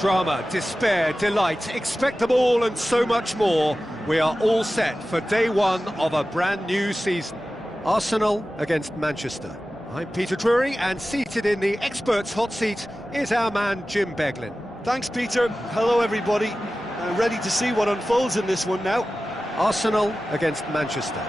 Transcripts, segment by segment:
Drama, despair, delight, expect them all and so much more. We are all set for day one of a brand new season. Arsenal against Manchester. I'm Peter Drury, and seated in the experts' hot seat is our man Jim Beglin. Thanks, Peter. Hello, everybody. Ready to see what unfolds in this one now. Arsenal against Manchester.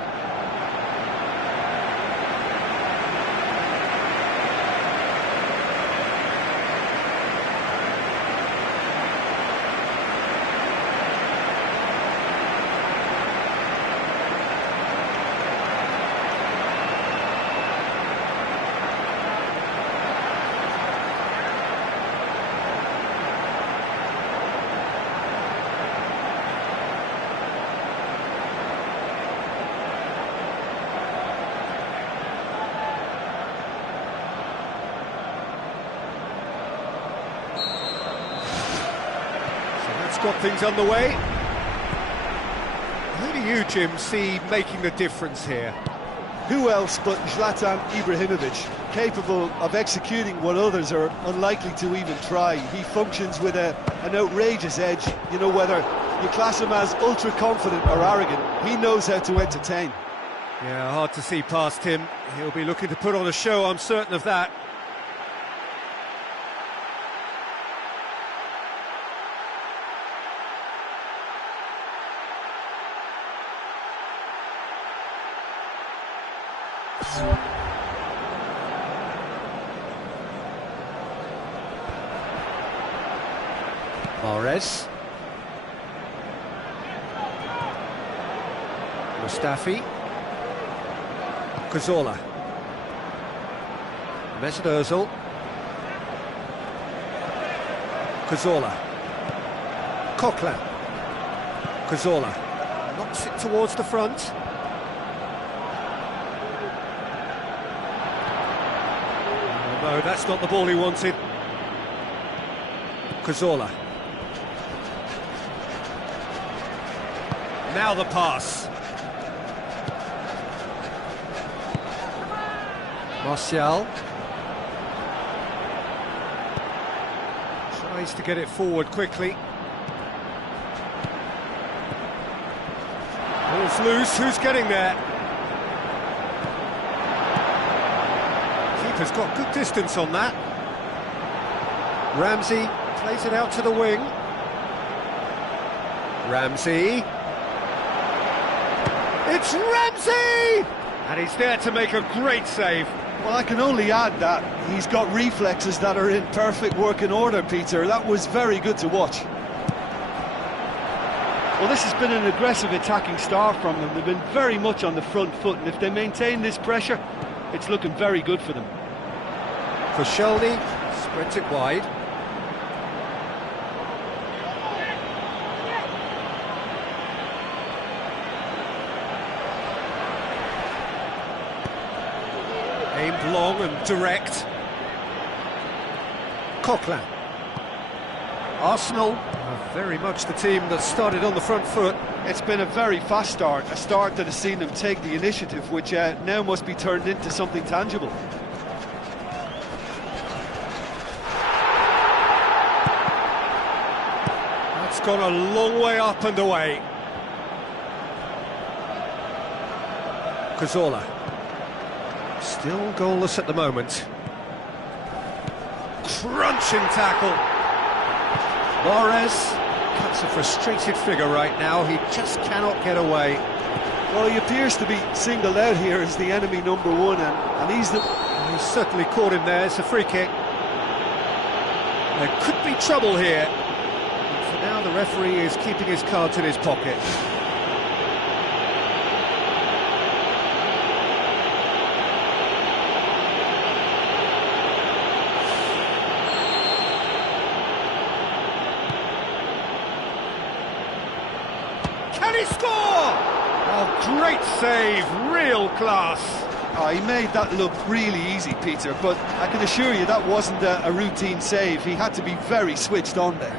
Got things underway. Who do you, Jim, see making the difference here? Who else but Zlatan Ibrahimovic, capable of executing what others are unlikely to even try. He functions with an outrageous edge. You know, whether you class him as ultra-confident or arrogant, he knows how to entertain. Yeah, hard to see past him. He'll be looking to put on a show, I'm certain of that. Mahrez. Mustafi. Cazorla. Mahrez-Arsenal. Cazorla. Coquelin. Cazorla. Knocks it towards the front. No, that's not the ball he wanted. Cazorla. Now the pass. Martial. Tries to get it forward quickly. Ball's loose, who's getting there? Keeper's got good distance on that. Ramsey plays it out to the wing. Ramsey. It's Ramsey! And he's there to make a great save. Well, I can only add that he's got reflexes that are in perfect working order, Peter. That was very good to watch. Well, this has been an aggressive attacking start from them. They've been very much on the front foot, and if they maintain this pressure, it's looking very good for them. Koscielny spreads it wide. Aimed long and direct. Coquelin. Arsenal are very much the team that started on the front foot. It's been a very fast start, a start that has seen them take the initiative, which now must be turned into something tangible. That's gone a long way up and away. Cazorla. Still goalless at the moment. Crunching tackle. Mahrez cuts a frustrated figure right now. He just cannot get away. Well, he appears to be singled out here as the enemy number one, and he's certainly caught him there. It's a free kick. There could be trouble here. But for now, the referee is keeping his cards in his pocket. Can he score? Oh, great save, real class. Oh, he made that look really easy, Peter, but I can assure you that wasn't a routine save. He had to be very switched on there.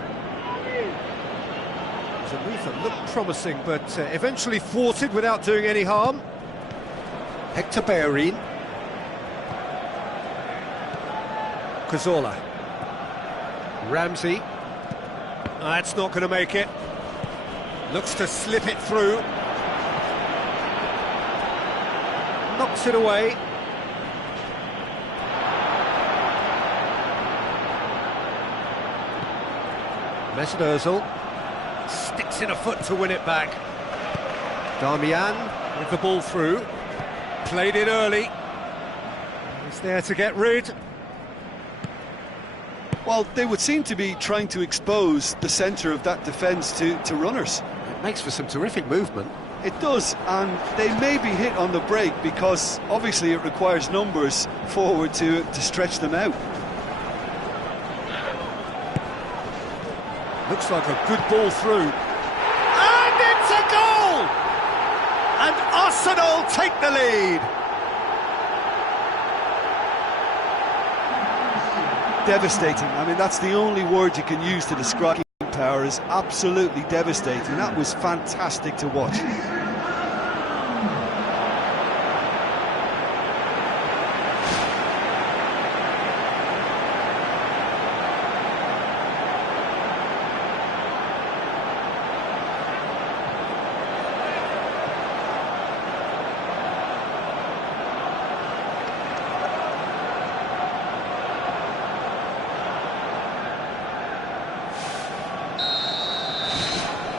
It was a move that looked promising, but eventually thwarted without doing any harm. Hector Bellerin. Cazorla. Ramsey. That's not going to make it. Looks to slip it through. Knocks it away. Mahrez-Arsenal sticks in a foot to win it back. Darmian with the ball through. Played it early. He's there to get rid. Well, they would seem to be trying to expose the centre of that defence to runners. It makes for some terrific movement. It does, and they may be hit on the break because obviously it requires numbers forward to stretch them out. Looks like a good ball through. And it's a goal! And Arsenal take the lead. Devastating. I mean, that's the only word you can use to describe power. Is absolutely devastating. That was fantastic to watch.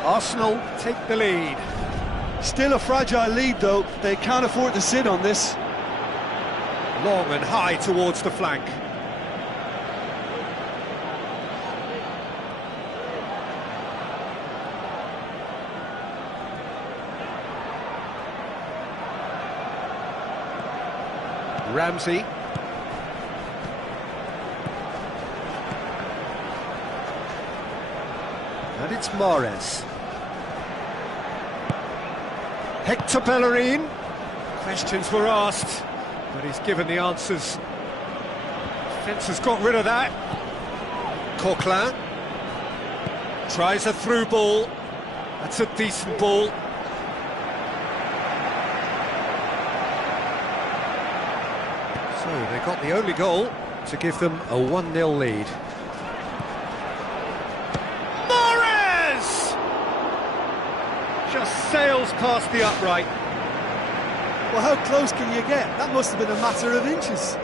Arsenal take the lead. Still a fragile lead, though. They can't afford to sit on this. Long and high towards the flank. Ramsey. And it's Mahrez. Hector Bellerin. Questions were asked, but he's given the answers. Defence has got rid of that. Coquelin tries a through ball. That's a decent ball. So they got the only goal to give them a 1-0 lead. Just sails past the upright. Well, how close can you get? That must have been a matter of inches.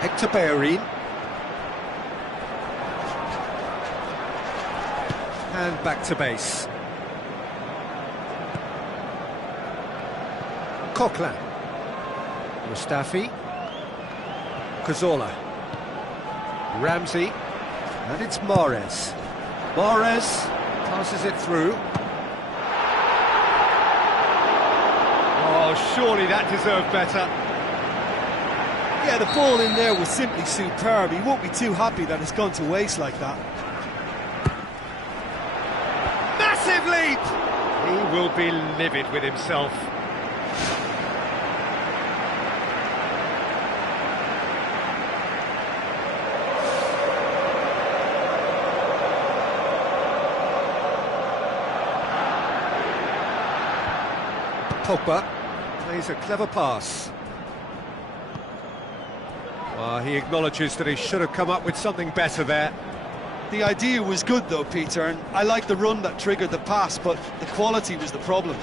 Hector Bellerin. And back to base. Coquelin. Mustafi. Cazorla. Ramsey, and it's Mahrez. Mahrez passes it through. surely that deserved better. Yeah, the ball in there was simply superb. He won't be too happy that it's gone to waste like that. Massive leap! He will be livid with himself. Pogba plays a clever pass. Well, he acknowledges that he should have come up with something better there. The idea was good though, Peter, and I like the run that triggered the pass, but the quality was the problem.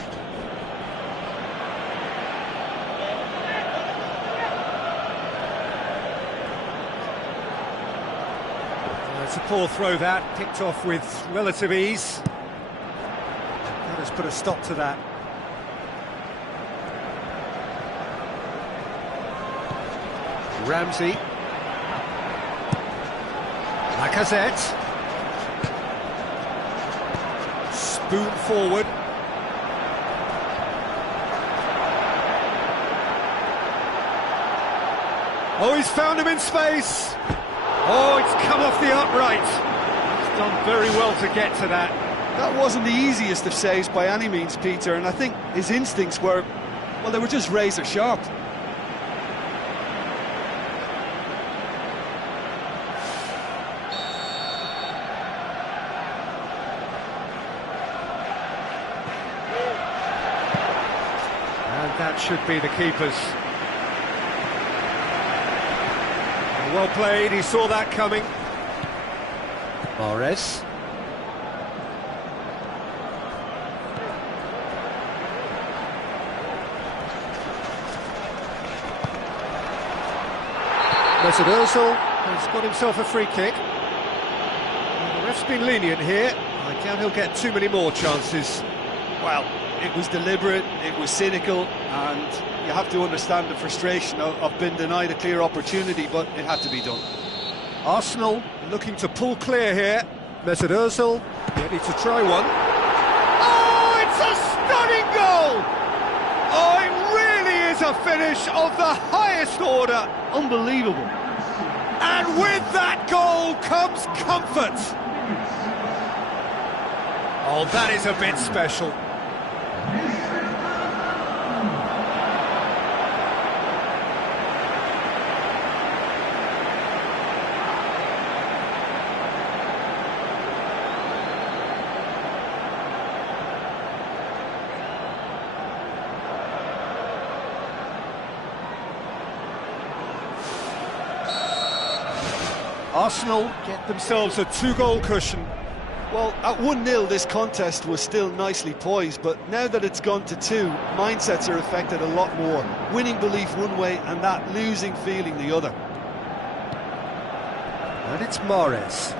It's a poor throw that, picked off with relative ease. That has put a stop to that. Ramsey. Lacazette. Spoon forward. Oh, he's found him in space. Oh, it's come off the upright. He's done very well to get to that. That wasn't the easiest of saves by any means, Peter, and I think his instincts were, well, they were just razor sharp. That should be the keeper's. Well played, he saw that coming. Mahrez. Mahrez-Arsenal has got himself a free kick. The ref's been lenient here. I doubt he'll get too many more chances. Well, it was deliberate, it was cynical, and you have to understand the frustration of being denied a clear opportunity, but it had to be done. Arsenal looking to pull clear here. Mahrez-Arsenal ready to try one. Oh, it's a stunning goal! Oh, it really is a finish of the highest order. Unbelievable. And with that goal comes comfort. Oh, that is a bit special. Arsenal get themselves a two-goal cushion. Well, at 1-0 this contest was still nicely poised, but now that it's gone to 2, mindsets are affected a lot more. Winning belief one way and that losing feeling the other. And it's Mahrez.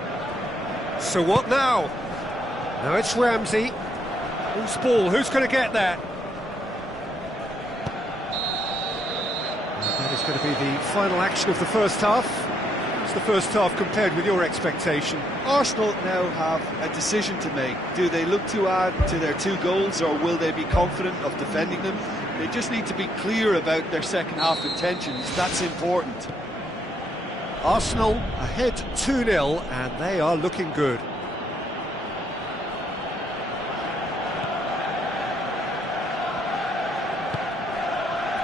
So what now? Now it's Ramsey. Who's ball? Who's going to get that? And that is going to be the final action of the first half. The first half compared with your expectation? Arsenal now have a decision to make. Do they look to add to their 2 goals, or will they be confident of defending them? They just need to be clear about their second half intentions. That's important. Arsenal ahead 2-0 and they are looking good.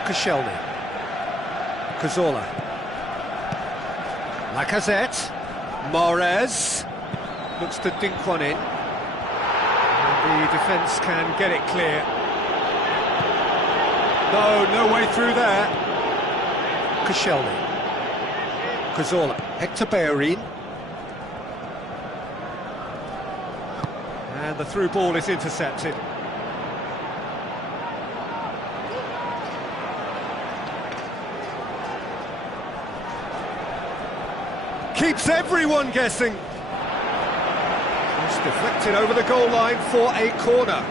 Koscielny. Cazorla. Lacazette, Mahrez, looks to dink one in, and the defence can get it clear. No way through there. Koscielny, Cazorla, Hector Bellerin, and the through ball is intercepted. Keeps everyone guessing. It's deflected over the goal line for a corner.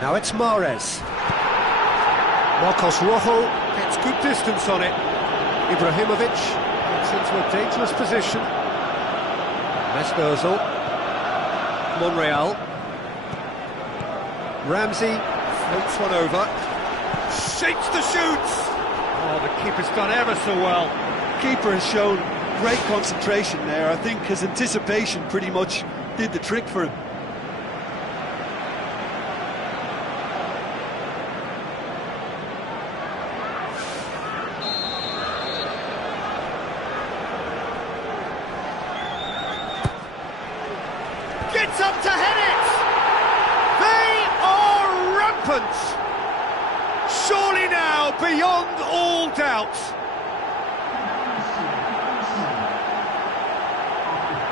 Now it's Mahrez. Marcos Rojo gets good distance on it. Ibrahimovic gets into a dangerous position. Mahrez-Arsenal. Monreal. Ramsey floats one over. Shapes the shoots! Oh, the keeper's done ever so well. Keeper has shown great concentration there. I think his anticipation pretty much did the trick for him. Gets up to head it! They are rampant! Surely now, beyond all doubt.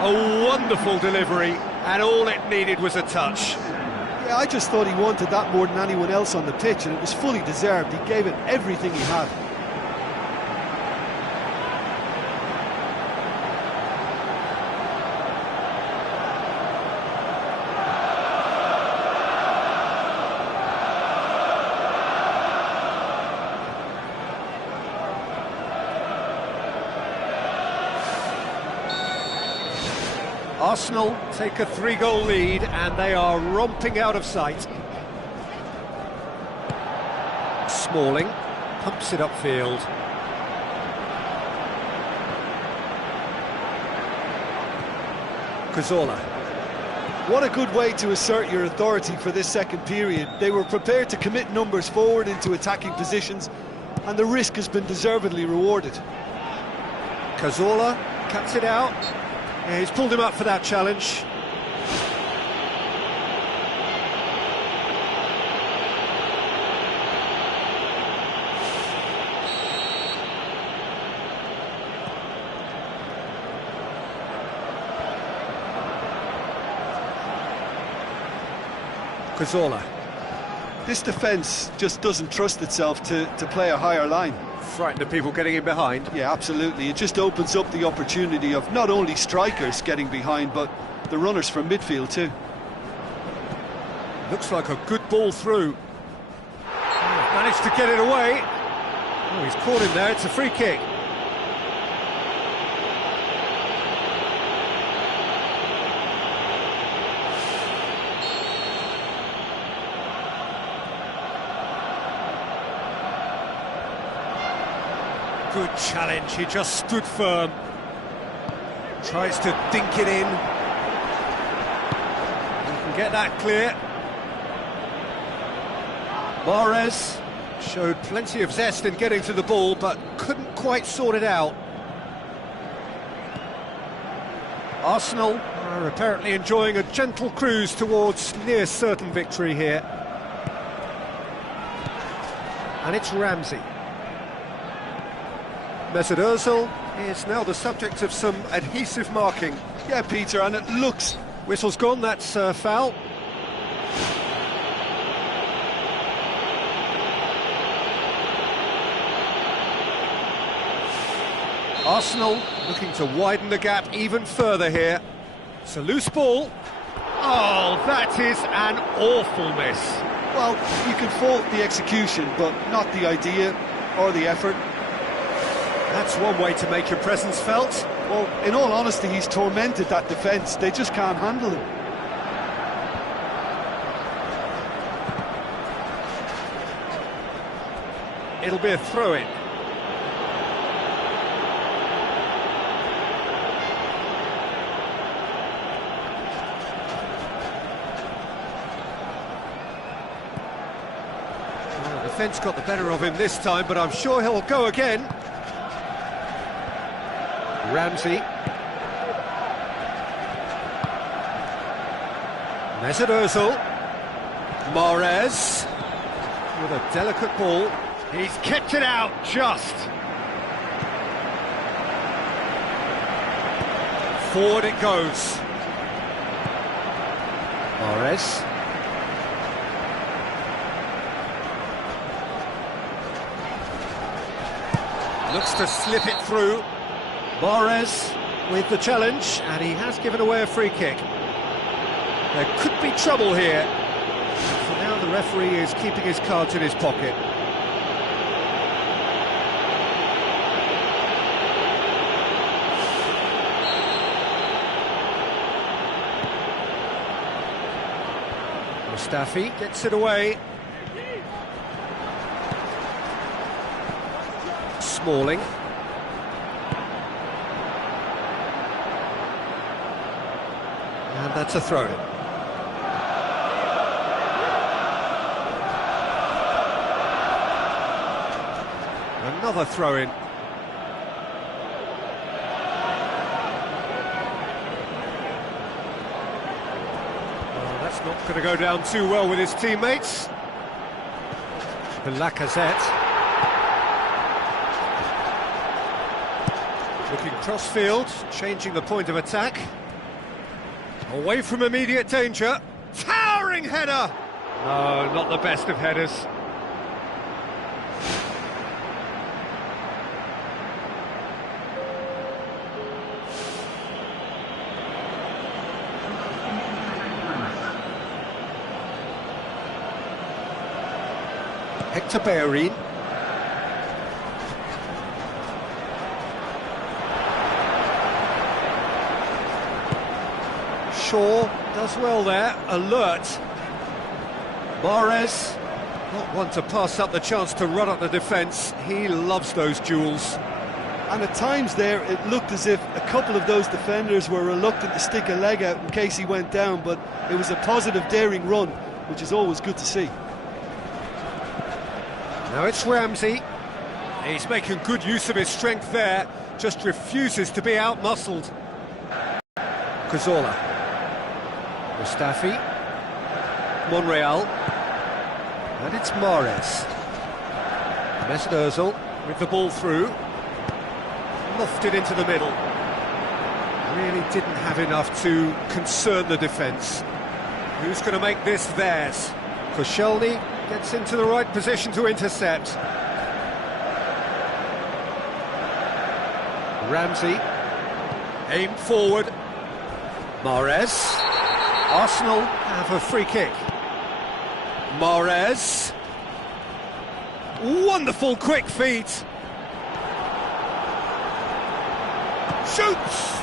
A wonderful delivery, and all it needed was a touch. Yeah, I just thought he wanted that more than anyone else on the pitch, and it was fully deserved. He gave it everything he had. Arsenal take a 3-goal lead and they are romping out of sight. Smalling pumps it upfield. Cazorla. What a good way to assert your authority for this second period. They were prepared to commit numbers forward into attacking positions, and the risk has been deservedly rewarded. Cazorla cuts it out. Yeah, he's pulled him up for that challenge. Cazorla. This defence just doesn't trust itself to play a higher line. Frightened of people getting in behind. Yeah, absolutely. It just opens up the opportunity of not only strikers getting behind, but the runners from midfield too. Looks like a good ball through. Managed to get it away. Oh, he's caught him there. It's a free kick. Good challenge, he just stood firm. Tries to dink it in. He can get that clear. Mahrez showed plenty of zest in getting to the ball, but couldn't quite sort it out. Arsenal are apparently enjoying a gentle cruise towards near certain victory here. And it's Ramsey. Mahrez-Arsenal is now the subject of some adhesive marking. Yeah, Peter, and it looks... Whistle's gone, that's foul. Arsenal looking to widen the gap even further here. It's a loose ball. Oh, that is an awful miss. Well, you can fault the execution, but not the idea or the effort. That's one way to make your presence felt. Well, in all honesty, he's tormented that defence. They just can't handle him. It'll be a throw-in. Well, the defence got the better of him this time, but I'm sure he'll go again. Ramsey. Mahrez-Arsenal. Mahrez with a delicate ball. He's kept it out just. Forward it goes. Mahrez. Looks to slip it through. Mahrez with the challenge, and he has given away a free kick. There could be trouble here. For now, the referee is keeping his cards in his pocket. Mustafi gets it away. Smalling. And that's a throw-in. Another throw-in. Well, that's not going to go down too well with his teammates. Lacazette. Looking cross-field, changing the point of attack. Away from immediate danger. Towering header! No, not the best of headers. Hector Bellerin. Shaw does well there, alert. Mahrez, not one to pass up the chance to run up the defence. He loves those duels. And at times there, it looked as if a couple of those defenders were reluctant to stick a leg out in case he went down, but it was a positive, daring run, which is always good to see. Now it's Ramsey. He's making good use of his strength there, just refuses to be out-muscled. Cazorla. Mustafi. Monreal. And it's Mahrez. Mahrez-Arsenal with the ball through. Lofted into the middle. Really didn't have enough to concern the defence. Who's going to make this theirs? Koscielny gets into the right position to intercept. Ramsey. Aimed forward. Mahrez. Arsenal have a free kick. Mahrez. Wonderful quick feet. Shoots!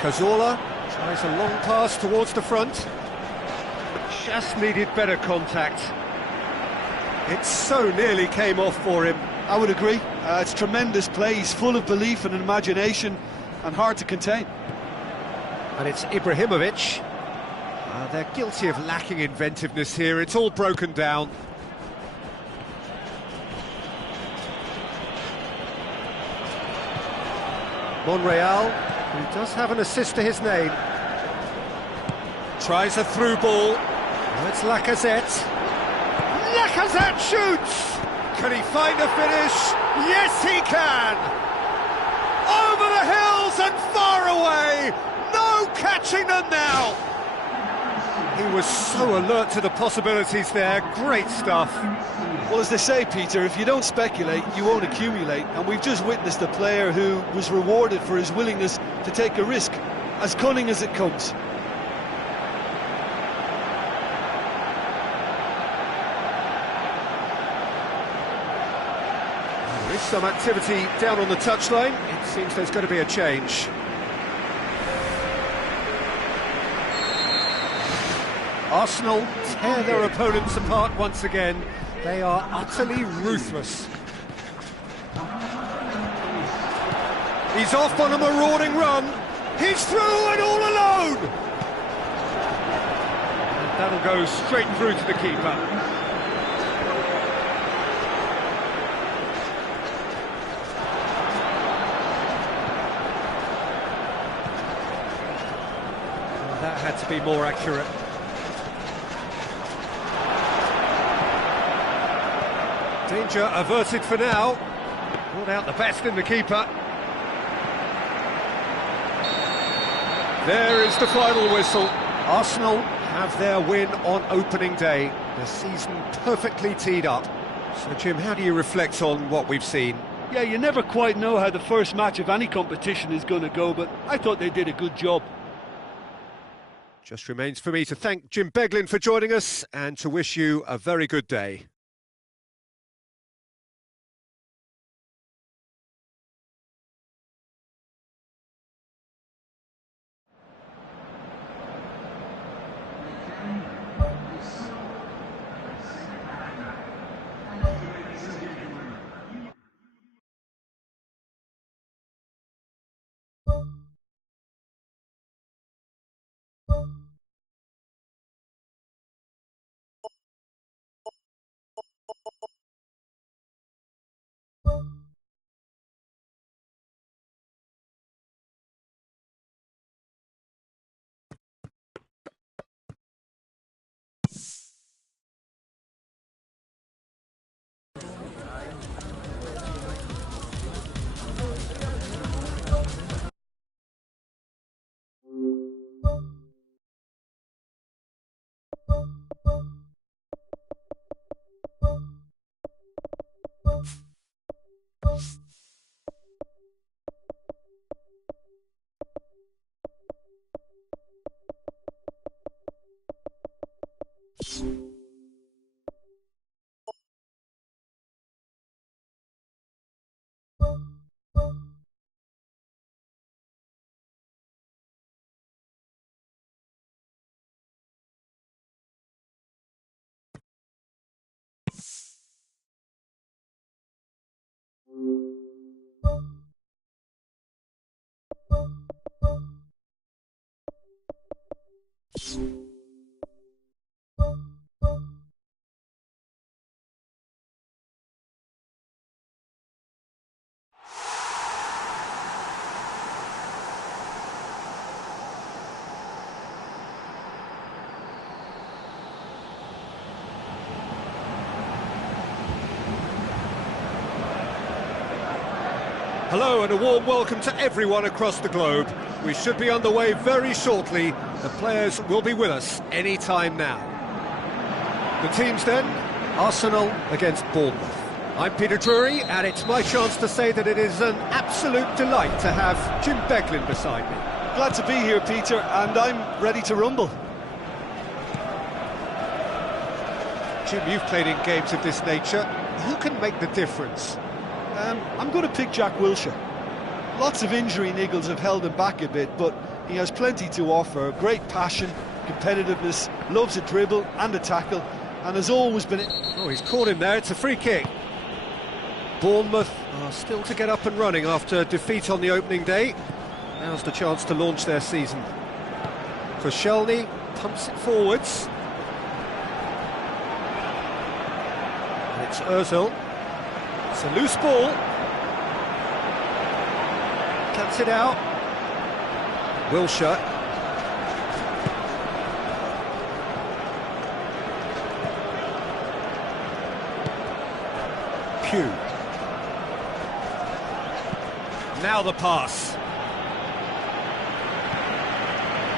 Cazorla tries a long pass towards the front. Just needed better contact. It so nearly came off for him. I would agree. It's tremendous play. He's full of belief and imagination and hard to contain. And it's Ibrahimovic. They're guilty of lacking inventiveness here. It's all broken down. Monreal, who does have an assist to his name. Tries a through ball. Now it's Lacazette. Lacazette shoots! Can he find a finish? Yes, he can! Over the hills and far away! No catching them now! He was so alert to the possibilities there. Great stuff. Well, as they say, Peter, if you don't speculate, you won't accumulate. And we've just witnessed a player who was rewarded for his willingness to take a risk, as cunning as it comes. There is some activity down on the touchline. It seems there's going to be a change. Arsenal tear their opponents apart once again. They are utterly ruthless. He's off on a marauding run. He's through and all alone. And that'll go straight through to the keeper. Well, that had to be more accurate. Danger averted for now. Brought out the best in the keeper. There is the final whistle. Arsenal have their win on opening day. The season perfectly teed up. So, Jim, how do you reflect on what we've seen? Yeah, you never quite know how the first match of any competition is going to go, but I thought they did a good job. Just remains for me to thank Jim Beglin for joining us and to wish you a very good day. Hello and a warm welcome to everyone across the globe. We should be underway very shortly. The players will be with us any time now. The teams then, Arsenal against Bournemouth. I'm Peter Drury, and it's my chance to say that it is an absolute delight to have Jim Beglin beside me. Glad to be here, Peter, and I'm ready to rumble. Jim, you've played in games of this nature. Who can make the difference? I'm going to pick Jack Wilshere. Lots of injury niggles have held him back a bit, but he has plenty to offer. Great passion, competitiveness, loves a dribble and a tackle, and has always been... Oh, he's caught him there. It's a free kick. Bournemouth are still to get up and running after defeat on the opening day. Now's the chance to launch their season. Koscielny pumps it forwards. And it's Ozil. It's a loose ball. Cuts it out. Wilshere. Pugh. Now the pass.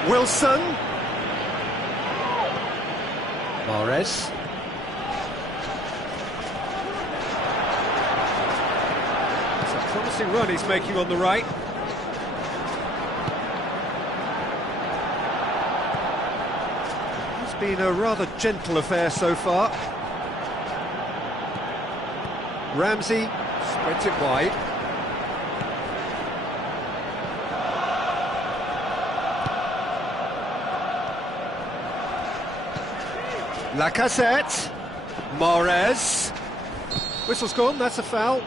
Wilson. Mahrez. Promising run he's making on the right. It's been a rather gentle affair so far. Ramsey spreads it wide. Lacazette. Mahrez. Whistle's gone, that's a foul.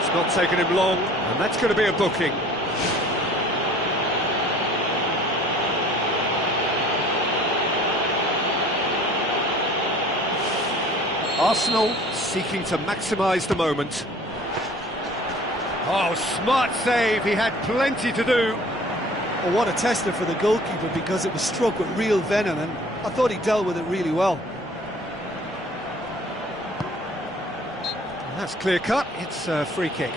It's not taken him long, and that's going to be a booking. Arsenal seeking to maximise the moment. Oh, smart save, he had plenty to do. Well, what a tester for the goalkeeper, because it was struck with real venom, and I thought he dealt with it really well. That's clear cut, it's a free kick.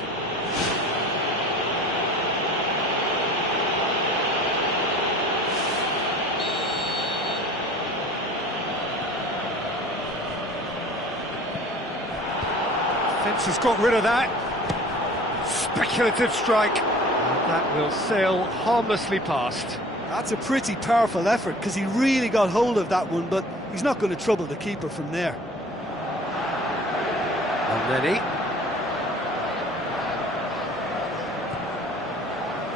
Fence has got rid of that. Speculative strike. And that will sail harmlessly past. That's a pretty powerful effort, because he really got hold of that one, but he's not going to trouble the keeper from there. Already.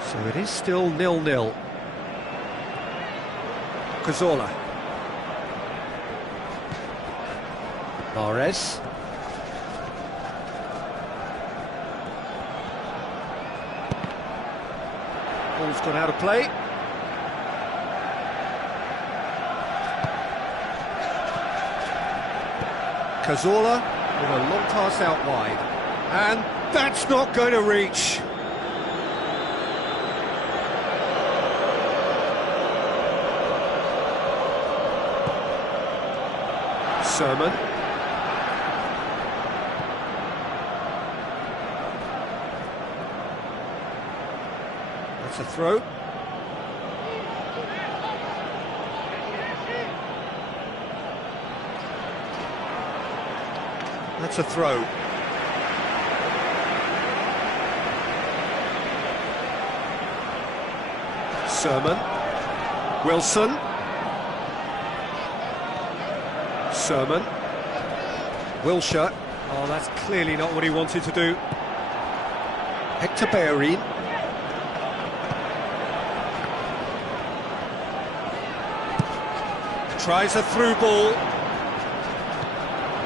So it is still 0-0. Cazorla. Mahrez. Ball's gone out of play. Cazorla with a long pass out wide. And that's not going to reach. Sermon. That's a throw. That's a throw. Sermon. Wilson. Sermon. Wilshere. Oh, that's clearly not what he wanted to do. Hector Bellerin. Tries a through ball.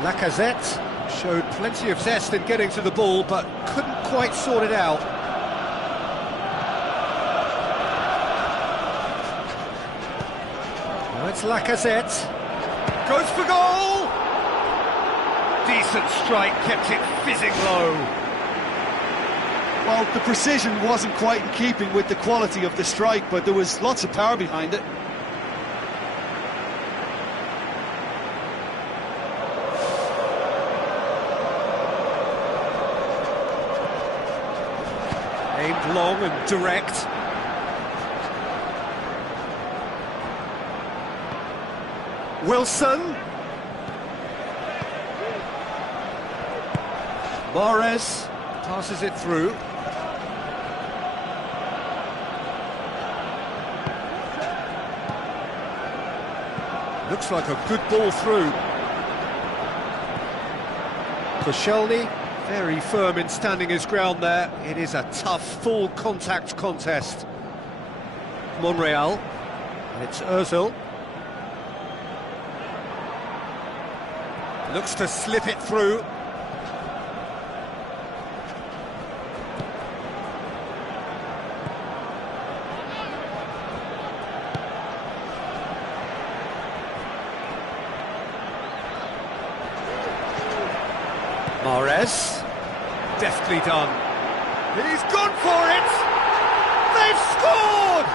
Lacazette Showed plenty of zest in getting to the ball, but couldn't quite sort it out. Now it's Lacazette. Goes for goal! Decent strike, kept it fizzing low. Well, the precision wasn't quite in keeping with the quality of the strike, but there was lots of power behind it. Aimed long and direct. Wilson. Mahrez passes it through. Looks like a good ball through. Koscielny, very firm in standing his ground there. It is a tough, full contact contest. Monreal, and it's Ozil. Looks to slip it through. Mahrez, deftly done. He's gone for it! They've scored!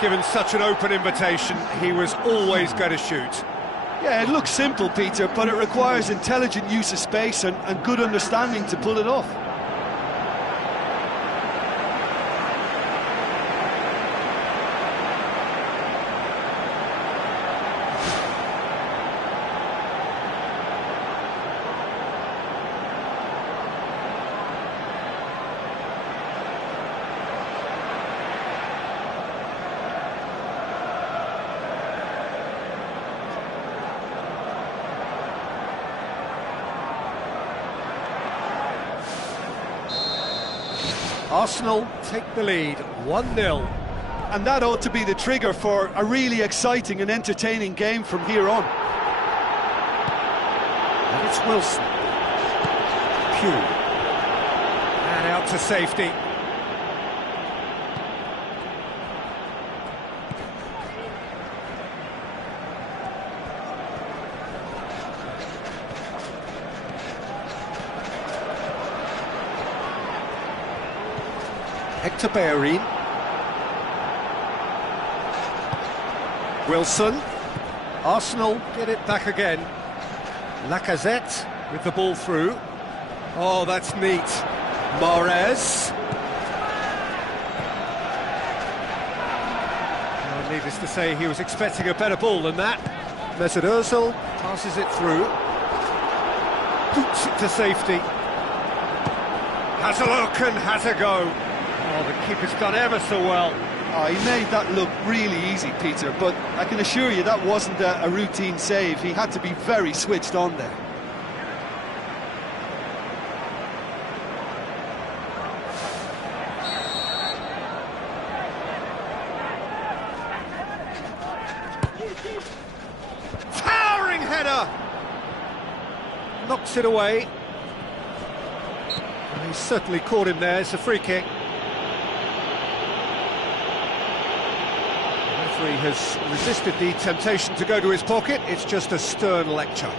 Given such an open invitation, he was always going to shoot. Yeah, it looks simple, Peter, but it requires intelligent use of space and good understanding to pull it off. Arsenal take the lead, 1-0. And that ought to be the trigger for a really exciting and entertaining game from here on. And it's Wilson. Pugh. And out to safety. Hector Bellerin. Wilson. Arsenal get it back again. Lacazette with the ball through. Oh, that's neat. Mahrez. Well, needless to say, he was expecting a better ball than that. Mahrez-Arsenal passes it through. Boots it to safety. Has a look and has a go. Oh, the keeper's done ever so well. Oh, he made that look really easy, Peter, but I can assure you that wasn't a routine save. He had to be very switched on there. Towering header! Knocks it away. Well, he's certainly caught him there. It's a free kick. He has resisted the temptation to go to his pocket. It's just a stern lecture.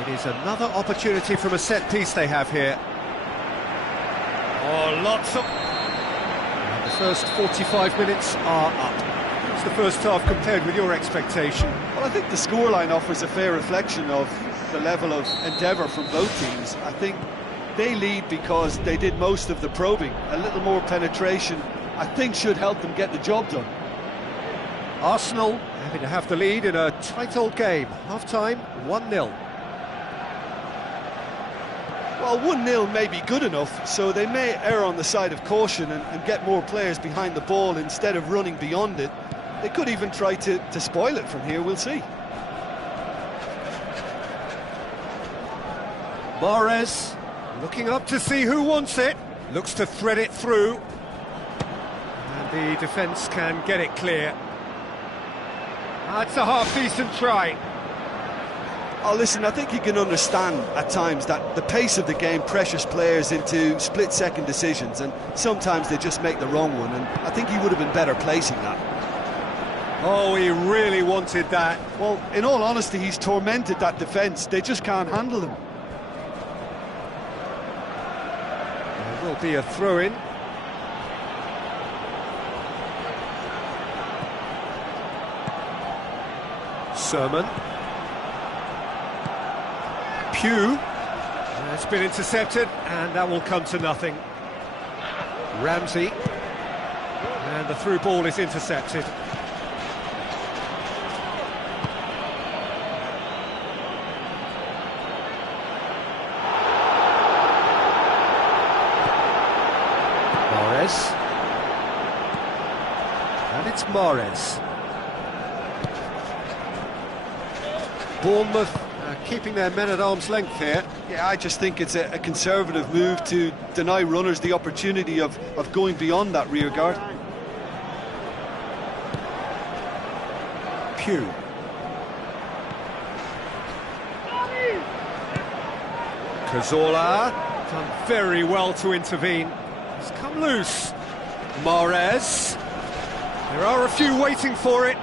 It is another opportunity from a set piece they have here. Oh, lots of... And the first 45 minutes are up. What's the first half compared with your expectation? Well, I think the scoreline offers a fair reflection of the level of endeavour from both teams. I think they lead because they did most of the probing. A little more penetration, I think, should help them get the job done. Arsenal having to have the lead in a tight old game. Half-time, 1-0. Well, 1-0 may be good enough, so they may err on the side of caution and get more players behind the ball instead of running beyond it. They could even try to spoil it from here, we'll see. Mahrez looking up to see who wants it. Looks to thread it through. The defence can get it clear. That's a half-decent try. Oh, listen, I think you can understand at times that the pace of the game pressures players into split-second decisions, and sometimes they just make the wrong one, and I think he would have been better placing that. Oh, he really wanted that. Well, in all honesty, he's tormented that defence. They just can't handle him. There will be a throw-in. Sermon. Pugh. It's been intercepted, and that will come to nothing. Ramsey. And the through ball is intercepted. Mahrez. And it's Mahrez. Bournemouth keeping their men at arm's length here. Yeah, I just think it's a conservative move to deny runners the opportunity of going beyond that rear guard. Pugh. Cazorla done very well to intervene. He's come loose. Mahrez. There are a few waiting for it.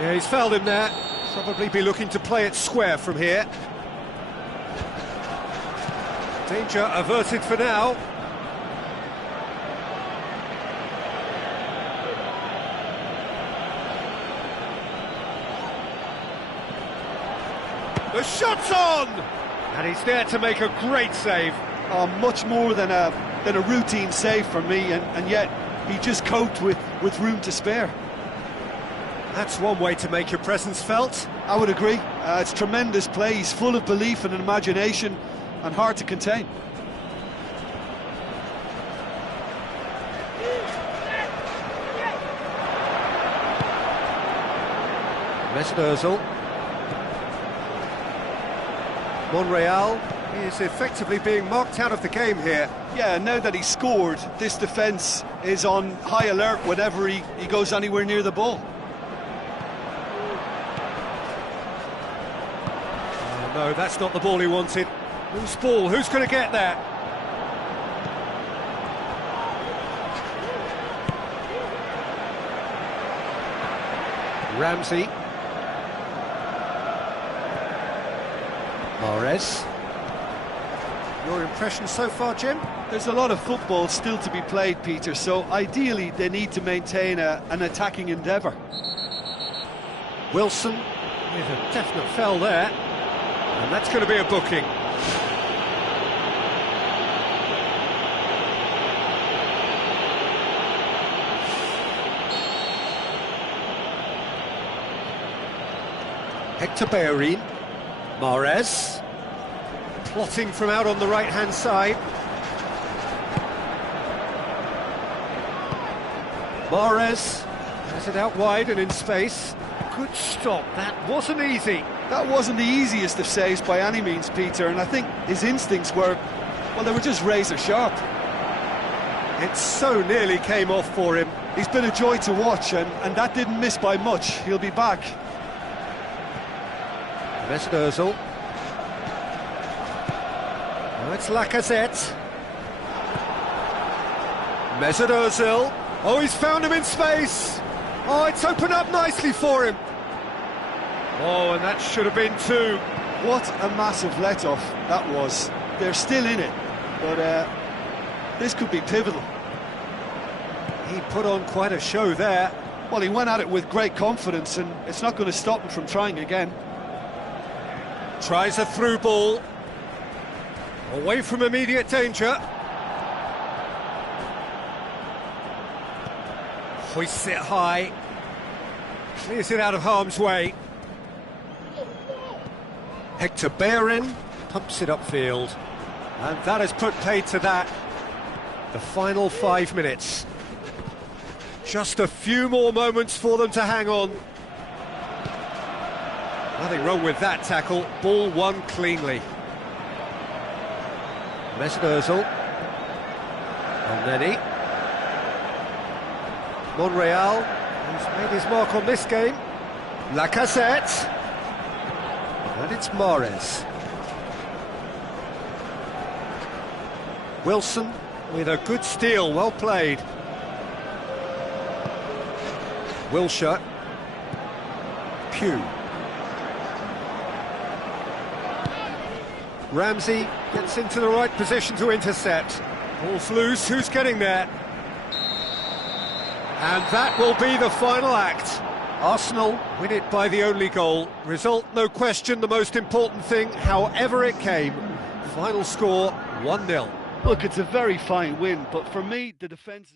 Yeah, he's fouled him there. Probably be looking to play it square from here. Danger averted for now. The shot's on! And he's there to make a great save. Oh, much more than a routine save for me, and yet he just coped with room to spare. That's one way to make your presence felt. I would agree. It's tremendous play. He's full of belief and imagination, and hard to contain. Mahrez-Arsenal. Monreal is effectively being marked out of the game here. Yeah, now that he's scored, this defence is on high alert whenever he goes anywhere near the ball. No, that's not the ball he wanted. Loose ball, who's going to get that? Ramsey. Mahrez. Your impression so far, Jim? There's a lot of football still to be played, Peter, so ideally they need to maintain an attacking endeavour. Wilson with a definite foul there. And that's going to be a booking. Hector Bellerin. Mahrez. Plotting from out on the right-hand side. Mahrez has it out wide and in space. Good stop, that wasn't easy. That wasn't the easiest of saves by any means, Peter, and I think his instincts were, well, they were just razor sharp. It so nearly came off for him. He's been a joy to watch, and that didn't miss by much. He'll be back. Mahrez-Arsenal. Now it's Lacazette. Mahrez-Arsenal. Oh, he's found him in space. Oh, it's opened up nicely for him. Oh, and that should have been two. What a massive let-off that was. They're still in it, but this could be pivotal. He put on quite a show there. Well, he went at it with great confidence, and it's not going to stop him from trying again. Tries a through ball. Away from immediate danger. Hoists it high. Clears it out of harm's way. Hector Bellerin pumps it upfield. And that has put paid to that. The final 5 minutes. Just a few more moments for them to hang on. Nothing wrong with that tackle. Ball won cleanly. Mahrez-Arsenal. And then Monreal, who's made his mark on this game. Lacazette. And it's Mahrez. Wilson with a good steal, well played. Wilshire. Pugh. Ramsey gets into the right position to intercept. Ball's loose, who's getting there? And that will be the final act. Arsenal win it by the only goal. Result, no question, the most important thing, however it came. Final score, 1-0. Look, it's a very fine win, but for me, the defence...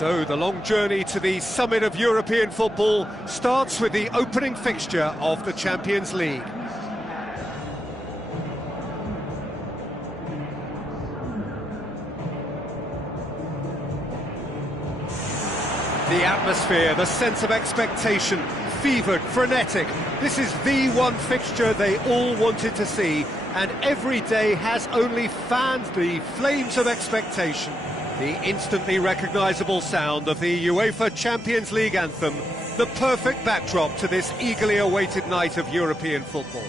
So the long journey to the summit of European football starts with the opening fixture of the Champions League. The atmosphere, the sense of expectation, fevered, frenetic. This is the one fixture they all wanted to see, and every day has only fanned the flames of expectation. The instantly recognisable sound of the UEFA Champions League anthem, the perfect backdrop to this eagerly awaited night of European football.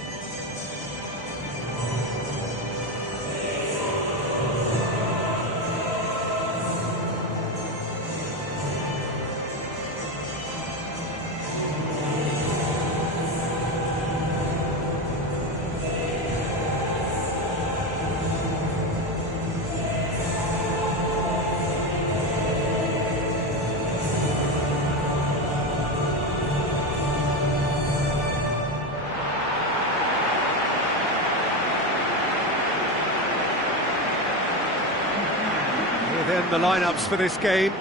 Then the lineups for this game.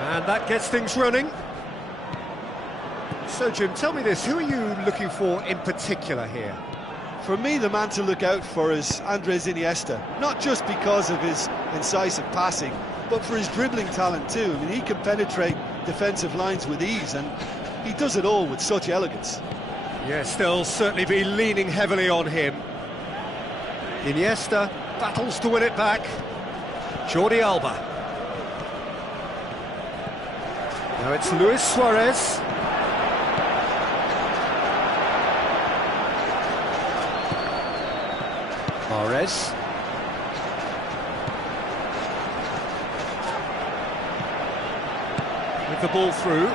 And that gets things running. So, Jim, tell me this, who are you looking for in particular here? For me, the man to look out for is Andres Iniesta, not just because of his incisive passing, but for his dribbling talent too. I mean, he can penetrate defensive lines with ease, and he does it all with such elegance. Yes, they'll certainly be leaning heavily on him. Iniesta battles to win it back. Jordi Alba. Now it's Luis Suarez. Mahrez. With the ball through,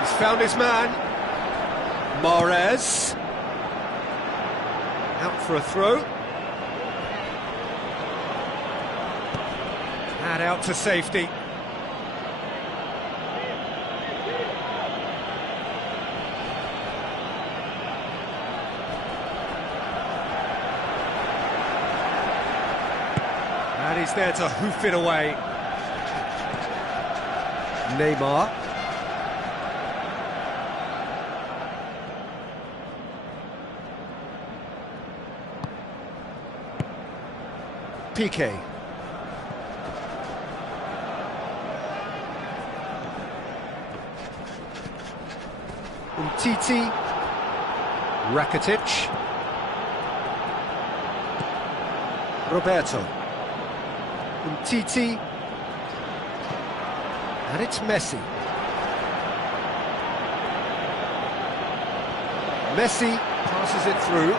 he's found his man. Mahrez. Out for a throw. And out to safety. And he's there to hoof it away. Neymar. Piqué. Umtiti. Rakitic. Roberto. Umtiti. And it's Messi. Messi passes it through.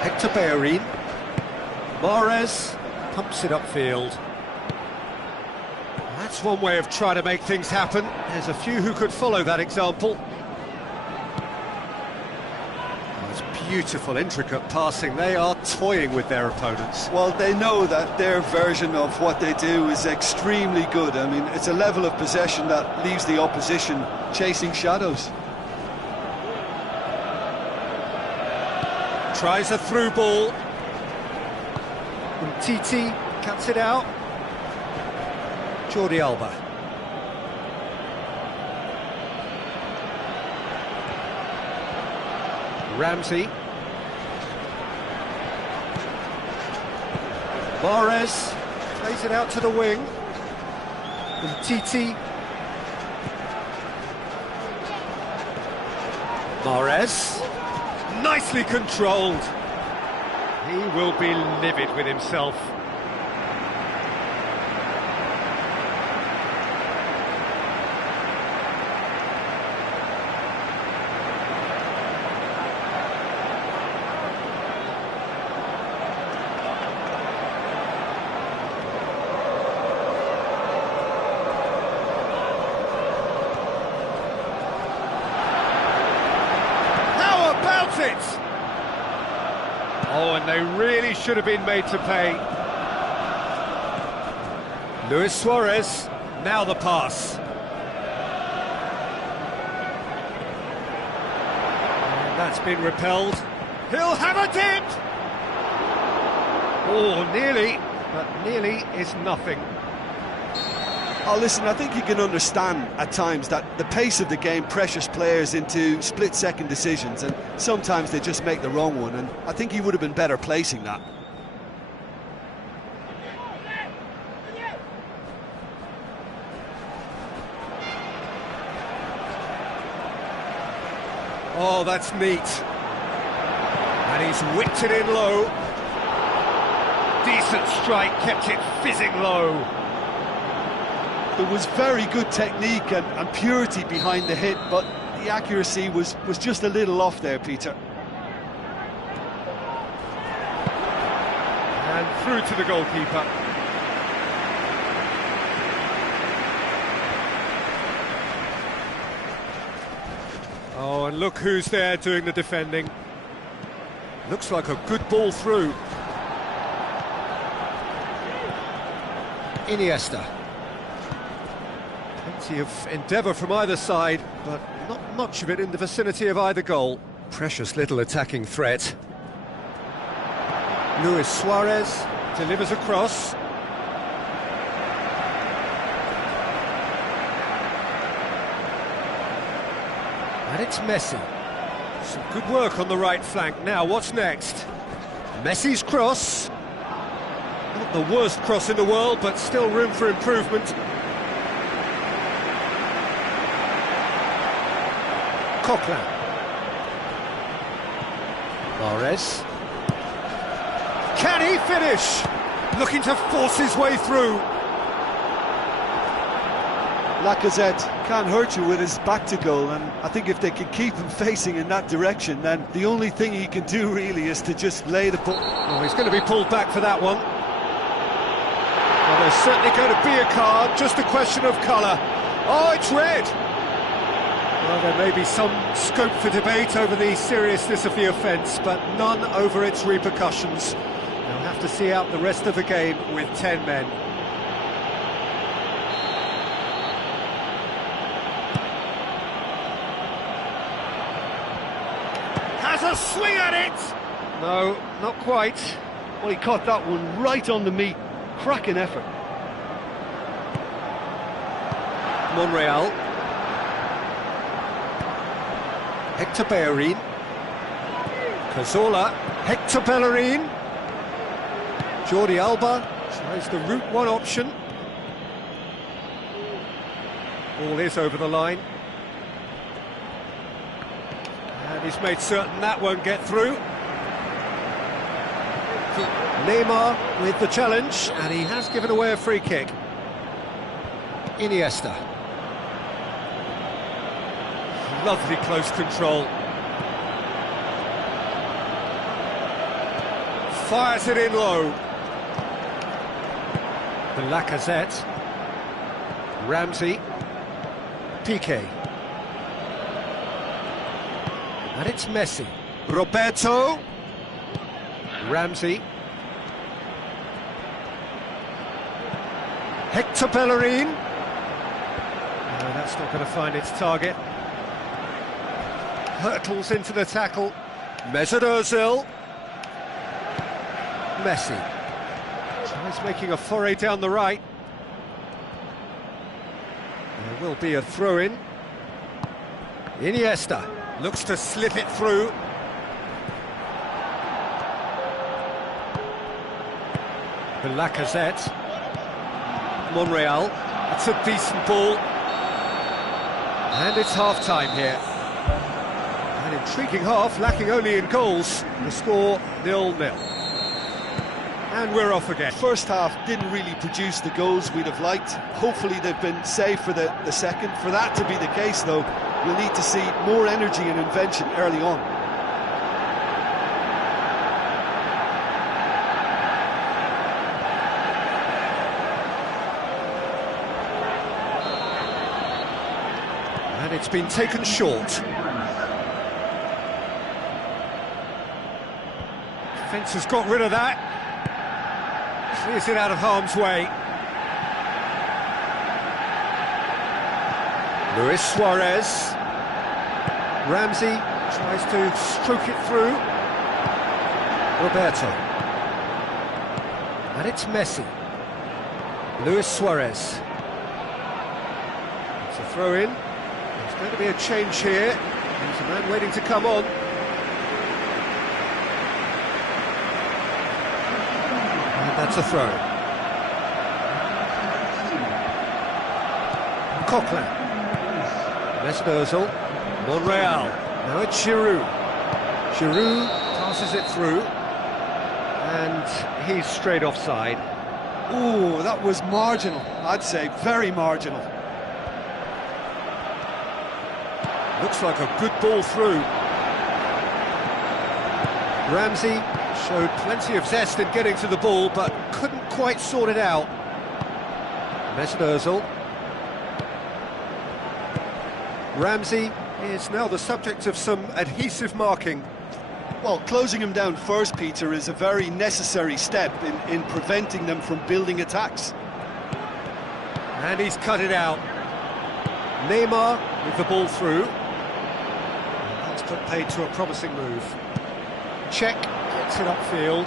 Hector Bellerin. Mahrez pumps it upfield. That's one way of trying to make things happen. There's a few who could follow that example. Beautiful, intricate passing. They are toying with their opponents. Well, they know that their version of what they do is extremely good. I mean, it's a level of possession that leaves the opposition chasing shadows. Tries a through ball. Umtiti cuts it out. Jordi Alba. Ramsey. Mahrez plays it out to the wing. Umtiti. Mahrez. Nicely controlled. He will be livid with himself. It. Oh, and they really should have been made to pay. Luis Suarez, now the pass. And that's It's been repelled. He'll have a dip! Oh, nearly, but nearly is nothing. Oh, listen, I think you can understand at times that the pace of the game pressures players into split-second decisions, and sometimes they just make the wrong one, and I think he would have been better placing that. Oh, that's neat. And he's whipped it in low. Decent strike, kept it fizzing low. There was very good technique and purity behind the hit, but the accuracy was just a little off there, Peter. And through to the goalkeeper. Oh, and look who's there doing the defending. Looks like a good ball through. Iniesta. Plenty of endeavour from either side, but not much of it in the vicinity of either goal. Precious little attacking threat. Luis Suarez delivers a cross. And it's Messi. Some good work on the right flank. Now, what's next? Messi's cross. Not the worst cross in the world, but still room for improvement. Coquelin. Mahrez. Can he finish? Looking to force his way through. Lacazette can't hurt you with his back to goal, and I think if they can keep him facing in that direction, then the only thing he can do really is to just lay the ball. Oh, he's going to be pulled back for that one. Well, there's certainly going to be a card, just a question of colour. Oh, it's red! Well, there may be some scope for debate over the seriousness of the offence, but none over its repercussions. They'll have to see out the rest of the game with 10 men. Has a swing at it! No, not quite. Well, he caught that one right on the meat. Cracking effort. Monreal. Hector Bellerin. Cazorla. Hector Bellerin. Jordi Alba tries the route one option. Ball is over the line. And he's made certain that won't get through. Neymar with the challenge, and he has given away a free kick. Iniesta. Lovely close control. Fires it in low. The Lacazette. Ramsey. Piqué. And it's Messi. Roberto. Ramsey. Hector Bellerin. No, that's not going to find its target. Hurtles into the tackle. Mesut Ozil. Messi. Tries making a foray down the right. There will be a throw-in. Iniesta looks to slip it through. The Lacazette. Monreal. It's a decent ball. And it's half-time here. An intriguing half, lacking only in goals. The score 0-0. And we're off again. First half didn't really produce the goals we'd have liked. Hopefully they've been saved for the second. For that to be the case, though, we'll need to see more energy and invention early on. And it's been taken short. Defence has got rid of that. Clears it out of harm's way. Luis Suarez. Ramsey Tries to stroke it through. Roberto. And it's Messi. Luis Suarez. It's a throw-in. There's going to be a change here. There's a man waiting to come on. And that's a throw. Coquelin. Mahrez-Arsenal. Monreal. Now it's Giroud. Giroud passes it through. And he's straight offside. Ooh, that was marginal, I'd say, very marginal. Looks like a good ball through. Ramsey showed plenty of zest in getting to the ball, but couldn't quite sort it out. Mahrez-Arsenal. Ramsey is now the subject of some adhesive marking. Well, closing him down first, Peter, is a very necessary step in preventing them from building attacks. And he's cut it out. Neymar with the ball through. And that's put paid to a promising move. Check gets it upfield.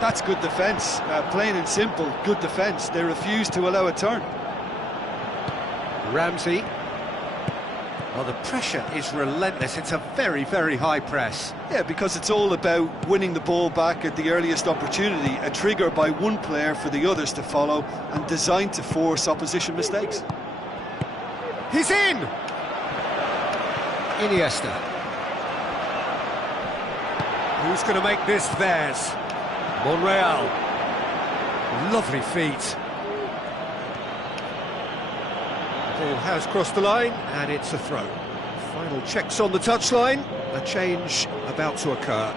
That's good defence, plain and simple, good defence. They refuse to allow a turn. Ramsey. Well, the pressure is relentless. It's a very, very high press. Yeah, because it's all about winning the ball back at the earliest opportunity, a trigger by one player for the others to follow, and designed to force opposition mistakes. He's in! Iniesta. Who's going to make this theirs? Monreal. Lovely feet. The ball has crossed the line, and it's a throw. Final checks on the touchline. A change about to occur.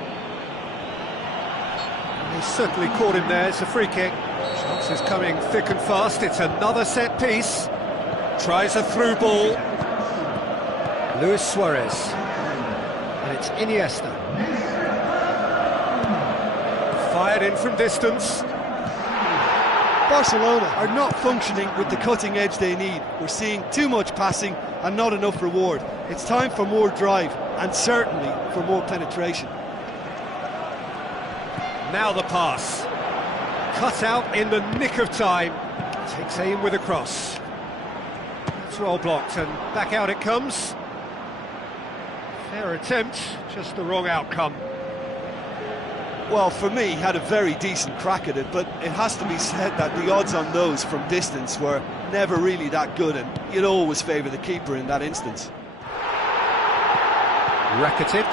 He certainly caught him there. It's a free kick. Chances coming thick and fast. It's another set piece. Tries a through ball. Luis Suarez. And it's Iniesta. Fired in from distance. Barcelona are not functioning with the cutting edge they need. We're seeing too much passing and not enough reward. It's time for more drive and certainly for more penetration. Now the pass. Cut out in the nick of time. Takes aim with a cross. It's well blocked and back out it comes. Fair attempt, just the wrong outcome. Well, for me, he had a very decent crack at it, but it has to be said that the odds on those from distance were never really that good, and you'd always favour the keeper in that instance. Rakitic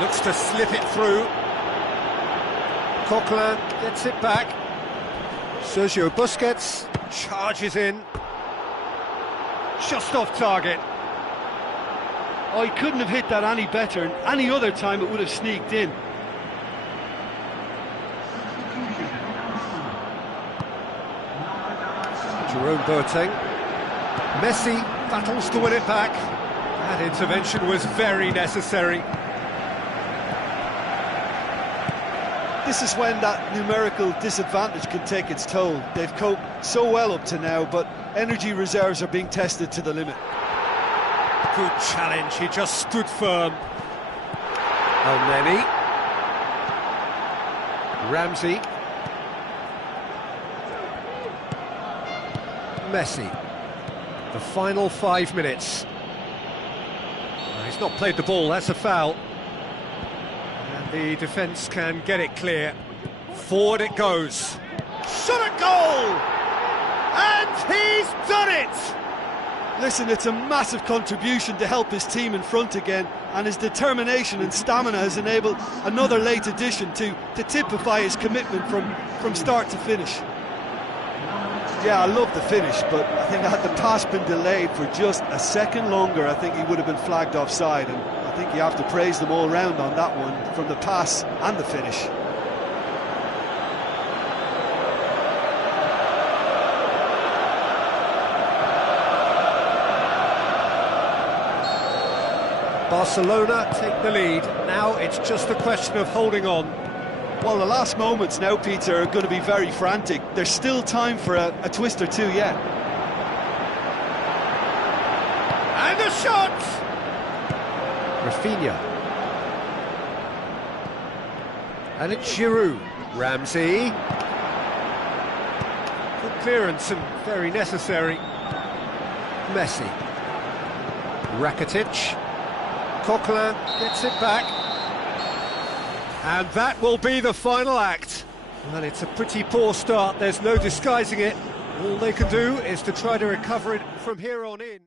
looks to slip it through. Coquelin gets it back. Sergio Busquets charges in. Just off target. Oh, he couldn't have hit that any better, and any other time it would have sneaked in. Jerome Boateng. Messi battles to win it back. That intervention was very necessary. This is when that numerical disadvantage can take its toll. They've coped so well up to now, but energy reserves are being tested to the limit. Good challenge, he just stood firm. Elneny. Ramsey. Messi. The final 5 minutes. He's not played the ball, that's a foul. And the defence can get it clear. Forward it goes. Shot at goal! And he's done it! Listen, it's a massive contribution to help his team in front again, and his determination and stamina has enabled another late addition to typify his commitment from start to finish. Yeah, I love the finish, but I think had the pass been delayed for just a second longer, I think he would have been flagged offside, and I think you have to praise them all round on that one, from the pass and the finish. Barcelona take the lead. Now it's just a question of holding on. Well, the last moments now, Peter, are going to be very frantic. There's still time for a twist or two yet. And a shot! Rafinha. And it's Giroud. Ramsey. Good clearance and very necessary. Messi. Rakitic. Coquelin gets it back. And that will be the final act. Well, it's a pretty poor start, there's no disguising it. All they can do is to try to recover it from here on in.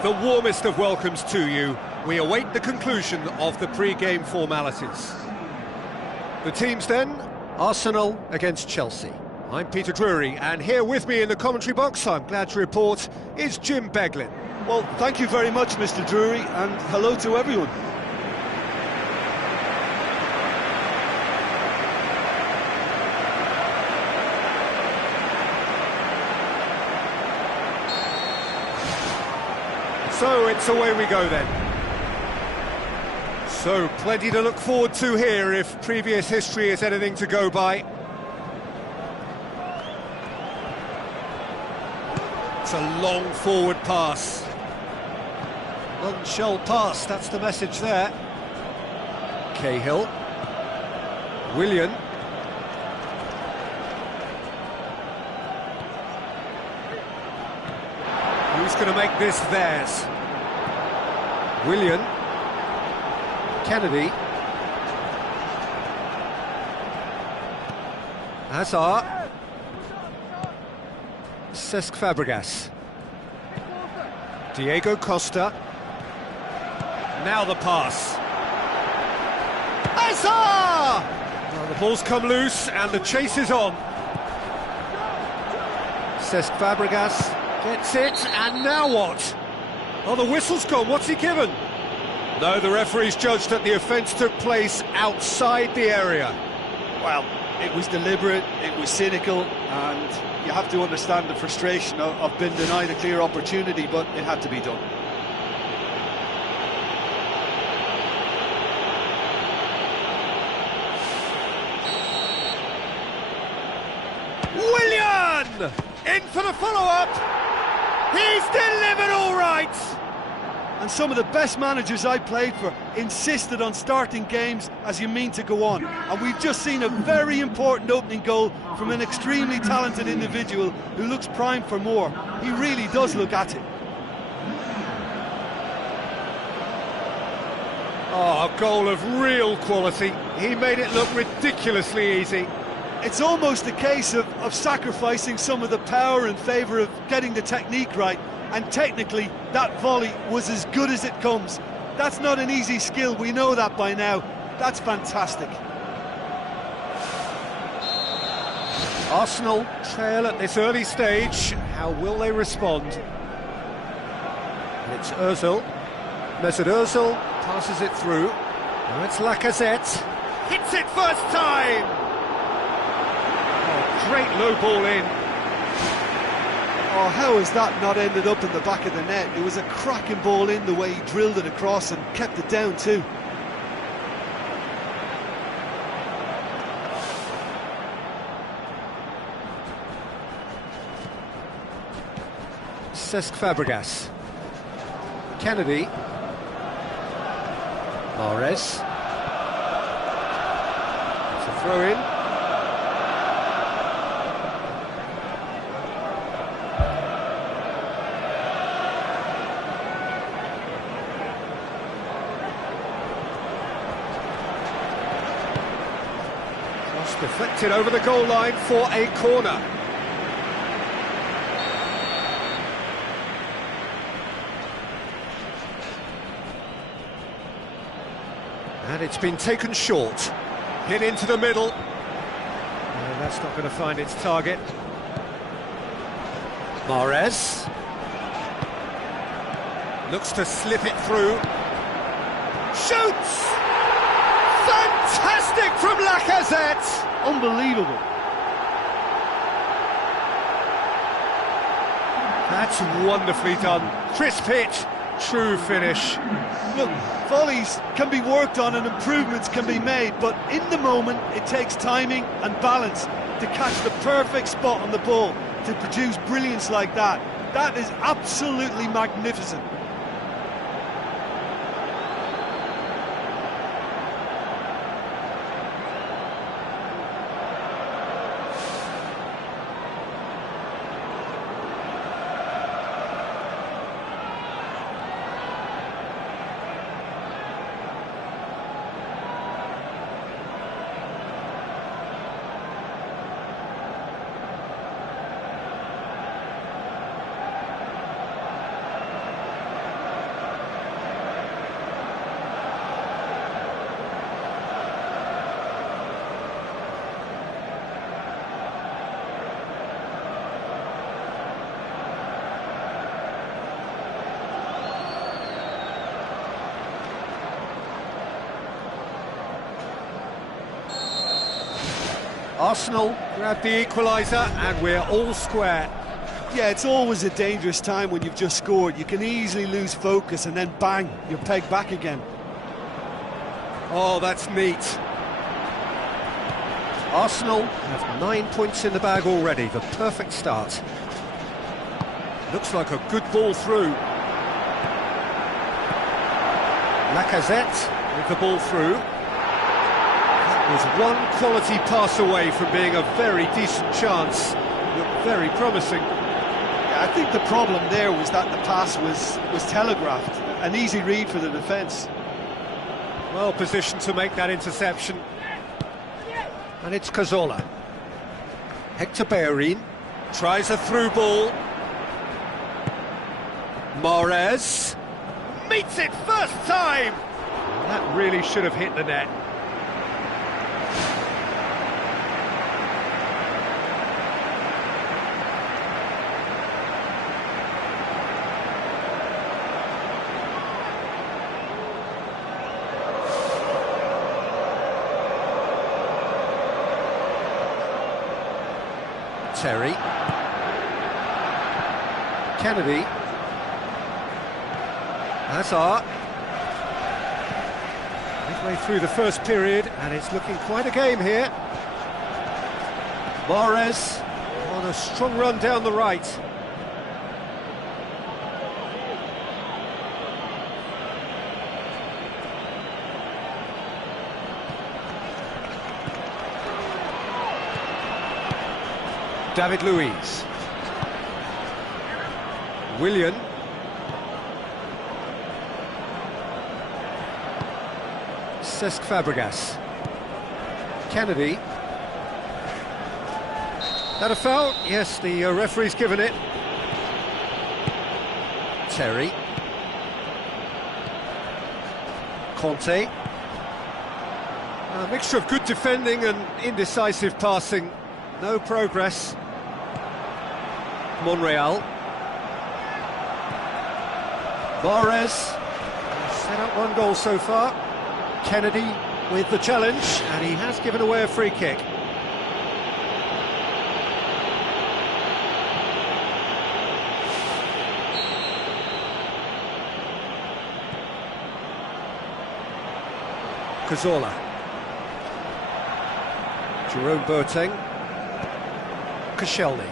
The warmest of welcomes to you. We await the conclusion of the pre-game formalities. The teams then, Arsenal against Chelsea. I'm Peter Drury, and here with me in the commentary box, I'm glad to report, is Jim Beglin. Well, thank you very much, Mr. Drury, and hello to everyone. So it's away we go then. So plenty to look forward to here if previous history is anything to go by. It's a long forward pass. None shall pass, that's the message there. Cahill. Willian. Who's going to make this theirs? Willian. Kennedy. Hazard. Cesc Fabregas. Diego Costa. Now the pass. Hazard! Well, the ball's come loose and the chase is on. Cesc Fabregas gets it, and now what? Oh, the whistle's gone, what's he given? No, the referee's judged that the offence took place outside the area. Well, it was deliberate, it was cynical, and you have to understand the frustration of being denied a clear opportunity, but it had to be done. Willian! In for the follow-up! He's delivered all right! And some of the best managers I played for insisted on starting games as you mean to go on. And we've just seen a very important opening goal from an extremely talented individual who looks primed for more. He really does look at it. Oh, a goal of real quality. He made it look ridiculously easy. It's almost a case of sacrificing some of the power in favour of getting the technique right. And technically, that volley was as good as it comes. That's not an easy skill, we know that by now. That's fantastic. Arsenal trail at this early stage. How will they respond? And it's Ozil. Mahrez-Arsenal passes it through. Now it's Lacazette. Hits it first time! Oh, great low ball in. Oh, how has that not ended up in the back of the net? It was a cracking ball in the way he drilled it across and kept it down too. Cesc Fabregas. Kennedy. Mahrez. It's a throw in. deflected over the goal line for a corner. And it's been taken short. Hit into the middle. And that's not going to find its target. Mahrez. Looks to slip it through. Shoots! Fantastic from Lacazette! Unbelievable. That's wonderfully done. Crisp hit, true finish. Look, volleys can be worked on and improvements can be made, but in the moment it takes timing and balance to catch the perfect spot on the ball to produce brilliance like that. That is absolutely magnificent. Arsenal grab the equaliser and we're all square. Yeah, it's always a dangerous time when you've just scored. You can easily lose focus and then bang, you're pegged back again. Oh, that's neat. Arsenal have 9 points in the bag already, the perfect start. Looks like a good ball through. Lacazette with the ball through. Was one quality pass away from being a very decent chance. Looked very promising. Yeah, I think the problem there was that the pass was telegraphed. An easy read for the defence. Well positioned to make that interception. And it's Cazorla. Hector Bellerin tries a through ball. Mahrez meets it first time. That really should have hit the net. Terry, Kennedy, Hazard, midway through the first period and it's looking quite a game here. Mahrez on a strong run down the right. David Luiz. Willian. Cesc Fabregas. Kennedy. That a foul? Yes, the referee's given it. Terry. Conte. A mixture of good defending and indecisive passing. No progress. Monreal. Mahrez set up one goal so far. Kennedy with the challenge, and he has given away a free kick. Cazorla. Jerome Boateng. Koscielny.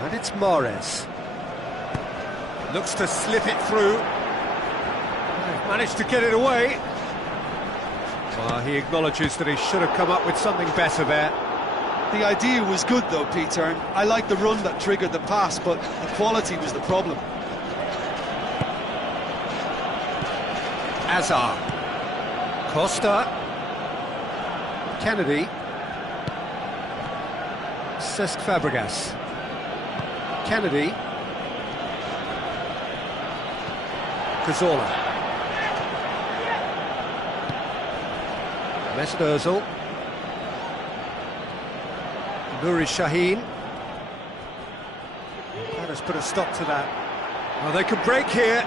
And it's Mahrez. Looks to slip it through. Managed to get it away. Well, he acknowledges that he should have come up with something better there. The idea was good though, Peter, and I like the run that triggered the pass, but the quality was the problem. Hazard. Costa. Kennedy. Cesc Fabregas. Kennedy. Cazorla. Mesut Ozil. Nuri Sahin. That has put a stop to that. Oh, they could break here.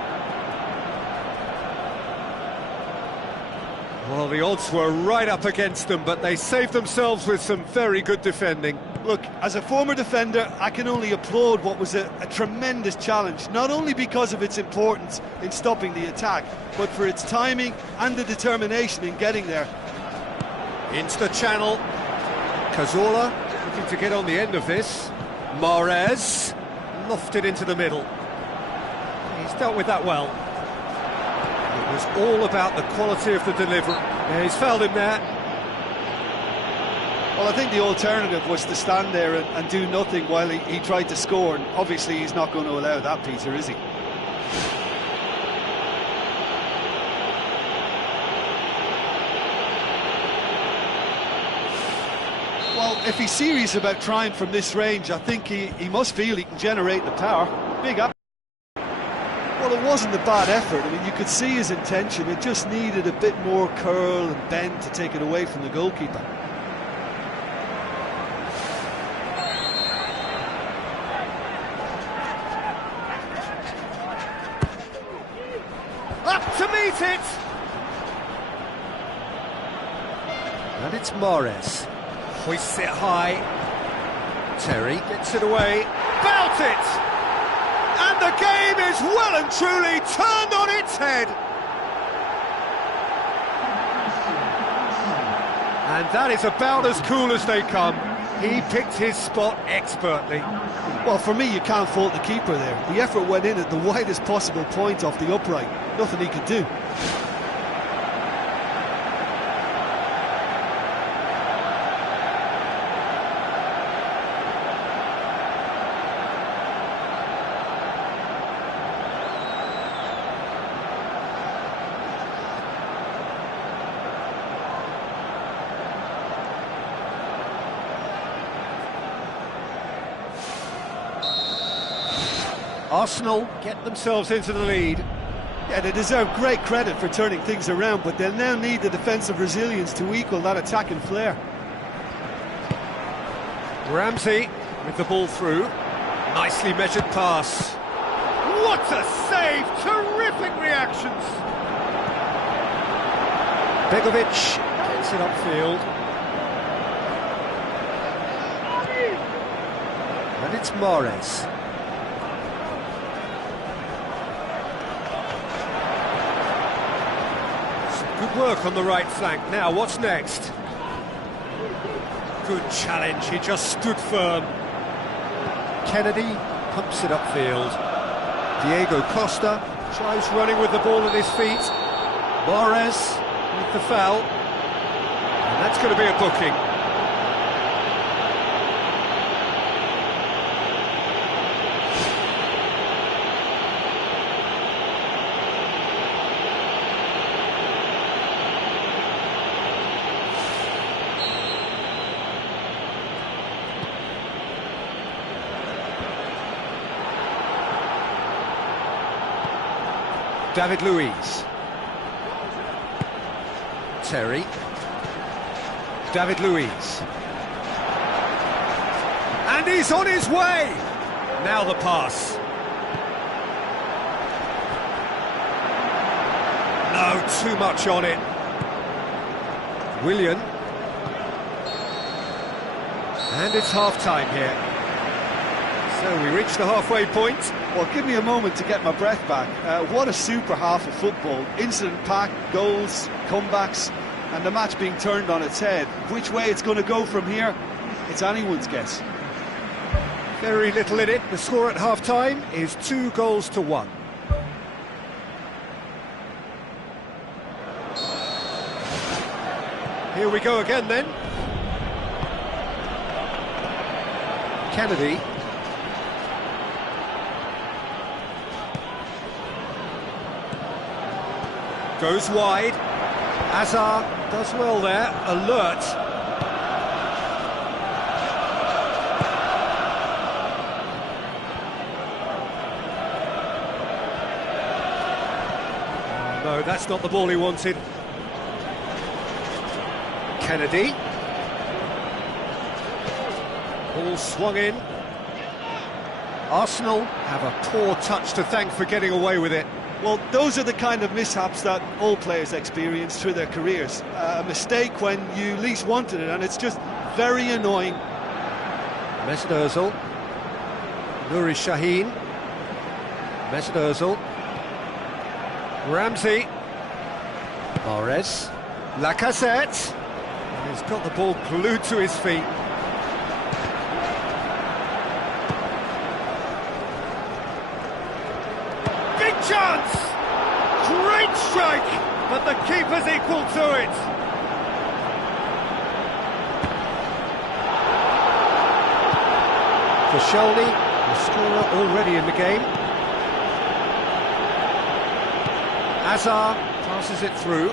Well, the odds were right up against them, but they saved themselves with some very good defending. Look, as a former defender, I can only applaud what was a tremendous challenge, not only because of its importance in stopping the attack, but for its timing and the determination in getting there. Into the channel. Cazorla looking to get on the end of this. Mahrez lofted into the middle. He's dealt with that well. It was all about the quality of the delivery. Yeah, he's fouled him there. Well, I think the alternative was to stand there and do nothing while he tried to score, and obviously he's not going to allow that, Peter, is he? Well, if he's serious about trying from this range, I think he must feel he can generate the power. Big up. Well, it wasn't a bad effort. I mean, you could see his intention. It just needed a bit more curl and bend to take it away from the goalkeeper. Up to meet it! And it's Mahrez. Hoists it high. Terry gets it away. Bout it! And the game is well and truly turned on its head. And that is about as cool as they come. He picked his spot expertly. Well, for me, you can't fault the keeper there. The effort went in at the widest possible point off the upright. Nothing he could do. Arsenal get themselves into the lead. Yeah, they deserve great credit for turning things around, but they'll now need the defensive resilience to equal that attacking flair. Ramsey with the ball through. Nicely measured pass. What a save! Terrific reactions! Begovic gets it upfield. And it's Mahrez. Good work on the right flank. Now, what's next? Good challenge, he just stood firm. Kennedy pumps it upfield. Diego Costa tries running with the ball at his feet. Mahrez with the foul. And that's going to be a booking. David Luiz. Terry. David Luiz. And he's on his way! Now the pass. No, too much on it. Willian. And it's half-time here. So we reach the halfway point. Well, give me a moment to get my breath back. What a super half of football. Incident-packed, goals, comebacks, and the match being turned on its head. Which way it's going to go from here, it's anyone's guess. Very little in it. The score at half-time is 2-1. Here we go again then. Kennedy. Goes wide. Hazard does well there, alert. That's not the ball he wanted. Kennedy. Ball swung in. Arsenal have a poor touch to thank for getting away with it. Well, those are the kind of mishaps that all players experience through their careers. A mistake when you least wanted it, and it's just very annoying. Mesut Ozil. Nuri Sahin. Mesut Ozil. Ramsey. Mahrez. Lacazette. And he's got the ball glued to his feet. Big chance! Great strike! But the keeper's equal to it. Koscielny, the scorer already in the game. Hazard passes it through.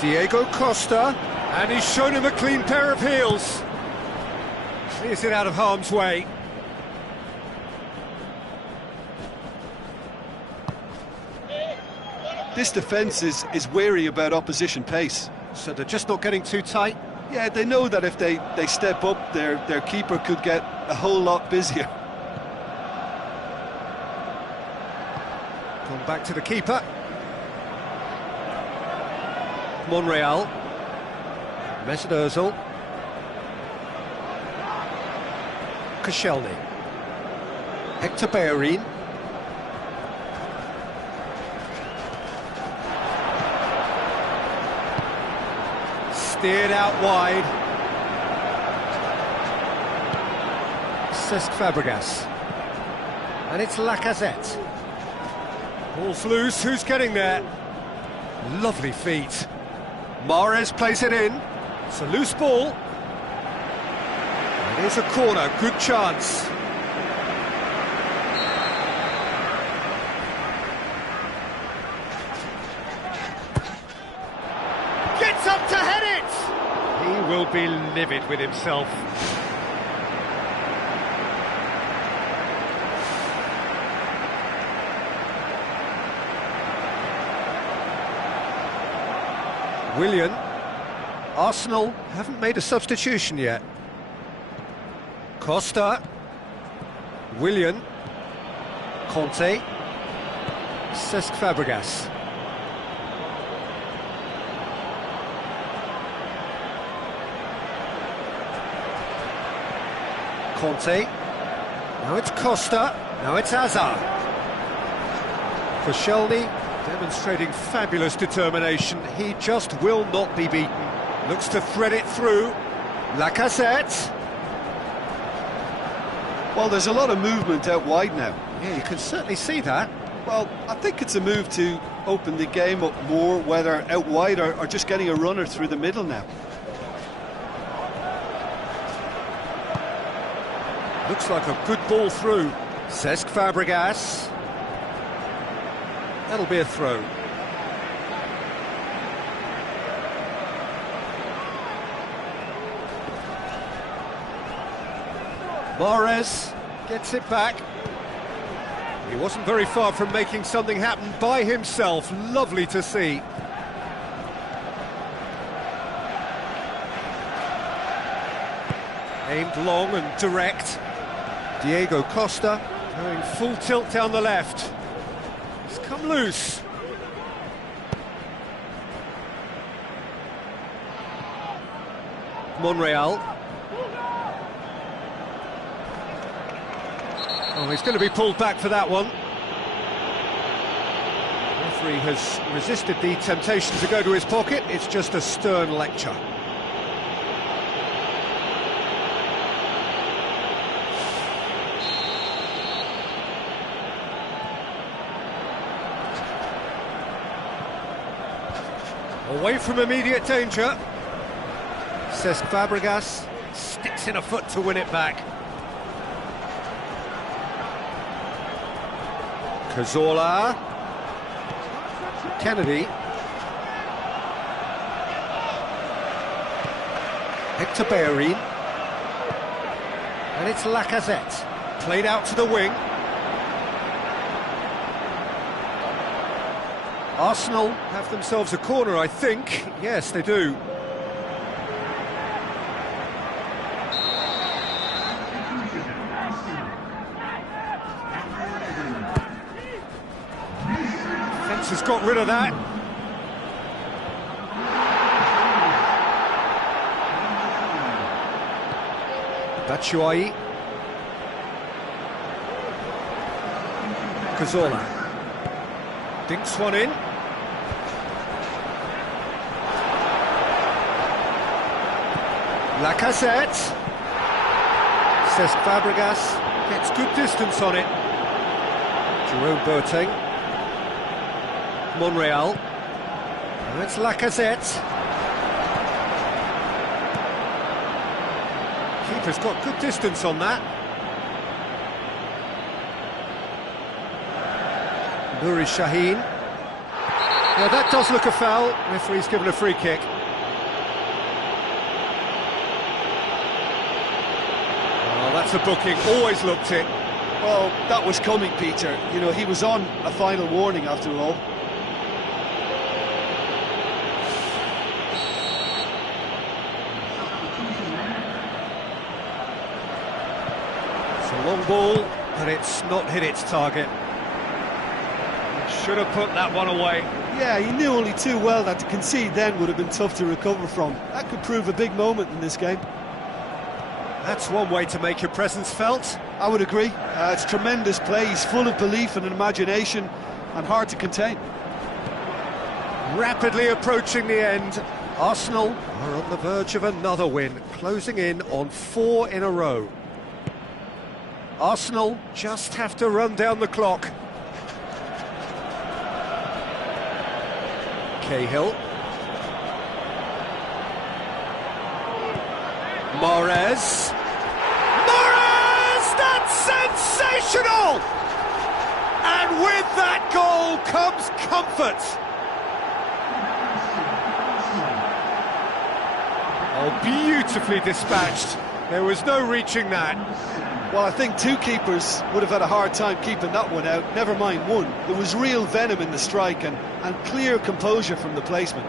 Diego Costa, and he's shown him a clean pair of heels. Clears it out of harm's way. This defence is wary about opposition pace. So they're just not getting too tight. Yeah, they know that if they step up, their keeper could get a whole lot busier. Gone back to the keeper. Monreal. Mesut Ozil. Koscielny. Hector Bellerin. Steered out wide. Cesc Fabregas. And it's Lacazette. Ball's loose, who's getting there? Lovely feet. Mahrez plays it in. It's a loose ball. It is a corner, good chance. Gets up to head it! He will be livid with himself. Willian. Arsenal haven't made a substitution yet. Costa. Willian. Conte. Cesc Fabregas. Conte. Now it's Costa. Now it's Hazard. Koscielny demonstrating fabulous determination. He just will not be beaten. Looks to thread it through. Lacazette. Well, there's a lot of movement out wide now. Yeah, you can certainly see that. Well, I think it's a move to open the game up more, whether out wide or just getting a runner through the middle now. Looks like a good ball through. Cesc Fabregas. That'll be a throw. Mahrez gets it back. He wasn't very far from making something happen by himself. Lovely to see. Aimed long and direct. Diego Costa going full tilt down the left. It's come loose. Monreal. Oh, he's going to be pulled back for that one. The referee has resisted the temptation to go to his pocket. It's just a stern lecture. Away from immediate danger. Cesc Fabregas sticks in a foot to win it back. Cazorla. Kennedy. Hector Bellerin. And it's Lacazette. Played out to the wing. Arsenal have themselves a corner, I think. Yes, they do. Defence has got rid of that. Batshuayi. Cazorla. Dinks one in. Lacazette. Cesc Fabregas gets good distance on it. Jerome Boateng. Monreal. Now it's Lacazette. Keeper's got good distance on that. Nuri Sahin. Yeah, that does look a foul. Referee's given a free kick. Oh, that's a booking. Always looked it. Well, that was coming, Peter. You know, he was on a final warning after all. It's a long ball, but it's not hit its target. Should have put that one away. Yeah, he knew only too well that to concede then would have been tough to recover from. That could prove a big moment in this game. That's one way to make your presence felt. I would agree. It's tremendous play. He's full of belief and imagination and hard to contain. Rapidly approaching the end. Arsenal are on the verge of another win, closing in on 4 in a row. Arsenal just have to run down the clock. Cahill. Mahrez. Mahrez! That's sensational! And with that goal comes comfort. Oh, beautifully dispatched. There was no reaching that. Well, I think two keepers would have had a hard time keeping that one out, never mind one. There was real venom in the strike and clear composure from the placement.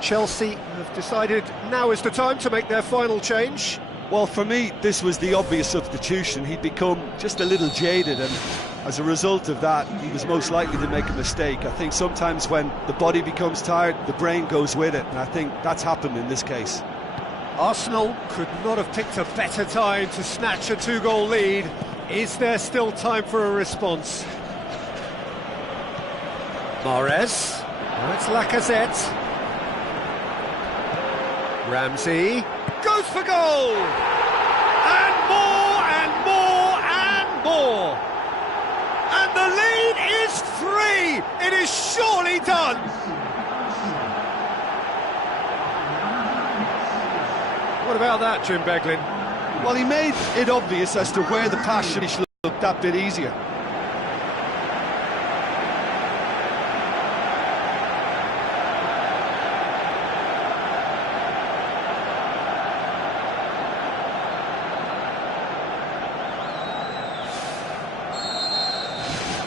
Chelsea have decided now is the time to make their final change. Well, for me, this was the obvious substitution. He'd become just a little jaded, and as a result of that, he was most likely to make a mistake. I think sometimes when the body becomes tired, the brain goes with it, and I think that's happened in this case. Arsenal could not have picked a better time to snatch a 2-goal lead. Is there still time for a response? Mahrez. Now it's Lacazette. Ramsey goes for goal! And more, and more, and more! And the lead is 3! It is surely done! What about that, Jim Beglin? Well, he made it obvious as to where the pass should look that bit easier.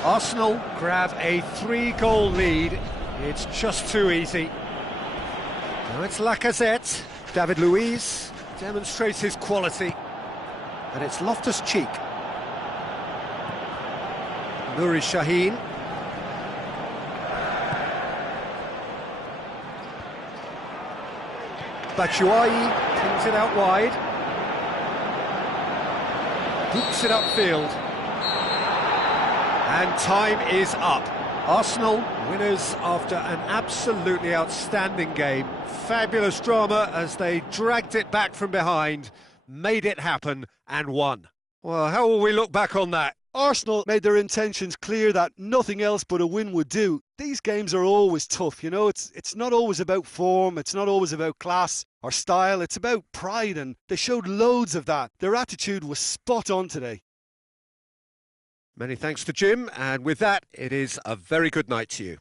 Arsenal grab a 3-goal lead. It's just too easy. Now it's Lacazette. David Luiz demonstrates his quality. And it's Loftus-Cheek. Nuri Sahin. Batshuayi pings it out wide. Hooks it upfield. And time is up. Arsenal winners after an absolutely outstanding game. Fabulous drama as they dragged it back from behind, made it happen and won. Well, how will we look back on that? Arsenal made their intentions clear that nothing else but a win would do. These games are always tough, you know, it's not always about form, it's not always about class or style, it's about pride, and they showed loads of that. Their attitude was spot on today. Many thanks to Jim, and with that, it is a very good night to you.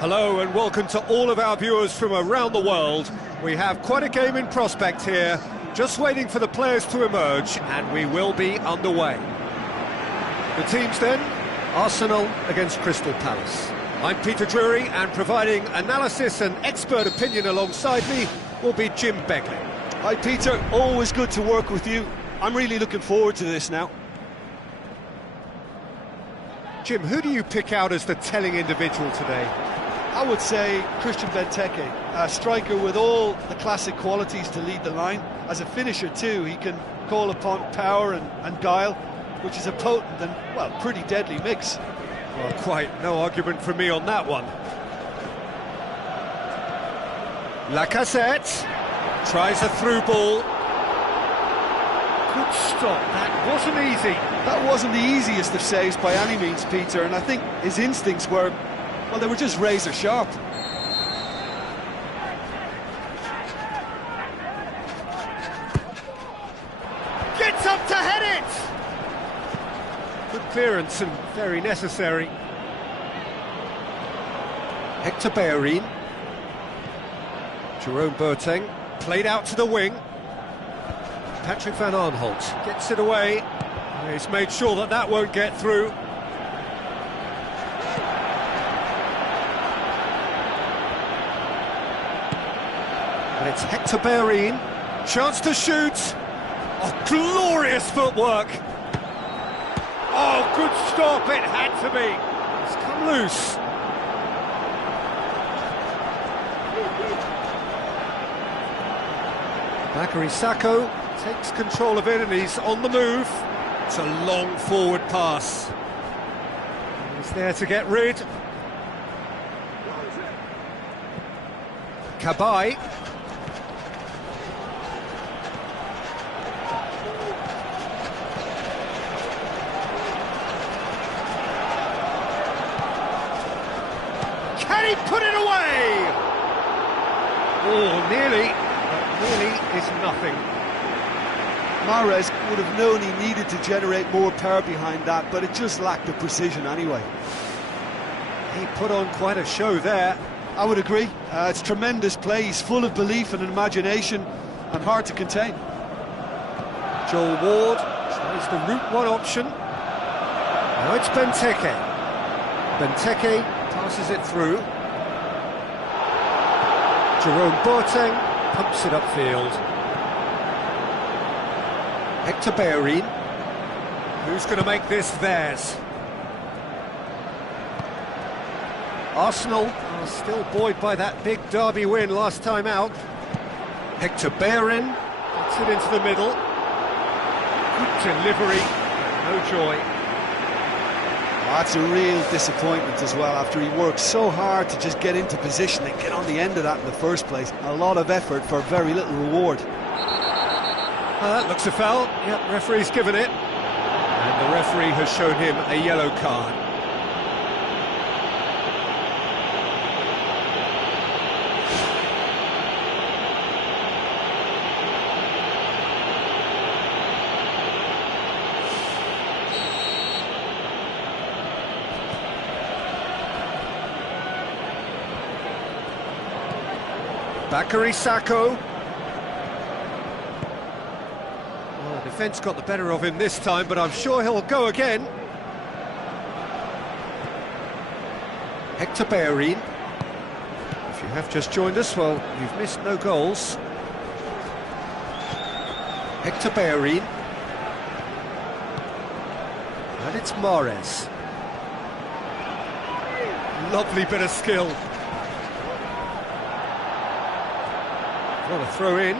Hello and welcome to all of our viewers from around the world. We have quite a game in prospect here, just waiting for the players to emerge, and we will be underway. The teams then, Arsenal against Crystal Palace. I'm Peter Drury, and providing analysis and expert opinion alongside me will be Jim Begley. Hi Peter, always good to work with you. I'm really looking forward to this now. Jim, who do you pick out as the telling individual today? I would say Christian Benteke, a striker with all the classic qualities to lead the line. As a finisher too, he can call upon power and guile, which is a potent and, well, pretty deadly mix. Well, quite no argument from me on that one. Lacazette tries a through ball. Good stop, that wasn't easy. That wasn't the easiest of saves by any means, Peter, and I think his instincts were, well, they were just razor sharp. Gets up to head it! Good clearance and very necessary. Hector Bellerin. Jerome Boateng played out to the wing. Patrick Van Aanholt gets it away. He's made sure that that won't get through. And it's Hector Bellerin, chance to shoot. Oh, glorious footwork. Oh, good stop, it had to be. It's come loose. Bakary Sakho takes control of it and he's on the move. It's a long forward pass. He's there to get rid. Cabaye. Can he put it away? Oh, nearly. But nearly is nothing. Mahrez would have known he needed to generate more power behind that, but it just lacked the precision anyway. He put on quite a show there. I would agree. It's tremendous play. He's full of belief and imagination and hard to contain. Joel Ward tries the route one option. Now it's Benteke. Benteke passes it through. Jerome Boateng pumps it upfield. Hector Bellerin. Who's going to make this theirs? Arsenal are still buoyed by that big derby win last time out. Hector Bellerin gets it into the middle. Good delivery, no joy. That's a real disappointment as well, after he worked so hard to just get into position and get on the end of that in the first place. A lot of effort for very little reward. That looks a foul. Yep, referee's given it. And the referee has shown him a yellow card. Bakary Sakho. Well, the defence got the better of him this time, but I'm sure he'll go again. Hector Bellerin. If you have just joined us, well, you've missed no goals. Hector Bellerin. And it's Mahrez. Lovely bit of skill. What a throw in.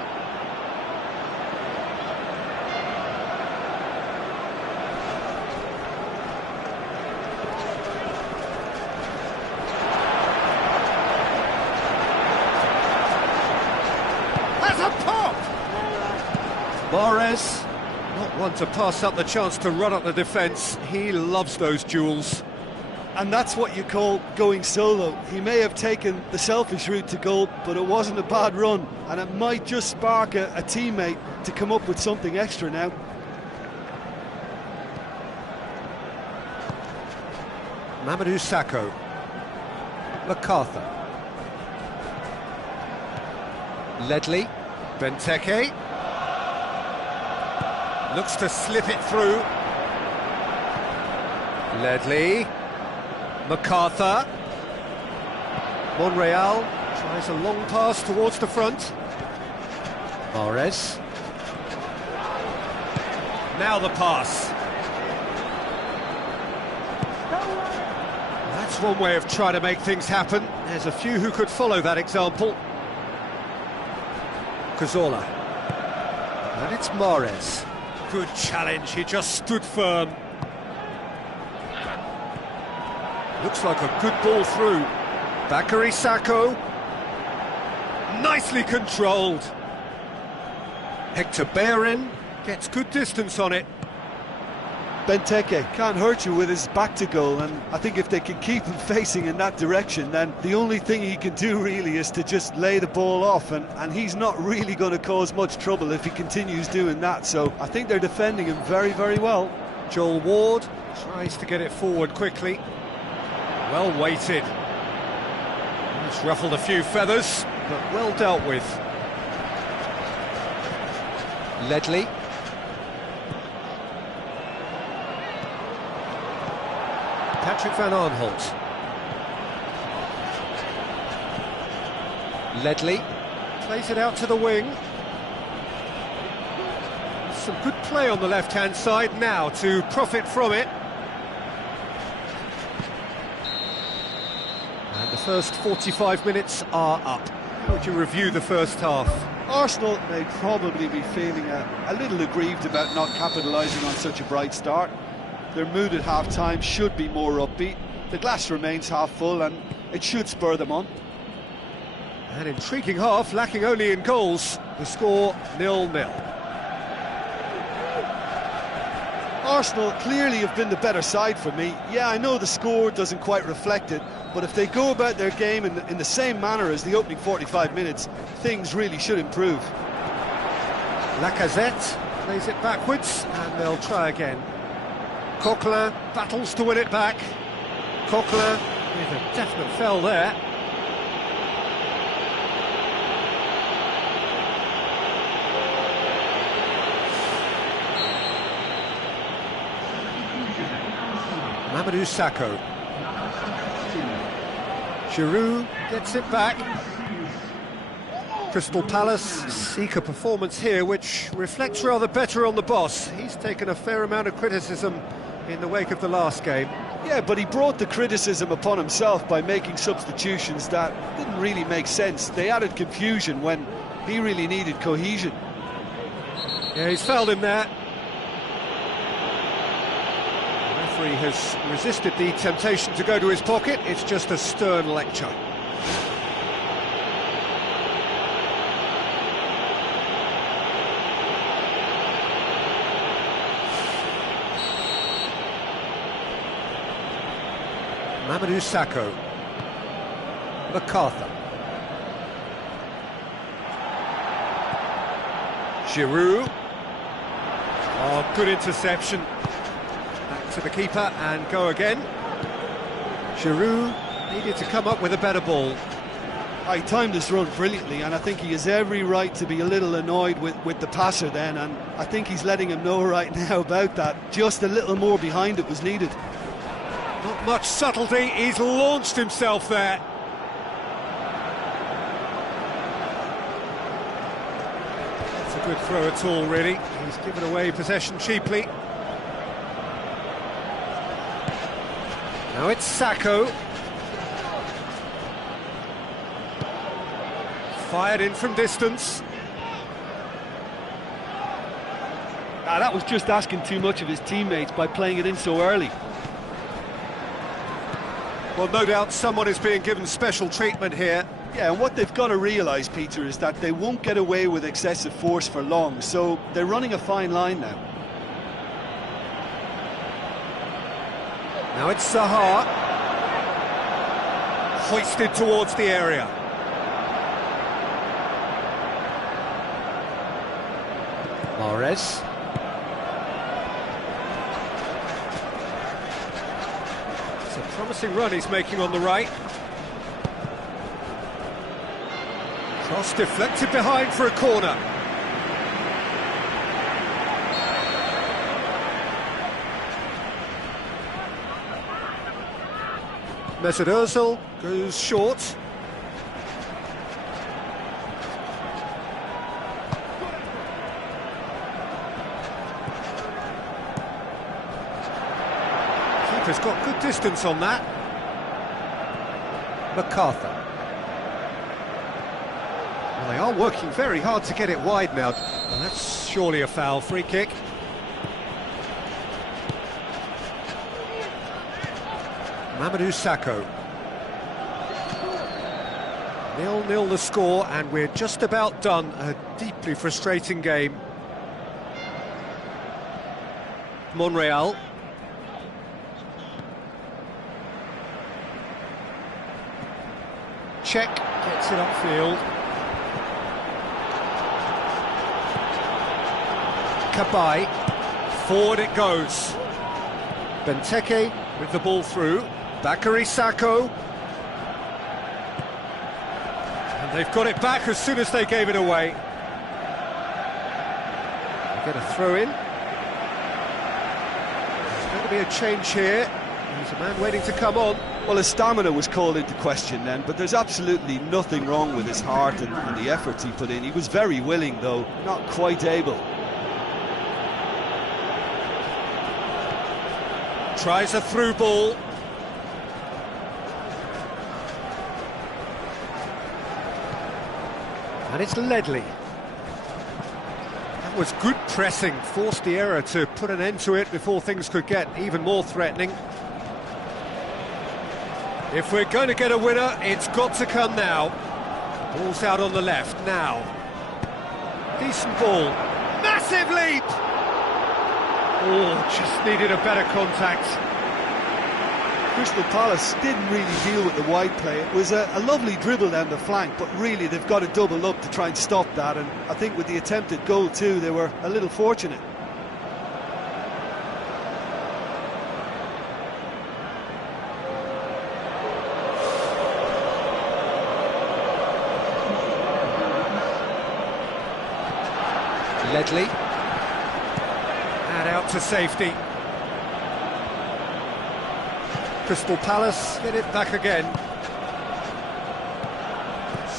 Has a pop! Mahrez, not one to pass up the chance to run up the defence. He loves those duels. And that's what you call going solo. He may have taken the selfish route to goal, but it wasn't a bad run, and it might just spark a teammate to come up with something extra now. Mamadou Sakho. MacArthur. Ledley. Benteke. Looks to slip it through. Ledley. MacArthur. Monreal tries a long pass towards the front. Mahrez. Now the pass. That's one way of trying to make things happen. There's a few who could follow that example. Cazorla. And it's Mahrez. Good challenge, he just stood firm. Looks like a good ball through. Bakary Sakho. Nicely controlled. Hector Bellerin gets good distance on it. Benteke can't hurt you with his back to goal, and I think if they can keep him facing in that direction, then the only thing he can do really is to just lay the ball off, and he's not really going to cause much trouble if he continues doing that. So I think they're defending him very, very well. Joel Ward tries to get it forward quickly. Well weighted. It's ruffled a few feathers, but well dealt with. Ledley. Patrick van Aanholt. Ledley plays it out to the wing. Some good play on the left-hand side now to profit from it. And the first 45 minutes are up. How would you review the first half? Arsenal may probably be feeling a little aggrieved about not capitalising on such a bright start. Their mood at half-time should be more upbeat. The glass remains half full, and it should spur them on. An intriguing half, lacking only in goals. The score 0-0. Arsenal clearly have been the better side for me. Yeah, I know the score doesn't quite reflect it, but if they go about their game in the same manner as the opening 45 minutes, things really should improve. Lacazette plays it backwards, and they'll try again. Coquelin battles to win it back. Coquelin with a definite foul there. Mamadou Sakho. Giroud gets it back. Crystal Palace seek a performance here which reflects rather better on the boss. He's taken a fair amount of criticism in the wake of the last game. Yeah, but he brought the criticism upon himself by making substitutions that didn't really make sense. They added confusion when he really needed cohesion. Yeah, he's fouled him there. The referee has resisted the temptation to go to his pocket. It's just a stern lecture. Mamadou Sakho, MacArthur, Giroud, oh, good interception, back to the keeper and go again. Giroud needed to come up with a better ball. He timed this run brilliantly, and I think he has every right to be a little annoyed with the passer then, and I think he's letting him know right now about that. Just a little more behind it was needed. Not much subtlety, he's launched himself there. That's a good throw at all, really. He's given away possession cheaply. Now it's Sakho. Fired in from distance. That was just asking too much of his teammates by playing it in so early. Well, no doubt someone is being given special treatment here. Yeah, and what they've got to realise, Peter, is that they won't get away with excessive force for long, so they're running a fine line now. Now it's Zaha. Hoisted towards the area. Mahrez. It's a promising run he's making on the right. Cross deflected behind for a corner. Mahrez-Arsenal goes short. Keeper's got good distance on that. MacArthur. Well, they are working very hard to get it wide now. And that's surely a foul. Free kick. Mamadou Sakho. 0-0 the score, and we're just about done. A deeply frustrating game. Monreal. Check, gets it upfield. Cabaye. Forward it goes. Benteke with the ball through. Bakary Sakho. And they've got it back as soon as they gave it away. They get a throw in. There's going to be a change here. There's a man waiting to come on. Well, his stamina was called into question then, but there's absolutely nothing wrong with his heart and the efforts he put in. He was very willing, though, not quite able. Tries a through ball. And it's Ledley. That was good pressing, forced the error to put an end to it before things could get even more threatening. If we're going to get a winner, it's got to come now. Ball's out on the left now. Decent ball. Massive leap! Oh, just needed a better contact. Crystal Palace didn't really deal with the wide play. It was a lovely dribble down the flank, but really they've got to double up to try and stop that, and I think with the attempted goal too, they were a little fortunate. Ledley. And out to safety. Crystal Palace get it back again.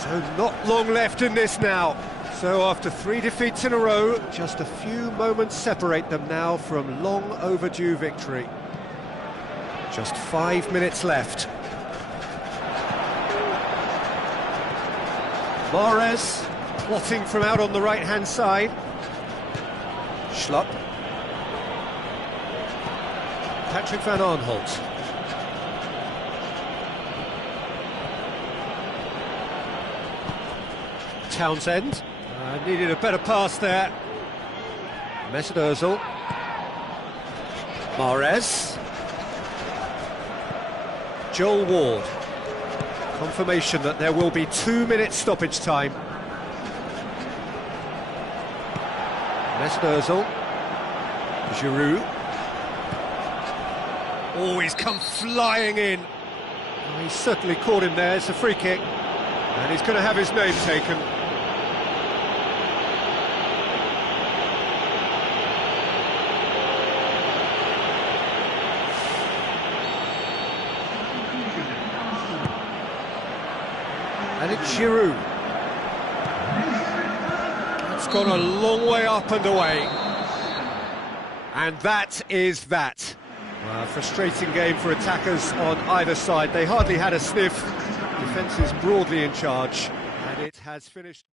So not long left in this now. So after 3 defeats in a row, just a few moments separate them now from long overdue victory. Just 5 minutes left. Mahrez plotting from out on the right-hand side. Schlupp. Patrick van Aanholt. Townsend. Needed a better pass there. Mahrez-Arsenal. Mahrez. Joel Ward. Confirmation that there will be 2 minutes stoppage time. Mahrez-Arsenal. Giroud. Oh, he's come flying in. Oh, he's certainly caught him there. It's a free kick. And he's going to have his name taken. And it's Giroud. It's gone a long way up and away. And that is that. Frustrating game for attackers on either side. They hardly had a sniff. Defence is broadly in charge. And it has finished.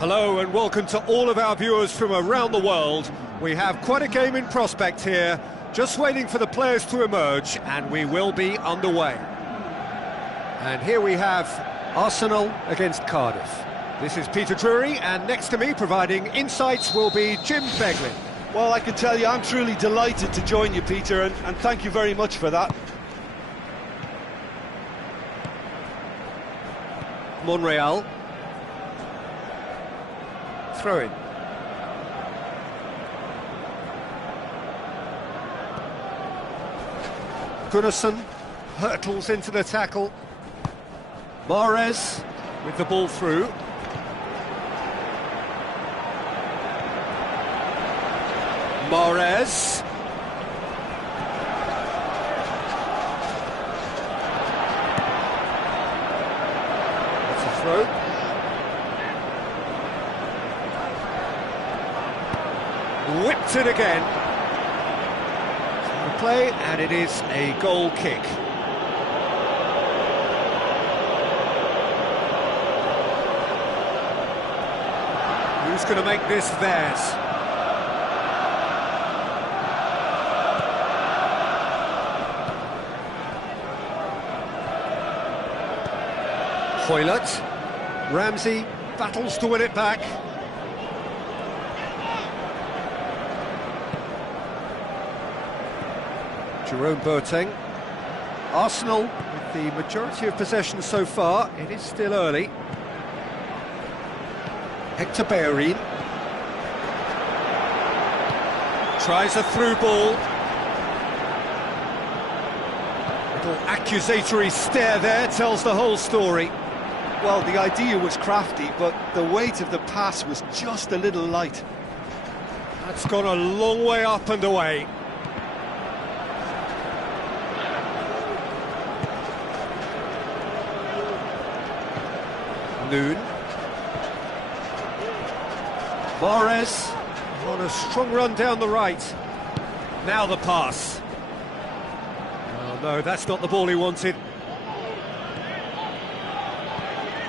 Hello and welcome to all of our viewers from around the world. We have quite a game in prospect here, just waiting for the players to emerge, and we will be underway. And here we have Arsenal against Cardiff. This is Peter Drury, and next to me providing insights will be Jim Beglin. Well, I can tell you I'm truly delighted to join you, Peter, and thank you very much for that. Monreal. Throw in. Gunnarsson hurtles into the tackle. Mahrez with the ball through. Mahrez. That's a throw. Whipped it again. The play, and it is a goal kick. Who's going to make this theirs? Hoylett. Ramsey battles to win it back. Jerome Boateng. Arsenal with the majority of possession so far. It is still early. Hector Bellerin tries a through ball. Little accusatory stare there tells the whole story. Well, the idea was crafty, but the weight of the pass was just a little light. That's gone a long way up and away. Noon. Mahrez on a strong run down the right. Now the pass. Oh no, that's not the ball he wanted.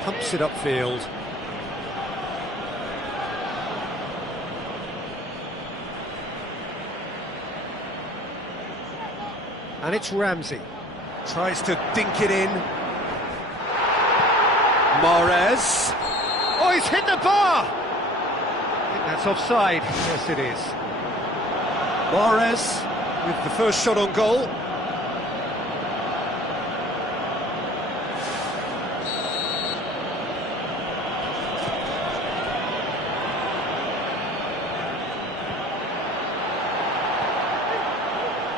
Pumps it upfield. And it's Ramsey. Tries to dink it in. Mahrez. Oh, he's hit the bar! I think that's offside. Yes, it is. Mahrez with the first shot on goal.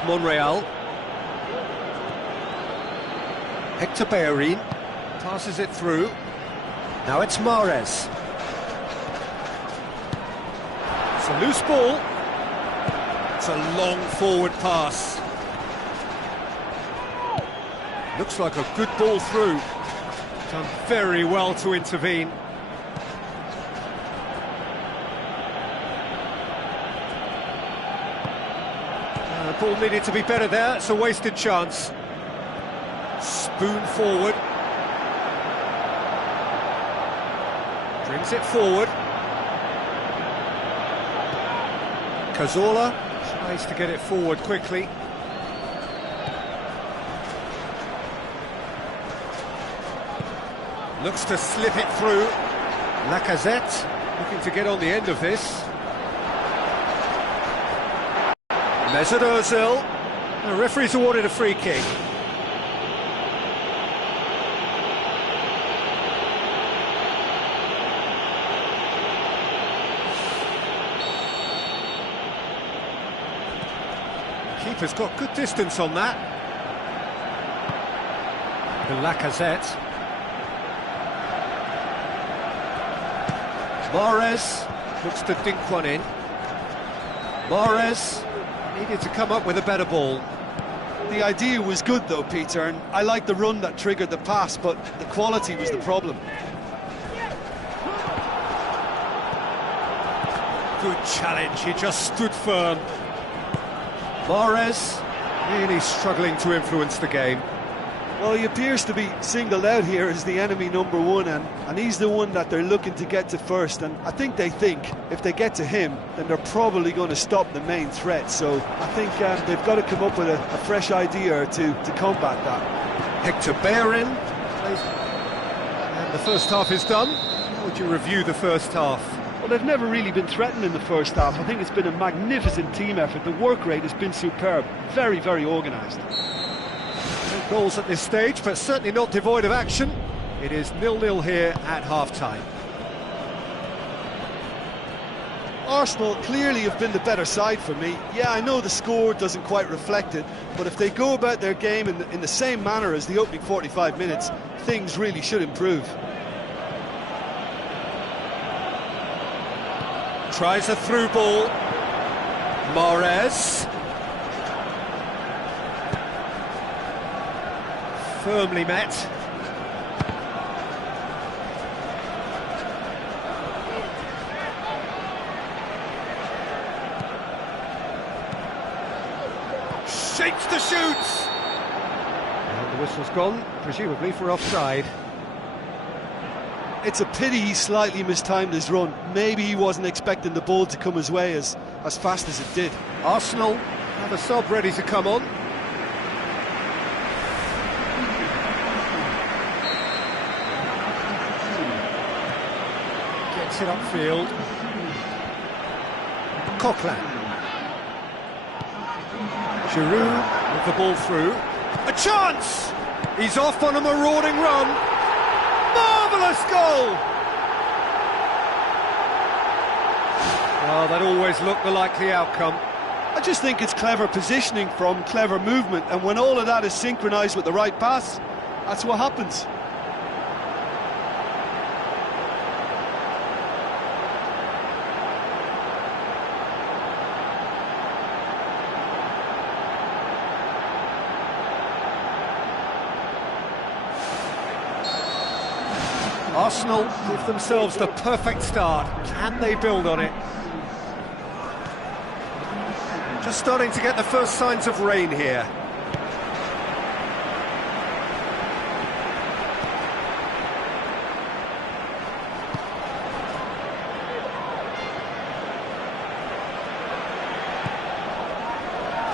Monreal. Hector Bellerin passes it through. Now it's Mahrez. It's a loose ball. It's a long forward pass. Looks like a good ball through. Done very well to intervene. The ball needed to be better there. It's a wasted chance. Spoon forward. Brings it forward. Cazorla tries to get it forward quickly. Looks to slip it through. Lacazette looking to get on the end of this. Mahrez-Arsenal. The referee's awarded a free kick. Keeper's got good distance on that. The Lacazette. Mahrez looks to dink one in. Mahrez needed to come up with a better ball. The idea was good though, Peter, and I like the run that triggered the pass, but the quality was the problem. Good challenge, he just stood firm. Mahrez really struggling to influence the game. Well, he appears to be singled out here as the enemy number one, and he's the one that they're looking to get to first, and I think if they get to him, then they're probably going to stop the main threat, so I think they've got to come up with a fresh idea or two to combat that. Hector Bellerin, and the first half is done. How would you review the first half? Well, they've never really been threatened in the first half. I think it's been a magnificent team effort. The work rate has been superb, very, very organised. No goals at this stage, but certainly not devoid of action. It is 0-0 here at half-time. Arsenal clearly have been the better side for me. Yeah, I know the score doesn't quite reflect it, but if they go about their game in the same manner as the opening 45 minutes, things really should improve. Tries a through ball. Mahrez. Firmly met. Shapes the shoots! And the whistle's gone, presumably for offside. It's a pity he slightly mistimed his run. Maybe he wasn't expecting the ball to come his way as fast as it did. Arsenal have a sub ready to come on. Gets it upfield. Coquelin. Giroud with the ball through. A chance! He's off on a marauding run. Marvellous goal! Well, that always looked the likely outcome. I just think it's clever positioning from clever movement, and when all of that is synchronised with the right pass, that's what happens. Arsenal give themselves the perfect start. Can they build on it? Just starting to get the first signs of rain here.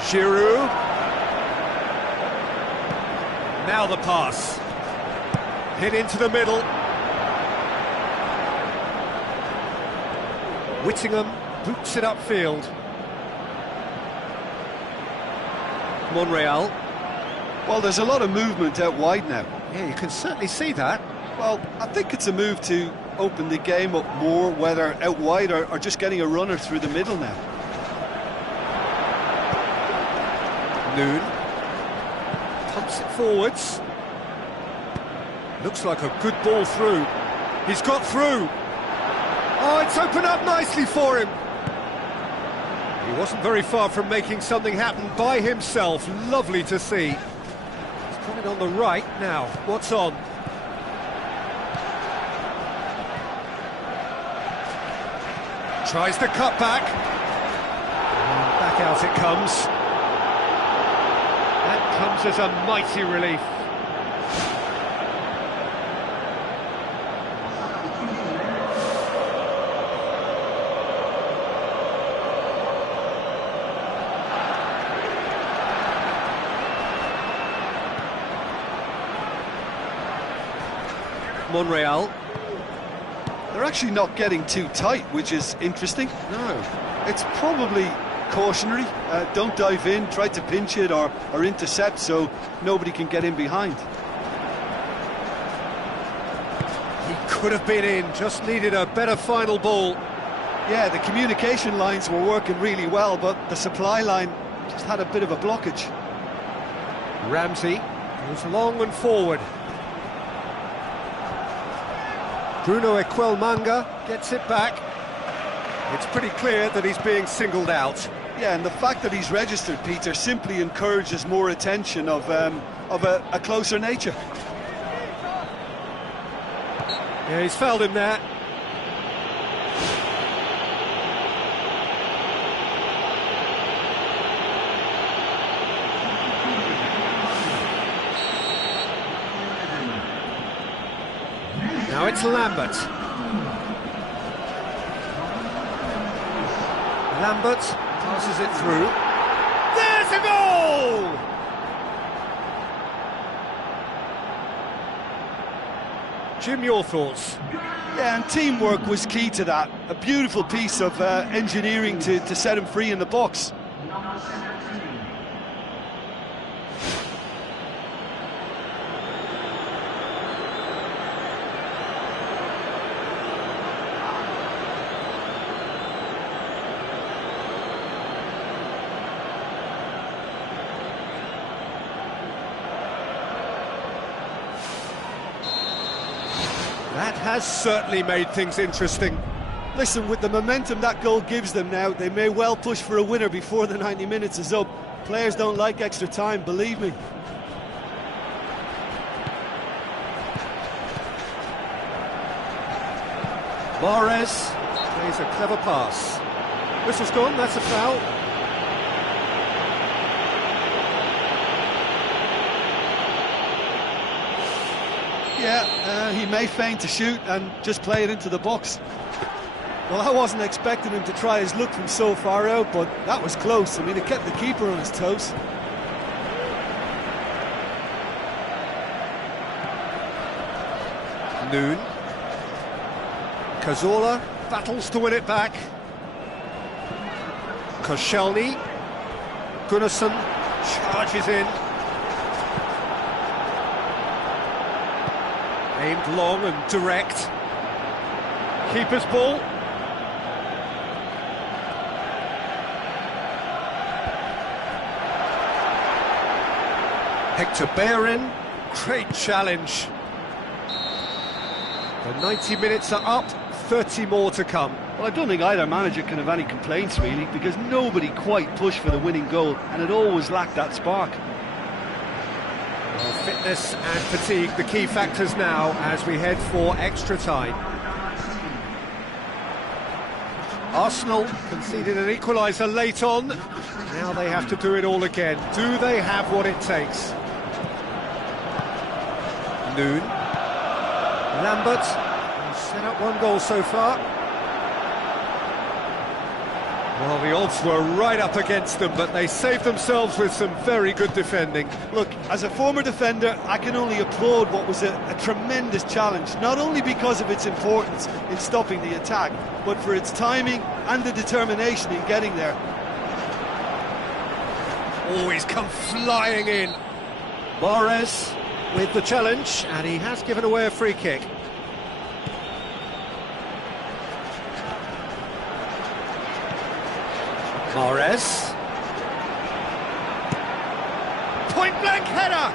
Giroud. Now the pass. Hit into the middle. Whittingham boots it upfield. Monreal. Well, there's a lot of movement out wide now. Yeah, you can certainly see that. Well, I think it's a move to open the game up more, whether out wide or just getting a runner through the middle now. Noon. Pumps it forwards. Looks like a good ball through. He's got through. Oh, it's opened up nicely for him. He wasn't very far from making something happen by himself. Lovely to see. He's put it on the right now. What's on? Tries the cut back. And back out it comes. That comes as a mighty relief. Monreal. They're actually not getting too tight, which is interesting. No. It's probably cautionary. Don't dive in, try to pinch it or intercept so nobody can get in behind. He could have been in, just needed a better final ball. Yeah, the communication lines were working really well, but the supply line just had a bit of a blockage. Ramsey goes long and forward. Bruno Equelmanga gets it back. It's pretty clear that he's being singled out. Yeah, and the fact that he's registered, Peter, simply encourages more attention of a closer nature. Yeah, he's fouled him there. Now it's Lambert. Lambert passes it through. There's a goal! Jim, your thoughts? Yeah, and teamwork was key to that. A beautiful piece of engineering to set him free in the box. That has certainly made things interesting. Listen, with the momentum that goal gives them now, they may well push for a winner before the 90 minutes is up. Players don't like extra time, believe me. Mahrez plays a clever pass. Whistle's gone, that's a foul. Yeah, he may feign to shoot and just play it into the box. Well, I wasn't expecting him to try his luck from so far out, but that was close. I mean, it kept the keeper on his toes. Noon. Cazorla battles to win it back. Koscielny. Gunnarsson charges in. Aimed long and direct. Keeper's ball. Hector Bellerin, great challenge. The 90 minutes are up, 30 more to come. Well, I don't think either manager can have any complaints, really, because nobody quite pushed for the winning goal, and it always lacked that spark. Well, fitness and fatigue, the key factors now as we head for extra time. Arsenal conceded an equaliser late on. Now they have to do it all again. Do they have what it takes? Noon. Lambert, he's set up one goal so far. Well, the odds were right up against them, but they saved themselves with some very good defending. Look, as a former defender, I can only applaud what was a tremendous challenge, not only because of its importance in stopping the attack, but for its timing and the determination in getting there. Always come flying in. Mahrez with the challenge, and he has given away a free kick. Mahrez. Point-blank header!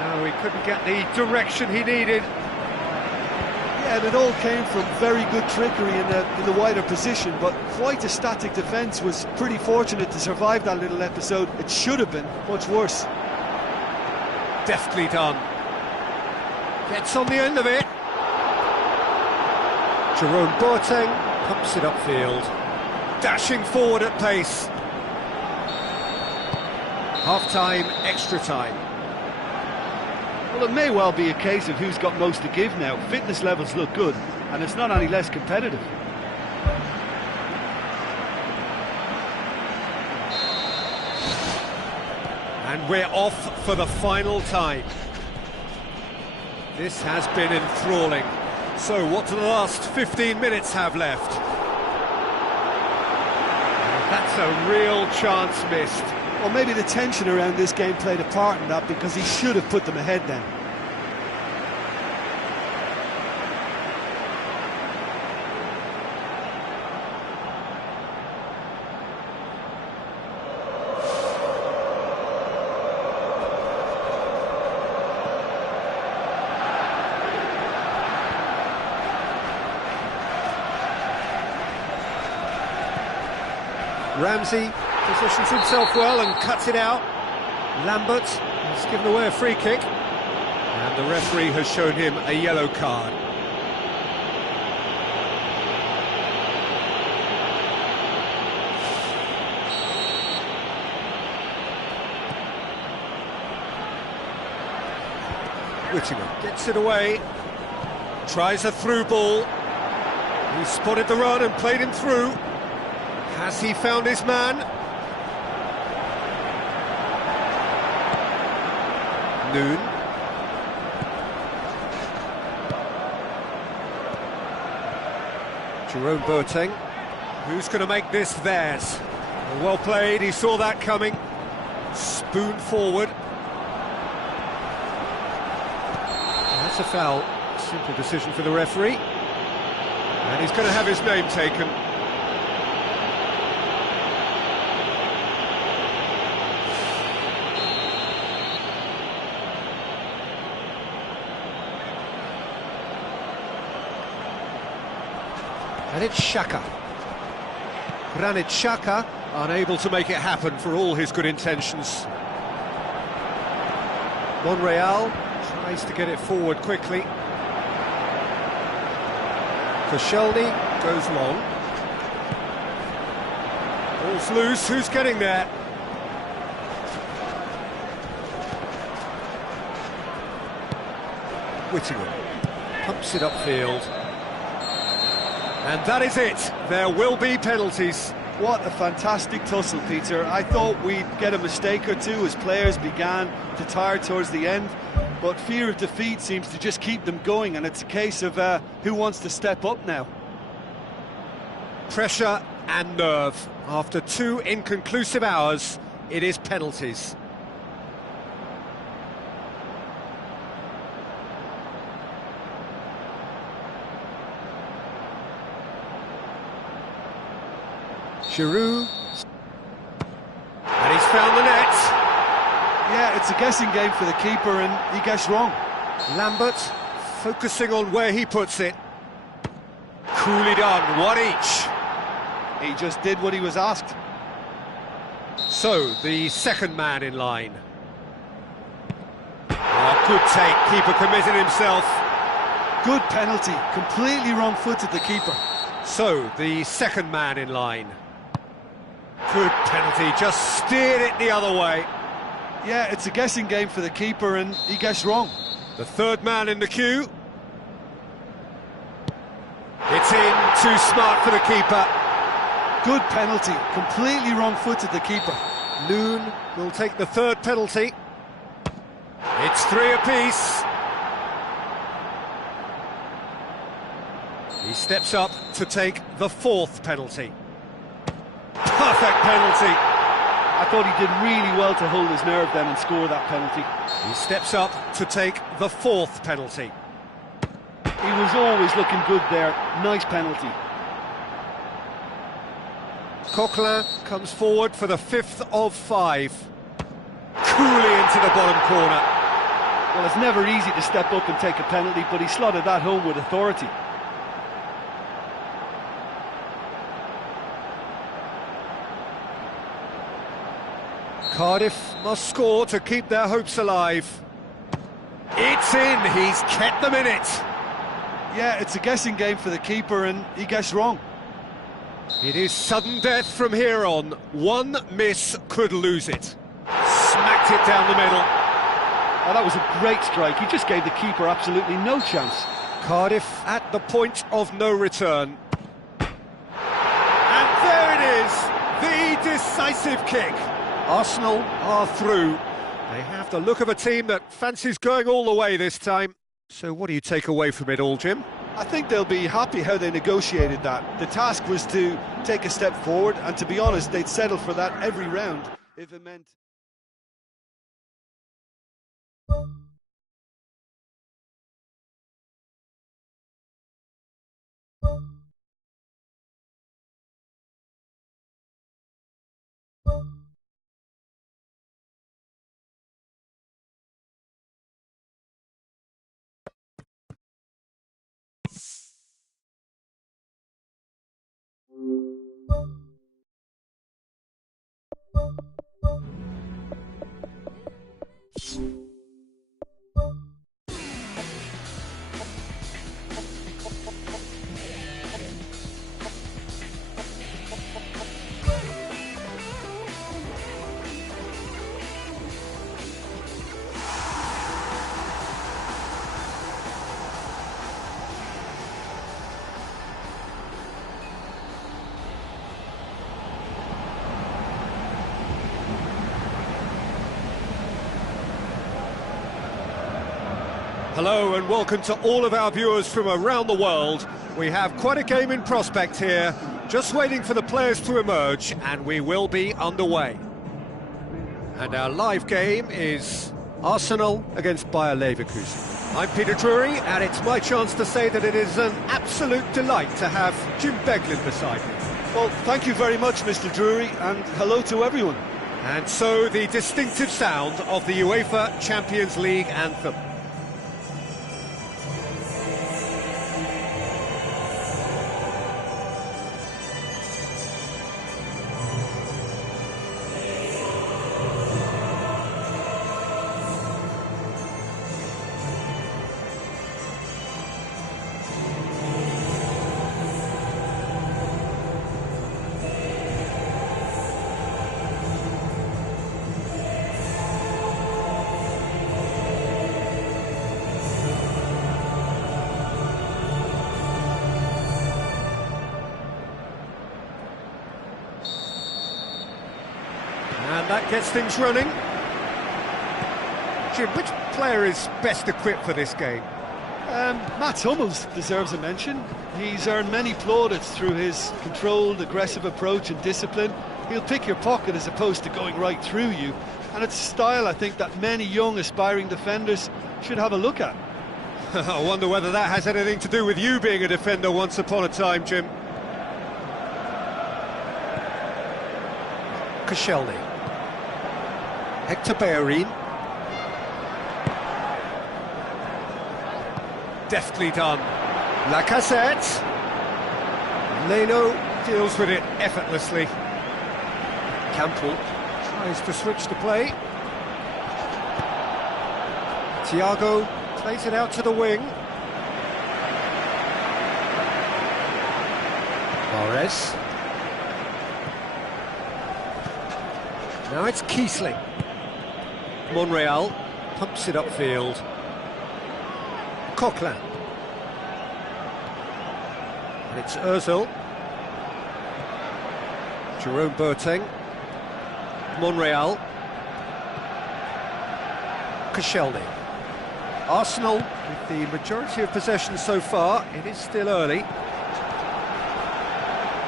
No, he couldn't get the direction he needed. Yeah, and it all came from very good trickery in the wider position, but quite a static defence. Was pretty fortunate to survive that little episode. It should have been much worse. Deftly done. Gets on the end of it. Jerome Boateng pumps it upfield. Dashing forward at pace. Half-time, extra time. Well, it may well be a case of who's got most to give now. Fitness levels look good, and it's not any less competitive. And we're off for the final time. This has been enthralling. So what do the last 15 minutes have left? That's a real chance missed. Well, maybe the tension around this game played a part in that, because he should have put them ahead then. Ramsey positions himself well and cuts it out. Lambert has given away a free kick, and the referee has shown him a yellow card. Whittingham gets it away, tries a through ball. He spotted the run and played him through. Has he found his man? Noon. Jerome Boateng. Who's going to make this theirs? Well played, he saw that coming. Spoon forward. That's a foul. Simple decision for the referee. And he's going to have his name taken. And it's Xhaka. Granit Xhaka, unable to make it happen for all his good intentions. Monreal tries to get it forward quickly. Koscielny goes long. Ball's loose, who's getting there? Whittingham pumps it upfield. And that is it. There will be penalties. What a fantastic tussle, Peter. I thought we'd get a mistake or two as players began to tire towards the end, but fear of defeat seems to just keep them going, and it's a case of who wants to step up now. Pressure and nerve. After 2 inconclusive hours, it is penalties. Giroud, and he's found the net. Yeah, it's a guessing game for the keeper, and he guessed wrong. Lambert focusing on where he puts it. Coolly done, 1 each. He just did what he was asked. So, the second man in line. Oh, good take, keeper committed himself. Good penalty, completely wrong-footed the keeper. So, the second man in line. Good penalty, just steered it the other way. Yeah, it's a guessing game for the keeper, and he guessed wrong. The third man in the queue. It's in, too smart for the keeper. Good penalty, completely wrong-footed the keeper. Loon will take the third penalty. It's 3 apiece. He steps up to take the fourth penalty. Perfect penalty. I thought he did really well to hold his nerve then and score that penalty. He steps up to take the fourth penalty. He was always looking good there. Nice penalty. Coquelin comes forward for the 5th of 5. Coolly into the bottom corner. Well, it's never easy to step up and take a penalty, but he slotted that home with authority. Cardiff must score to keep their hopes alive. It's in, he's kept them in it. Yeah, it's a guessing game for the keeper, and he guessed wrong. It is sudden death from here on. 1 miss could lose it. Smacked it down the middle. Oh, that was a great strike. He just gave the keeper absolutely no chance. Cardiff at the point of no return. And there it is, the decisive kick. Arsenal are through. They have the look of a team that fancies going all the way this time. So what do you take away from it all, Jim? I think they'll be happy how they negotiated that. The task was to take a step forward, and to be honest, they'd settle for that every round if it meant... Hello and welcome to all of our viewers from around the world. We have quite a game in prospect here, just waiting for the players to emerge, and we will be underway. And our live game is Arsenal against BaL Leverkusen. I'm Peter Drury, and it's my chance to say that it is an absolute delight to have Jim Beglin beside me. Well, thank you very much, Mr. Drury, and hello to everyone. And so the distinctive sound of the UEFA Champions League anthem. that gets things running. Jim, which player is best equipped for this game? Mats Hummels deserves a mention. He's earned many plaudits through his controlled, aggressive approach and discipline. He'll pick your pocket as opposed to going right through you. And it's a style, I think, that many young, aspiring defenders should have a look at. I wonder whether that has anything to do with you being a defender once upon a time, Jim. Koscielny. Hector Bellerin. Deftly done. Lacazette. Leno deals with it effortlessly. Campbell tries to switch the play. Thiago plays it out to the wing. Mahrez. Now it's Kiesling. Monreal pumps it upfield. Coquelin. And it's Ozil. Jerome Boateng. Monreal. Koscielny. Arsenal with the majority of possession so far. It is still early.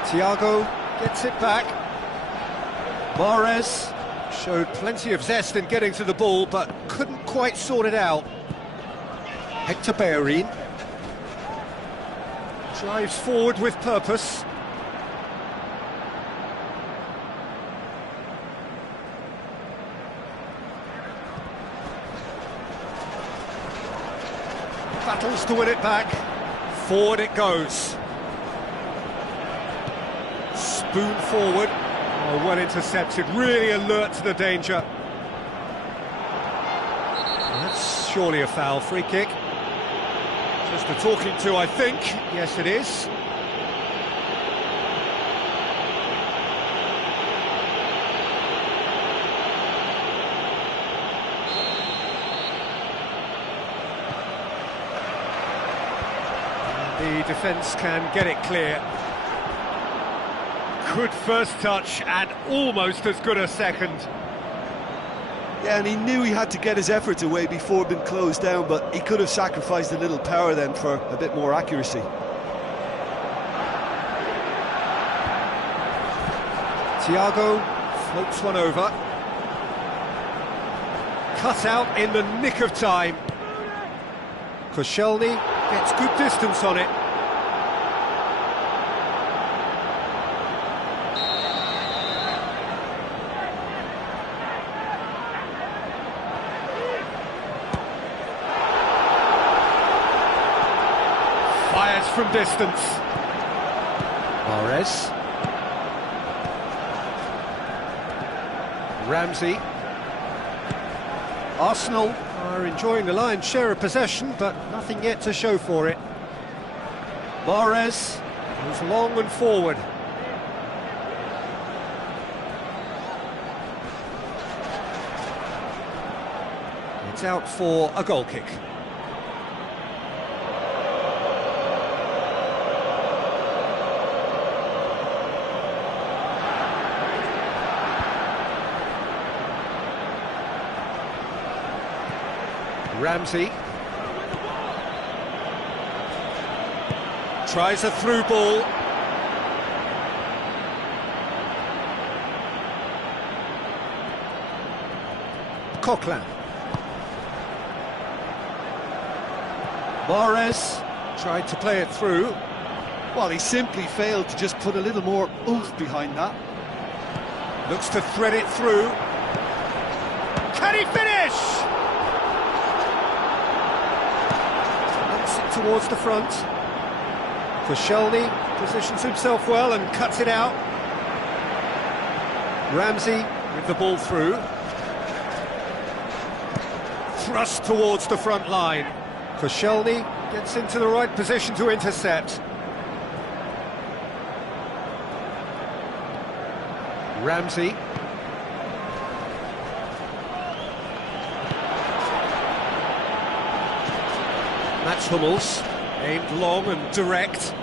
Thiago gets it back. Mahrez showed plenty of zest in getting to the ball, but couldn't quite sort it out. Hector Bellerin drives forward with purpose. Battles to win it back. Forward it goes. Spoon forward. Oh, well intercepted, really alert to the danger. That's surely a foul. Free kick. Just a talking to, I think. Yes, it is. The defence can get it clear. Good first touch and almost as good a second. Yeah, and he knew he had to get his efforts away before being closed down, but he could have sacrificed a little power then for a bit more accuracy. Thiago floats one over. Cut out in the nick of time. Koscielny gets good distance on it. Fires from distance. Mahrez. Ramsey. Arsenal are enjoying the lion's share of possession, but nothing yet to show for it. Mahrez moves long and forward. It's out for a goal kick. Ramsey tries a through ball. Coquelin. Mahrez tried to play it through. Well, he simply failed to just put a little more oomph behind that. Looks to thread it through. Can he finish? Towards the front. Koscielny positions himself well and cuts it out. Ramsey with the ball through. Thrust towards the front line. Koscielny gets into the right position to intercept. Ramsey. Mats Hummels, aimed long and direct.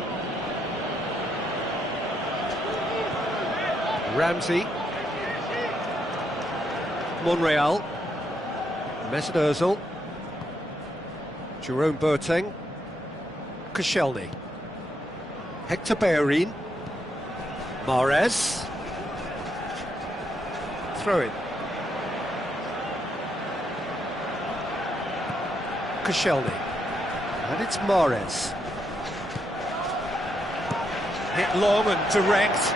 Ramsey. Monreal. Mahrez-Arsenal. Jerome Boateng. Koscielny. Hector Bellerin. Mahrez. Throw in. Koscielny. And it's Mahrez. Hit long and direct.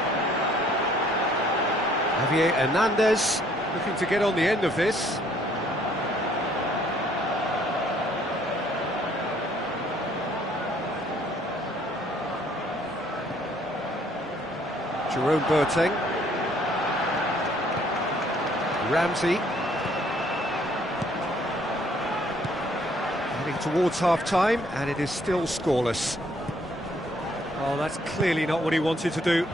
Javier Hernandez looking to get on the end of this. Jerome Boateng. Ramsey. Heading towards half-time, and it is still scoreless. Oh, that's clearly not what he wanted to do.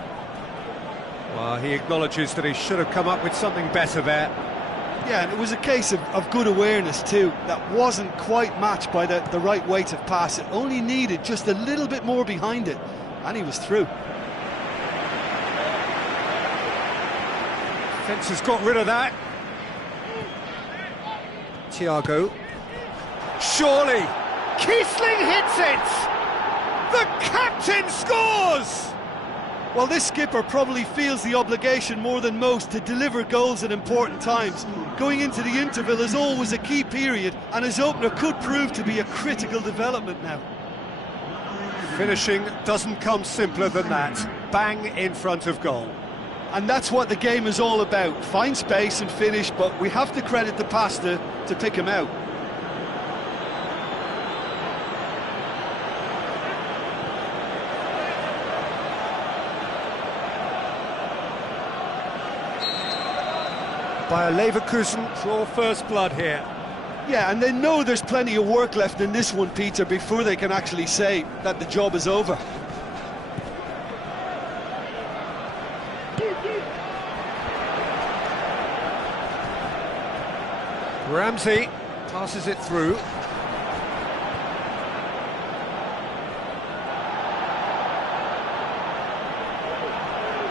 Well, he acknowledges that he should have come up with something better there. Yeah, and it was a case of good awareness too. That wasn't quite matched by the right weight of pass. It only needed just a little bit more behind it, and he was through. Defence has got rid of that. Thiago. Surely! Kiesling hits it! The captain scores! Well, this skipper probably feels the obligation more than most to deliver goals at important times. Going into the interval is always a key period, and his opener could prove to be a critical development now. Finishing doesn't come simpler than that. Bang in front of goal. And that's what the game is all about. Find space and finish, but we have to credit the passer to pick him out. Bayer Leverkusen for first blood here. Yeah, and they know there's plenty of work left in this one, Peter, before they can actually say that the job is over. Ramsey passes it through.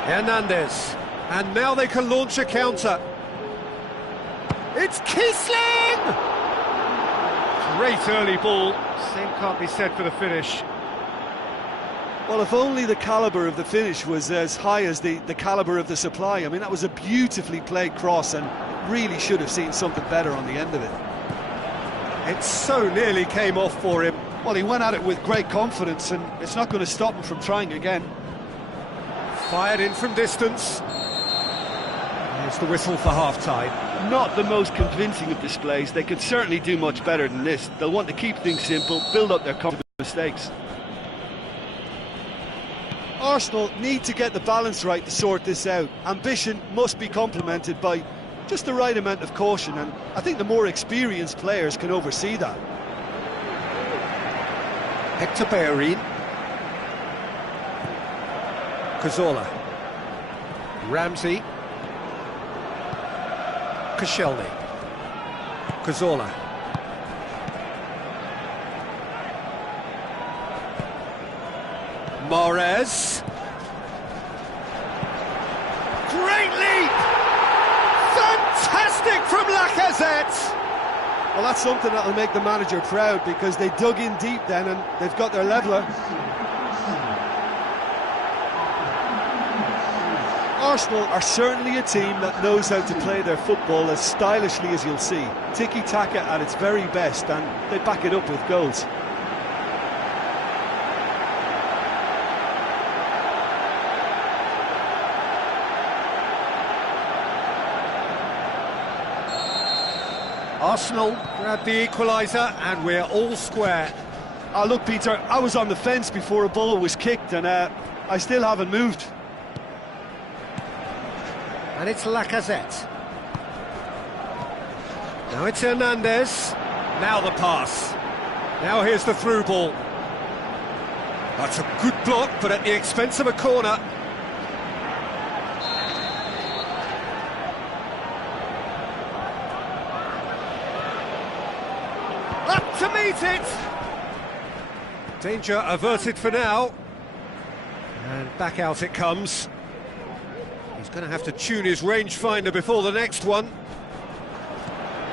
Hernandez. And now they can launch a counter. It's Kiesling! Great early ball. Same can't be said for the finish. Well, if only the calibre of the finish was as high as the calibre of the supply. I mean, that was a beautifully played cross and really should have seen something better on the end of it. It so nearly came off for him. Well, he went at it with great confidence, and it's not going to stop him from trying again. Fired in from distance. Here's the whistle for half-time. Not the most convincing of displays. They could certainly do much better than this. They'll want to keep things simple, build up their confidence mistakes. Arsenal need to get the balance right to sort this out. Ambition must be complemented by just the right amount of caution, and I think the more experienced players can oversee that. Hector Bellerin. Cazorla. Ramsey. Koscielny. Cazorla. Mahrez. Great leap! Fantastic from Lacazette! Well, that's something that'll make the manager proud, because they dug in deep then and they've got their leveller. Arsenal are certainly a team that knows how to play their football as stylishly as you'll see. Tiki-taka at its very best, and they back it up with goals. Arsenal grab the equaliser and we're all square. Look, Peter, I was on the fence before a ball was kicked, and I still haven't moved. And it's Lacazette. Now it's Hernandez. Now the pass. Now here's the through ball. That's a good block, but at the expense of a corner. Up to meet it! Danger averted for now. And back out it comes. He's going to have to tune his rangefinder before the next one.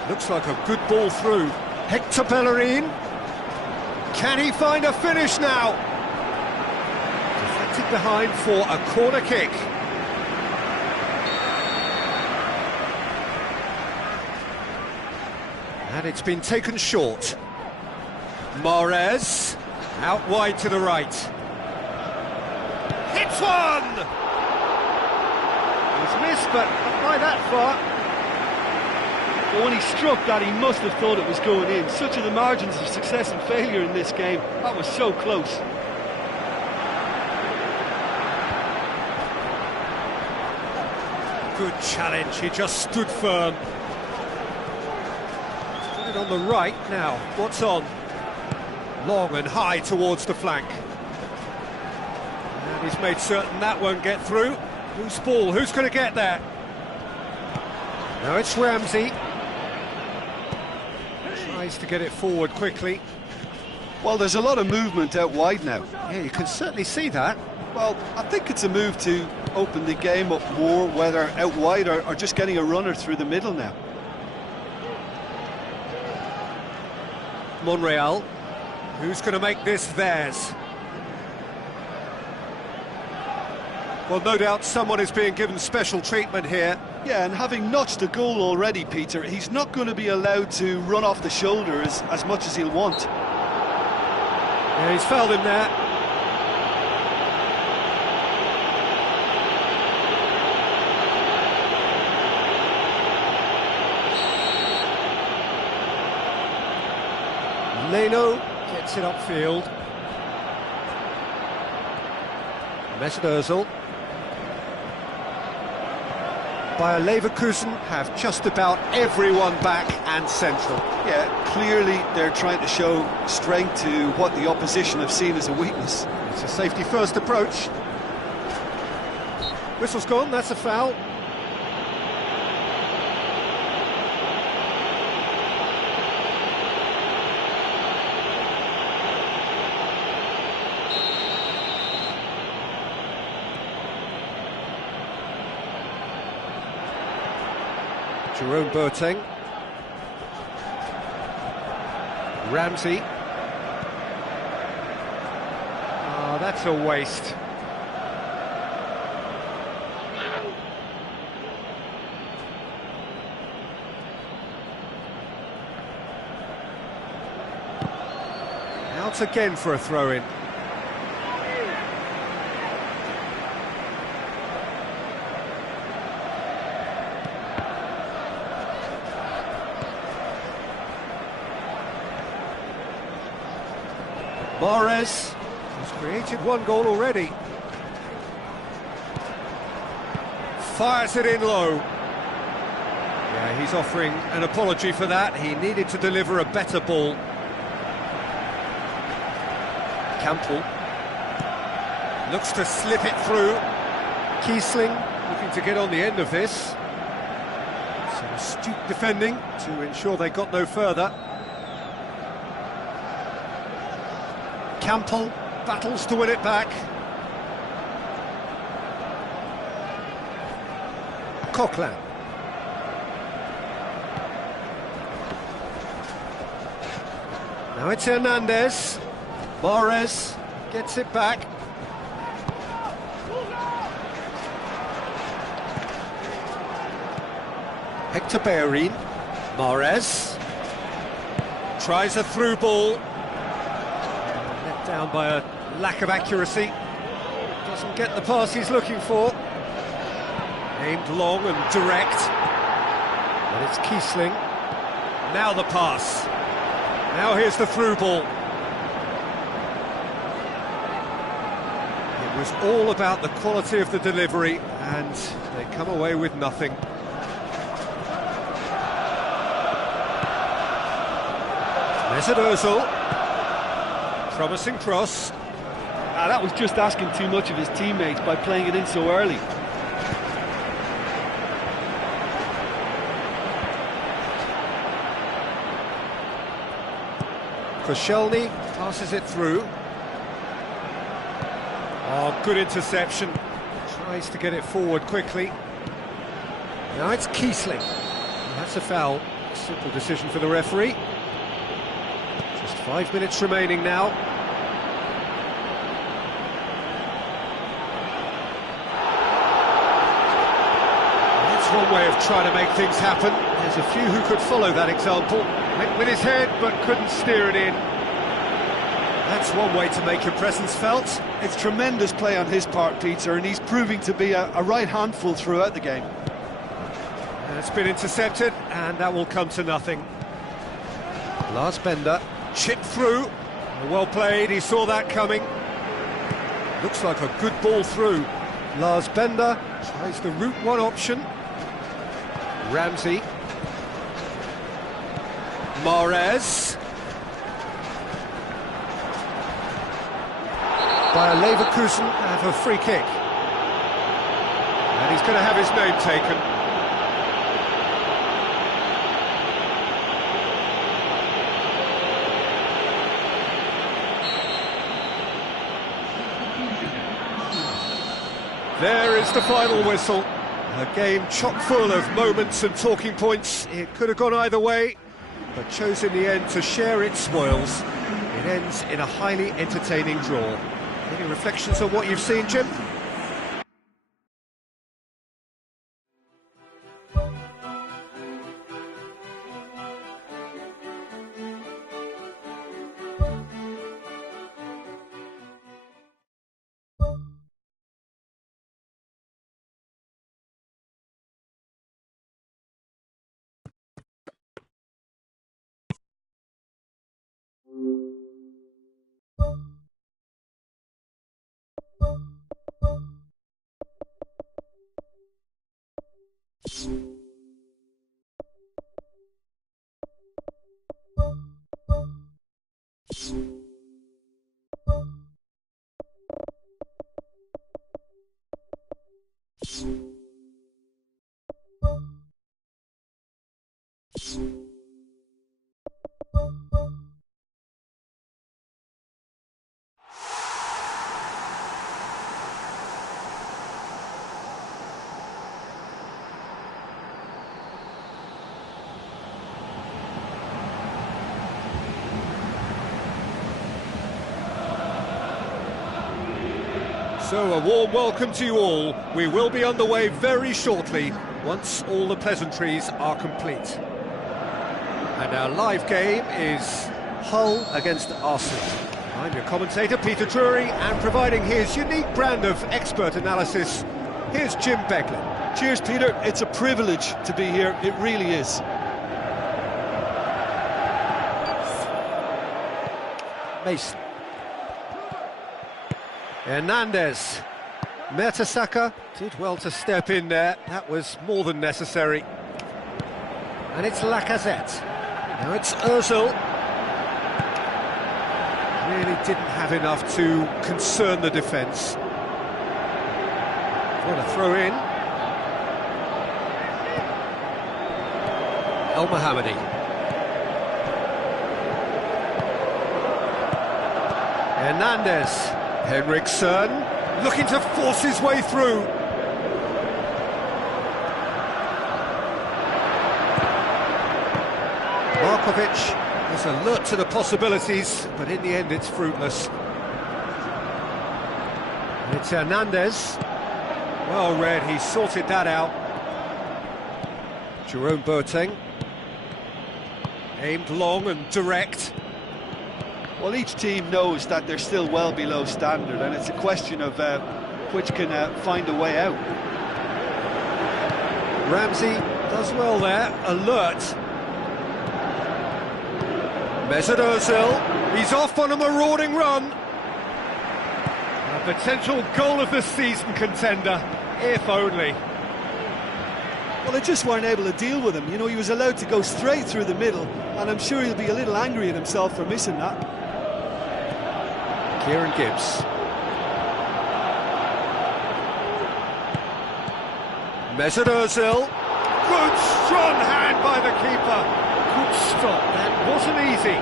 Looks like a good ball through. Hector Bellerin. Can he find a finish now? Deflected behind for a corner kick. And it's been taken short. Mahrez, out wide to the right. Hits one! He's missed, but not by that far. But when he struck that, he must have thought it was going in. Such are the margins of success and failure in this game. That was so close. Good challenge, he just stood firm. Put it on the right now, what's on? Long and high towards the flank. And he's made certain that won't get through. Loose ball, who's going to get there? Now it's Ramsey. Tries to get it forward quickly. Well, there's a lot of movement out wide now. Yeah, you can certainly see that. Well, I think it's a move to open the game up more, whether out wide or just getting a runner through the middle now. Monreal, who's going to make this theirs? Well, no doubt someone is being given special treatment here. Yeah, and having notched a goal already, Peter, he's not going to be allowed to run off the shoulder as much as he'll want. Yeah, he's fouled him there. Leno gets it upfield. Mahrez-Arsenal. BaL Leverkusen have just about everyone back and central. Yeah, clearly they're trying to show strength to what the opposition have seen as a weakness. It's a safety-first approach. Whistle's gone, that's a foul. Jerome Boateng. Ramsey. Oh, that's a waste. Out again for a throw-in. Mahrez has created one goal already. Fires it in low. Yeah, he's offering an apology for that. He needed to deliver a better ball. Campbell looks to slip it through. Kiesling looking to get on the end of this. Some astute defending to ensure they got no further. Campbell battles to win it back. Coquelin. Now it's Hernandez. Mahrez gets it back. Hector Bellerin. Mahrez tries a through ball. Let down by a lack of accuracy. Doesn't get the pass he's looking for. Aimed long and direct. And it's Kiesling. Now the pass. Now here's the through ball. It was all about the quality of the delivery, and they come away with nothing. Mahrez-Arsenal. Promising cross. That was just asking too much of his teammates by playing it in so early. Koscielny passes it through. Oh, good interception. Tries to get it forward quickly. Now it's Kiesling. That's a foul. Simple decision for the referee. Just 5 minutes remaining now. That's one way of trying to make things happen. There's a few who could follow that example. Went with his head, but couldn't steer it in. That's one way to make your presence felt. It's tremendous play on his part, Peter, and he's proving to be a right handful throughout the game. It's been intercepted, and that will come to nothing. Lars Bender, chipped through. Well played, he saw that coming. Looks like a good ball through. Lars Bender tries the route one option. Ramsey. Mahrez. BaL Leverkusen have a free kick. And he's going to have his name taken. There is the final whistle. A game chock full of moments and talking points. It could have gone either way, but chose in the end to share its spoils. It ends in a highly entertaining draw. Any reflections on what you've seen, Jim? So a warm welcome to you all. We will be underway very shortly, once all the pleasantries are complete. And our live game is Hull against Arsenal. I'm your commentator, Peter Drury, and providing his unique brand of expert analysis, here's Jim Beglin. Cheers, Peter. It's a privilege to be here. It really is. Mason. Hernandez. Mertesacker did well to step in there. That was more than necessary. And it's Lacazette. Now it's Ozil. Really didn't have enough to concern the defence. What a throw in. El Mohammadi. Hernandez. Henriksen looking to force his way through. Markovic is alert to the possibilities, but in the end it's fruitless. And it's Hernandez. Well read, he sorted that out. Jerome Boateng. Aimed long and direct. Well, each team knows that they're still well below standard, and it's a question of which can find a way out. Ramsey does well there, alert. Mesut Ozil, he's off on a marauding run. A potential goal of the season contender, if only. Well, they just weren't able to deal with him. You know, he was allowed to go straight through the middle, and I'm sure he'll be a little angry at himself for missing that. Kieran Gibbs. Mesut Ozil. Good strong hand by the keeper. Good stop. That wasn't easy.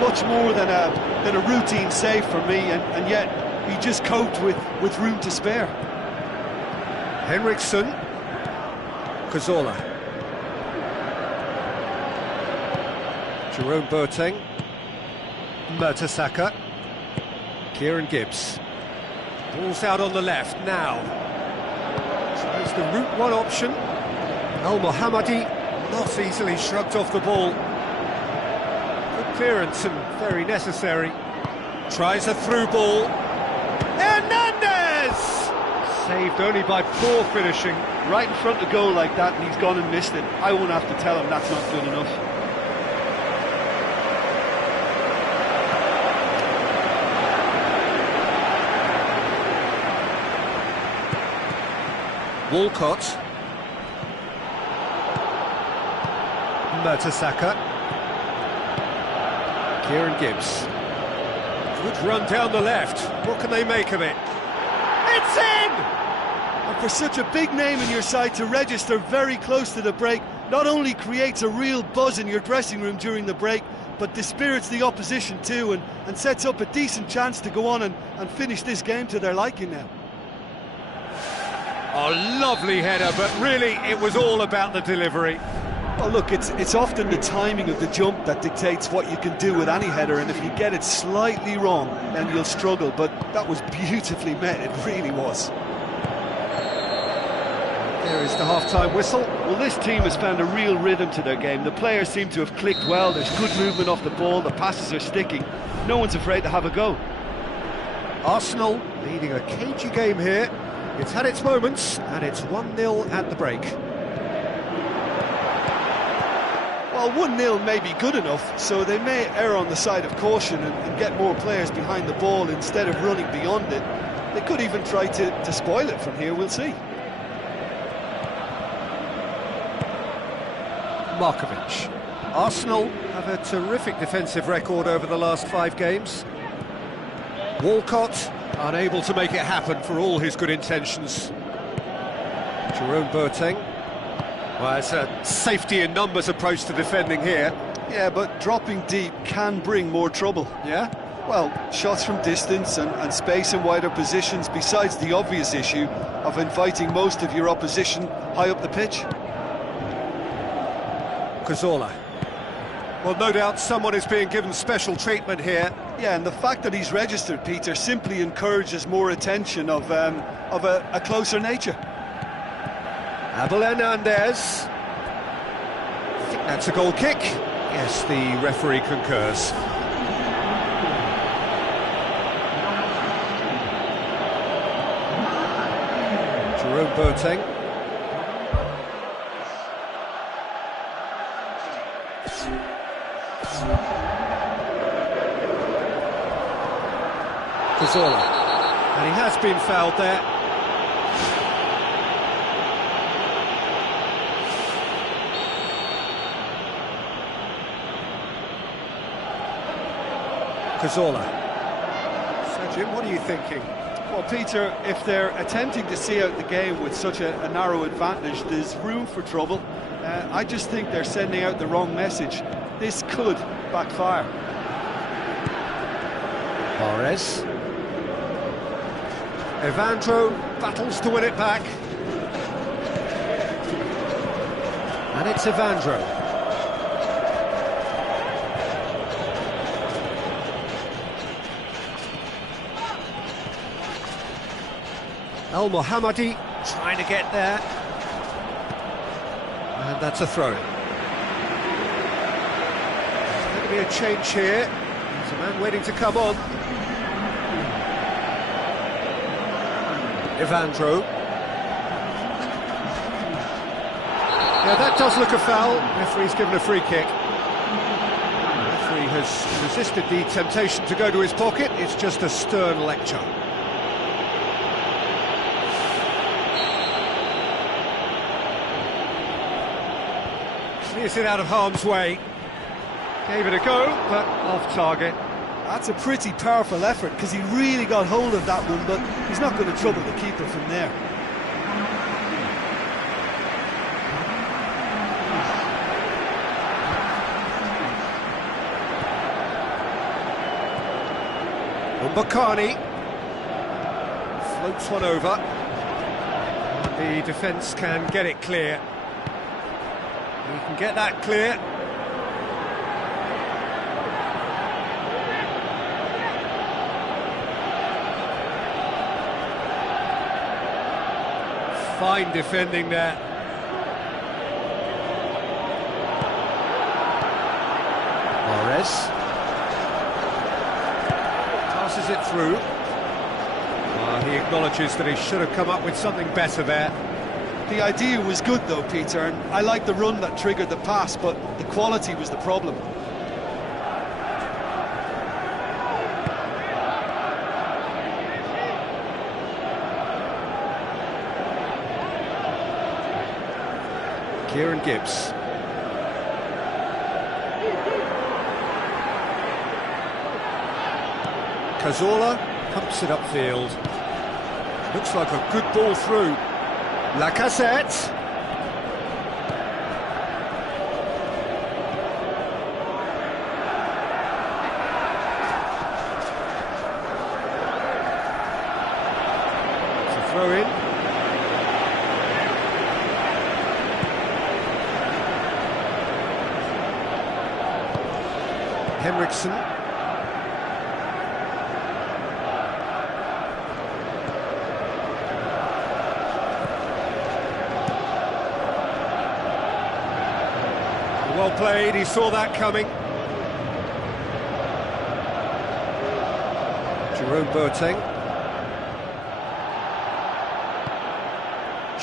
Much more than a routine save for me, and yet he just coped with room to spare. Henriksen. Cazorla. Jerome Boateng. Mertesacker. Kieran Gibbs. Ball's out on the left now. Tries the route one option. Al Mohammadi not easily shrugged off the ball. Good clearance and very necessary. Tries a through ball. Hernandez! Saved only by poor finishing. Right in front of goal like that, and he's gone and missed it. I won't have to tell him that's not good enough. Walcott. Mertesacker. Kieran Gibbs. Good run down the left. What can they make of it? It's in! And for such a big name in your side to register very close to the break, not only creates a real buzz in your dressing room during the break, but dispirits the opposition too, and sets up a decent chance to go on and finish this game to their liking now. Oh, lovely header, but really it was all about the delivery. Well, look, it's often the timing of the jump that dictates what you can do with any header, and if you get it slightly wrong, then you'll struggle, but that was beautifully met, it really was. There is the half-time whistle. Well, this team has found a real rhythm to their game. The players seem to have clicked well, there's good movement off the ball, the passes are sticking. No one's afraid to have a go. Arsenal leading a cagey game here. It's had its moments, and it's 1-0 at the break. Well, 1-0 may be good enough, so they may err on the side of caution and get more players behind the ball instead of running beyond it. They could even try to spoil it from here, we'll see. Markovic. Arsenal have a terrific defensive record over the last 5 games. Walcott unable to make it happen for all his good intentions. Jerome Boateng. Well, it's a safety in numbers approach to defending here. Yeah, but dropping deep can bring more trouble. Yeah? Well, shots from distance and space in wider positions, besides the obvious issue of inviting most of your opposition high up the pitch. Cazorla. Well, no doubt someone is being given special treatment here. Yeah, and the fact that he's registered, Peter, simply encourages more attention of a closer nature. Abel Hernandez. I think that's a goal kick. Yes, the referee concurs. Jerome Boateng. Cazorla. And he has been fouled there. Cazorla. So, Jim, what are you thinking? Well, Peter, if they're attempting to see out the game with such a narrow advantage, there's room for trouble. I just think they're sending out the wrong message. This could backfire. Mahrez. Evandro battles to win it back. And it's Evandro. Al Mohammadi trying to get there. And that's a throw-in. There's going to be a change here. There's a man waiting to come on. Evandro. Yeah, that does look a foul. Referee's given a free kick. The referee has resisted the temptation to go to his pocket. It's just a stern lecture. Clears it out of harm's way. Gave it a go, but off target. That's a pretty powerful effort, because he really got hold of that one, but he's not going to trouble the keeper from there. Mbakani floats one over. The defence can get it clear. He can get that clear. Fine defending there. Mahrez. Passes it through. He acknowledges that he should have come up with something better there. The idea was good though, Peter, and I like the run that triggered the pass, but the quality was the problem. Kieran Gibbs. Cazorla pumps it upfield. Looks like a good ball through. Lacazette. It's a throw in. Henriksen. Well played, he saw that coming. Jerome Boateng.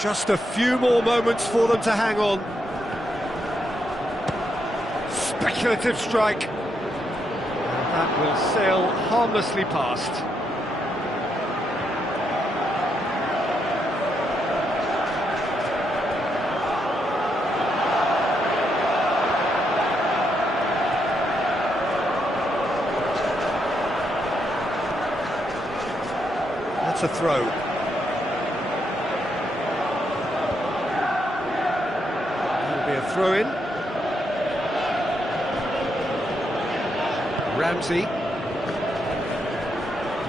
Just a few more moments for them to hang on. Speculative strike. That will sail harmlessly past. That's a throw. That'll be a throw-in. Ramsey.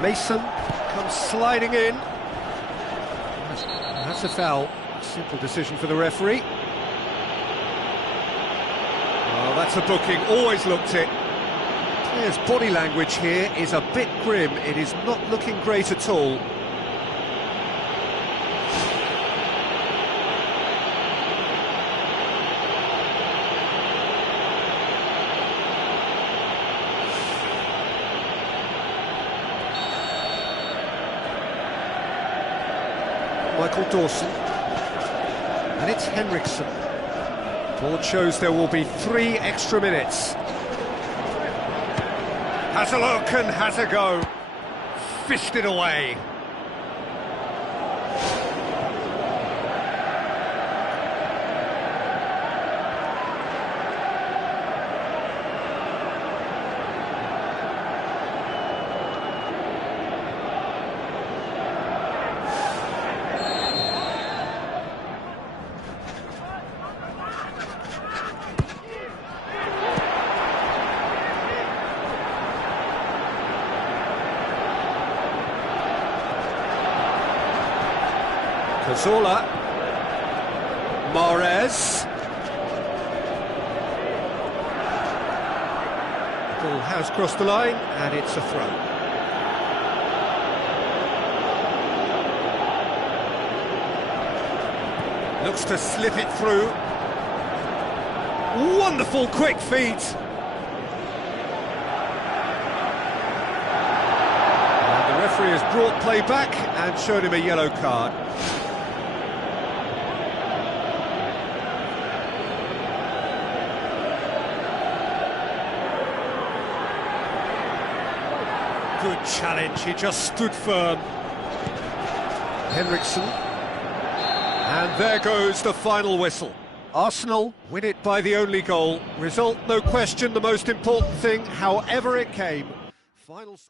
Mason comes sliding in. That's a foul. Simple decision for the referee. Oh, that's a booking. Always looked it. The player's body language here is a bit grim. It is not looking great at all. Michael Dawson, and it's Henriksen. Board shows there will be 3 extra minutes. Has a look and has a go. Fisted away. Cazorla. Mahrez. Ball has crossed the line, and it's a throw. Looks to slip it through. Wonderful quick feet. And the referee has brought play back and showed him a yellow card. Good challenge, he just stood firm. Henriksen. And there goes the final whistle. Arsenal win it by the only goal. Result, no question, the most important thing, however it came. Final...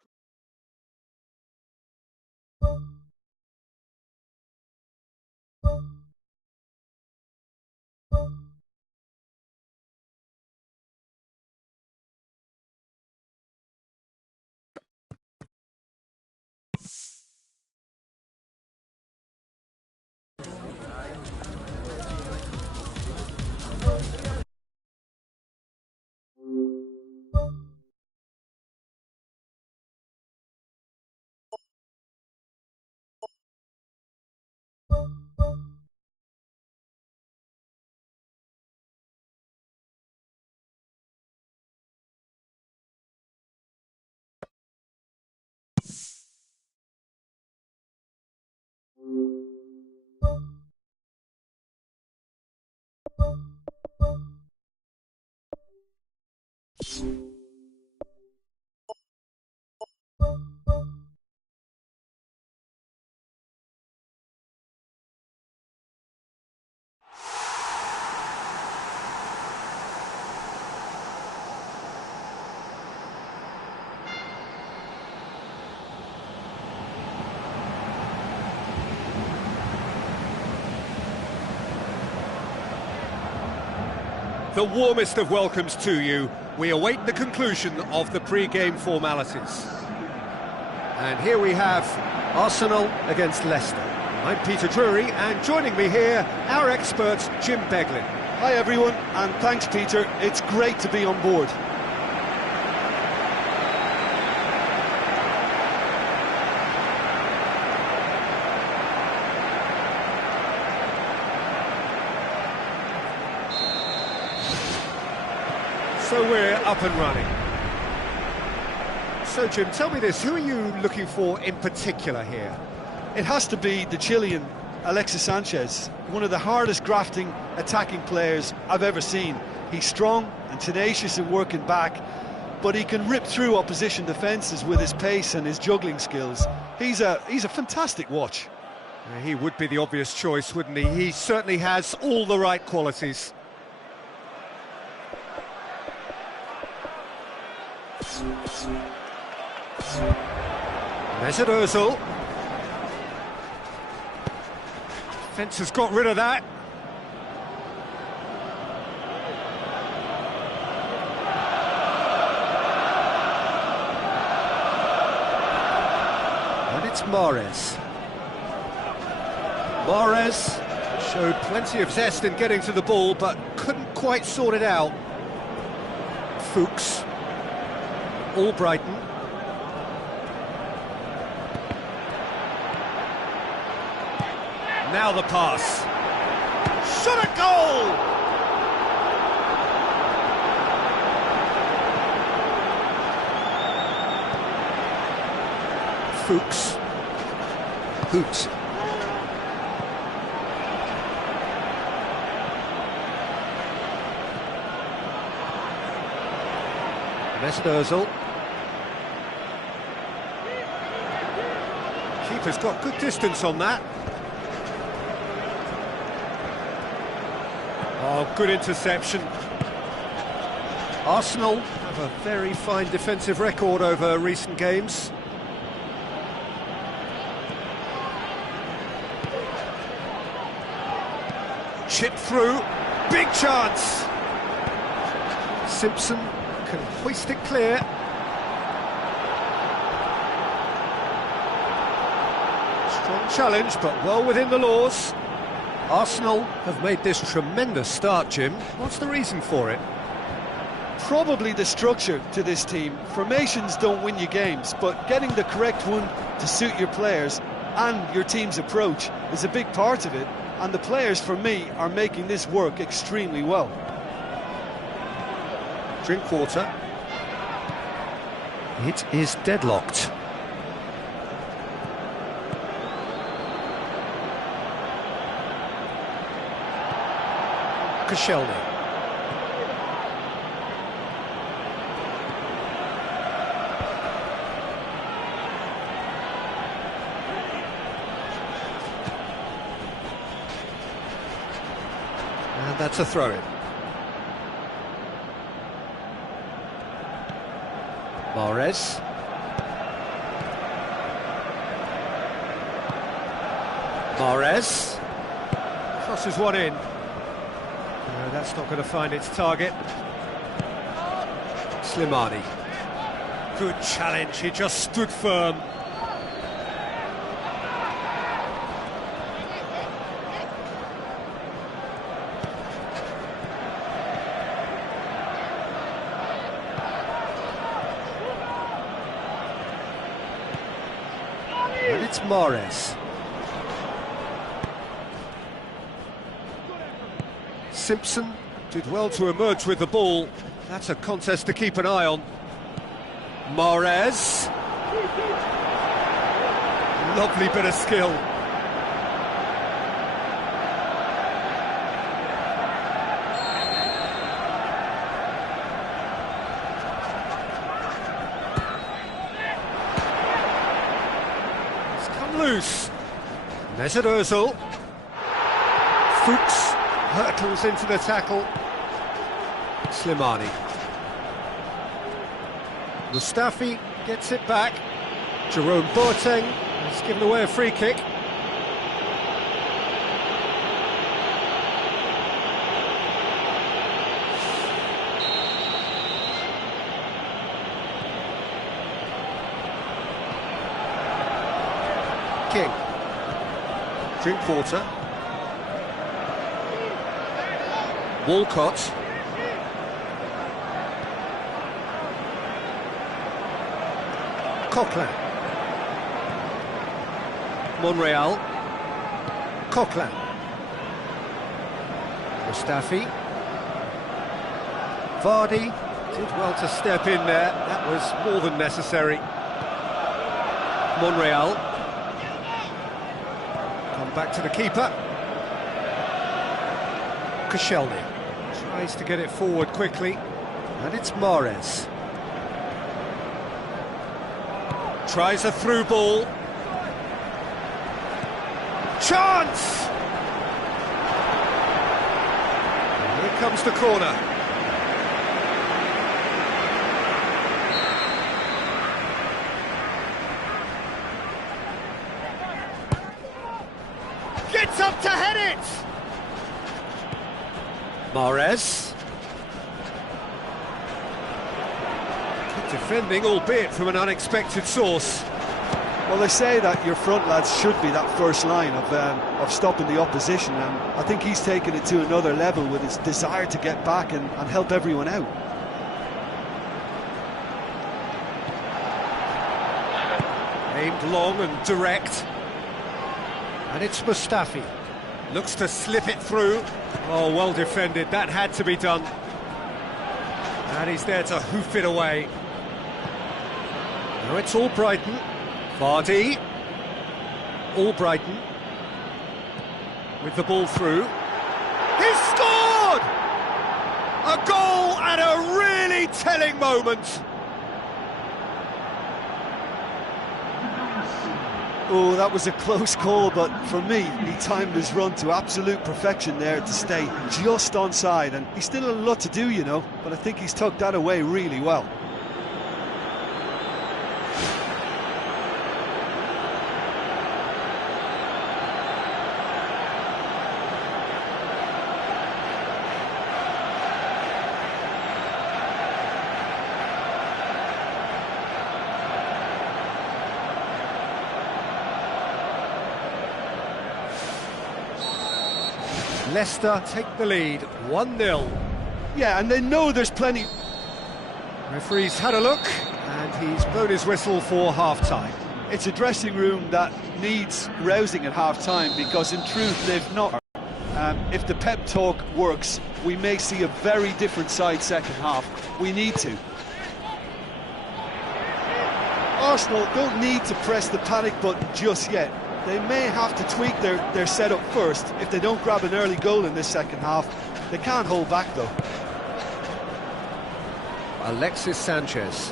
the warmest of welcomes to you. We await the conclusion of the pre-game formalities. And here we have Arsenal against Leicester. I'm Peter Drury, and joining me here, our expert, Jim Beglin. Hi everyone, and thanks Peter, it's great to be on board. So we're up and running. So Jim, tell me this, who are you looking for in particular here? It has to be the Chilean Alexis Sanchez, one of the hardest grafting attacking players I've ever seen. He's strong and tenacious in working back, but he can rip through opposition defences with his pace and his juggling skills. He's a fantastic watch. He would be the obvious choice, wouldn't he? He certainly has all the right qualities. Mahrez-Arsenal. Defence has got rid of that. And it's Mahrez. Mahrez showed plenty of zest in getting to the ball, but couldn't quite sort it out. Fuchs. Albrighton. Now the pass. Shot a goal! Fuchs. Hoot. Mahrez-Arsenal. Keeper's got good distance on that. Oh, good interception. Arsenal have a very fine defensive record over recent games. Chip through, big chance. Simpson can hoist it clear. Strong challenge, but well within the laws. Arsenal have made this tremendous start, Jim. What's the reason for it? Probably the structure to this team. Formations don't win you games, but getting the correct one to suit your players and your team's approach is a big part of it, and the players, for me, are making this work extremely well. Drink water. It is deadlocked. Koscielny. And that's a throw-in. Mahrez. Mahrez. Crosses one in. No, that's not going to find its target. Slimani. Good challenge, he just stood firm. And it's Mahrez. Simpson did well to emerge with the ball. That's a contest to keep an eye on. Mahrez. Lovely bit of skill. It's come loose. Mahrez-Arsenal. Fuchs hurtles into the tackle. Slimani. Mustafi gets it back. Jerome Boateng has given away a free kick. King. Drinkwater. Walcott. Coquelin. Monreal. Coquelin. Mustafi. Vardy did well to step in there. That was more than necessary. Monreal. Come back to the keeper. Koscielny tries to get it forward quickly, and it's Mahrez. Tries a through ball. Chance! Here comes the corner. Gets up to head it! Mahrez. Good defending, albeit from an unexpected source. Well, they say that your front lads should be that first line of stopping the opposition, and I think he's taken it to another level with his desire to get back and help everyone out. Aimed long and direct. And it's Mustafi. Looks to slip it through. Oh, well defended. That had to be done. And he's there to hoof it away. Now it's all Brighton. Vardy. All Brighton. With the ball through. He's scored! A goal at a really telling moment. Oh, that was a close call, but for me, he timed his run to absolute perfection there to stay just onside, and he's still a lot to do, you know, but I think he's tucked that away really well. Leicester take the lead, 1-0. Yeah, and they know there's plenty. Referee's had a look, and he's blown his whistle for half-time. It's a dressing room that needs rousing at half-time, because in truth they've not. If the pep talk works, we may see a very different side second half. We need to. Arsenal don't need to press the panic button just yet. They may have to tweak their setup first. If they don't grab an early goal in this second half, they can't hold back though. Alexis Sanchez.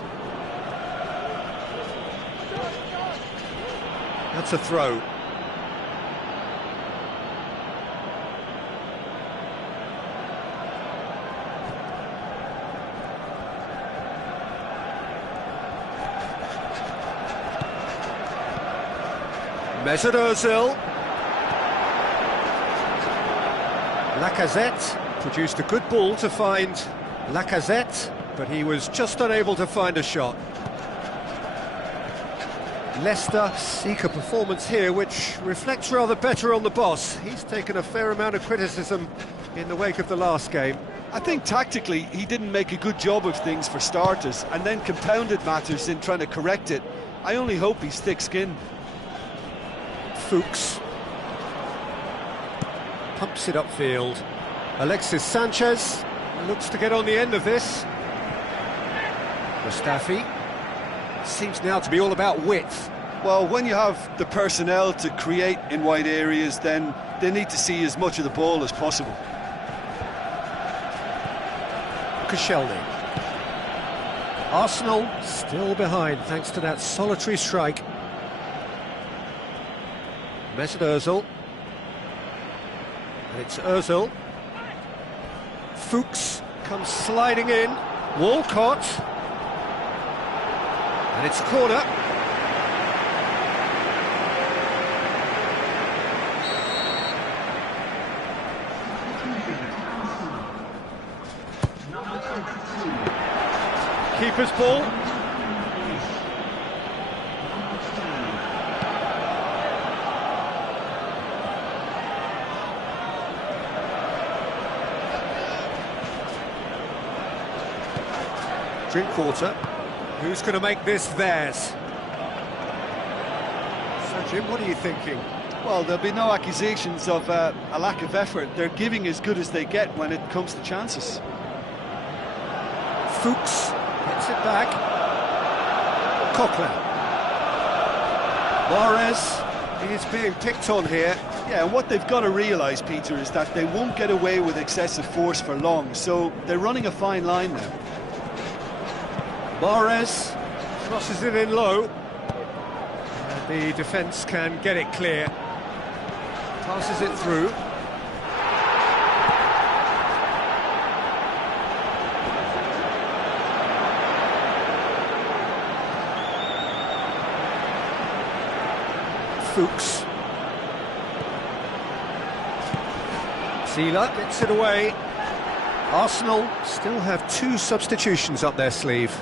That's a throw. Mahrez-Arsenal. Lacazette produced a good ball to find Lacazette, but he was just unable to find a shot. Leicester seek a performance here which reflects rather better on the boss. He's taken a fair amount of criticism in the wake of the last game. I think tactically he didn't make a good job of things for starters, and then compounded matters in trying to correct it. I only hope he's thick-skinned. Fuchs pumps it upfield. Alexis Sanchez looks to get on the end of this. Mustafi seems now to be all about width. Well, when you have the personnel to create in wide areas, then they need to see as much of the ball as possible. Koscielny. Arsenal still behind thanks to that solitary strike. Mahrez-Arsenal. And it's Ozil. Fuchs comes sliding in. Walcott. And it's corner. Keeper's ball. Drinkwater. Who's going to make this theirs? So, Jim, what are you thinking? Well, there'll be no accusations of a lack of effort. They're giving as good as they get when it comes to chances. Fuchs gets it back. Coquelin. Mahrez is being picked on here. Yeah, and what they've got to realise, Peter, is that they won't get away with excessive force for long, so they're running a fine line now. Mahrez crosses it in low. And the defence can get it clear. Passes it through. Fuchs. Zila gets it away. Arsenal still have 2 substitutions up their sleeve.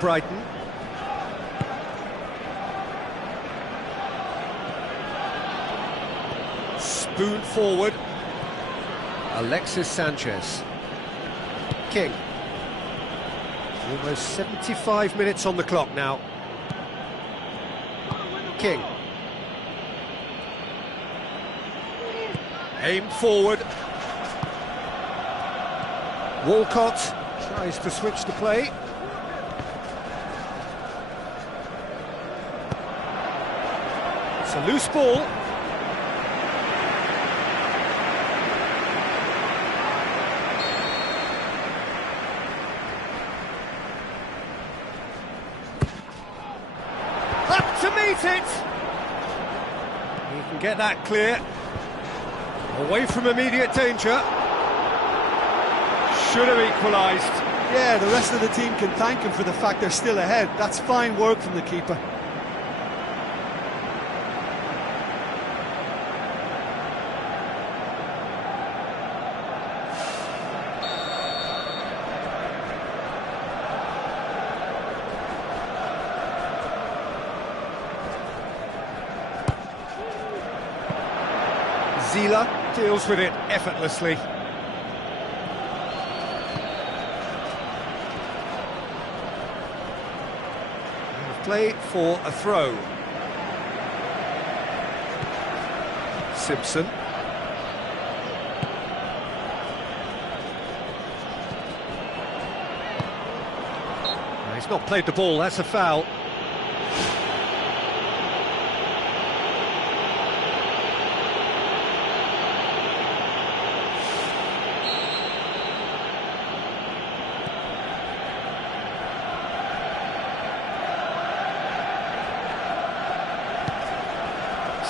Brighton. Spoon forward. Alexis Sanchez. King. Almost 75 minutes on the clock now. King. Aimed forward. Walcott tries to switch the play. It's a loose ball. Up to meet it! He can get that clear. Away from immediate danger. Should have equalised. Yeah, the rest of the team can thank him for the fact they're still ahead. That's fine work from the keeper. Zila deals with it effortlessly. Play for a throw. Simpson. He's not played the ball, that's a foul.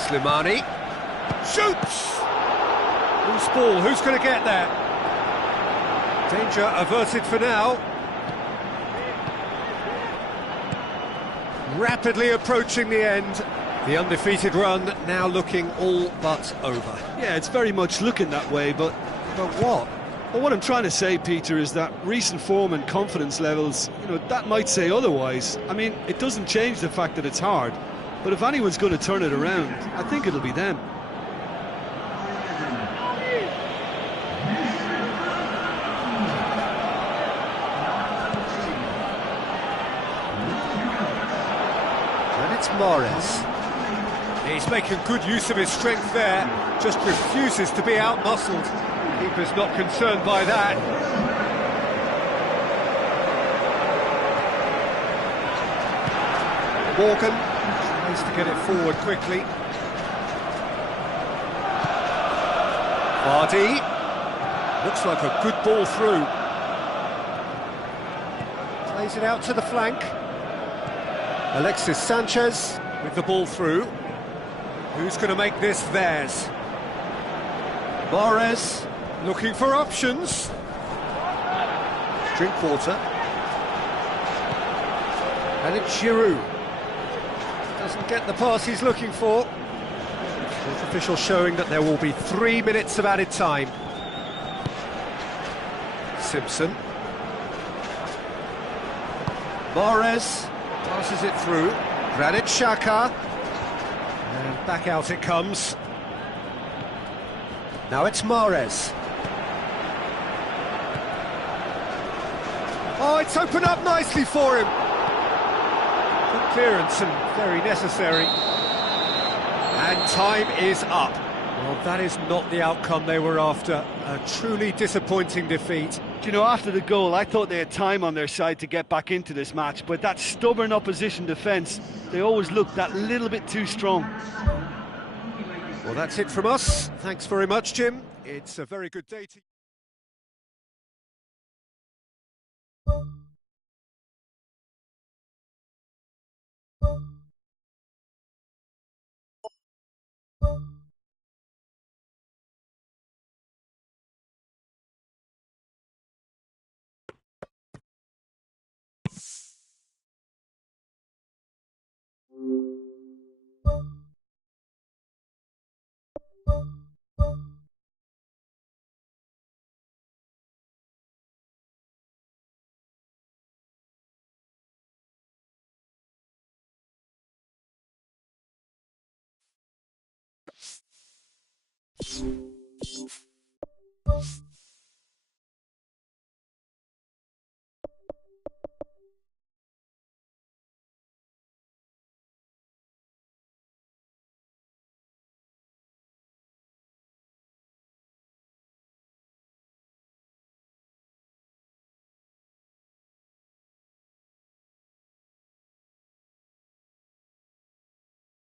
Slimani shoots! Loose ball, who's going to get there? Danger averted for now. Rapidly approaching the end. The undefeated run now looking all but over. Yeah, it's very much looking that way, but what? Well, what I'm trying to say, Peter, is that recent form and confidence levels, that might say otherwise. I mean, it doesn't change the fact that it's hard. But if anyone's going to turn it around, I think it'll be them. And it's Mahrez. He's making good use of his strength there, just refuses to be outmuscled. Keeper's not concerned by that. Morgan tries to get it forward quickly. Vardy. Looks like a good ball through. Plays it out to the flank. Alexis Sanchez with the ball through. Who's going to make this theirs? Mahrez looking for options. Drinkwater. And it's Giroud. Doesn't get the pass he's looking for. official showing that there will be 3 minutes of added time. Simpson. Mahrez passes it through. Granit Xhaka. And back out it comes. Now it's Mahrez. Oh, it's opened up nicely for him. Good clearance and very necessary. And time is up. Well, that is not the outcome they were after. A truly disappointing defeat. Do you know, after the goal, I thought they had time on their side to get back into this match, but that stubborn opposition defence, they always looked that little bit too strong. Well, that's it from us. Thanks very much, Jim. It's a very good day to you.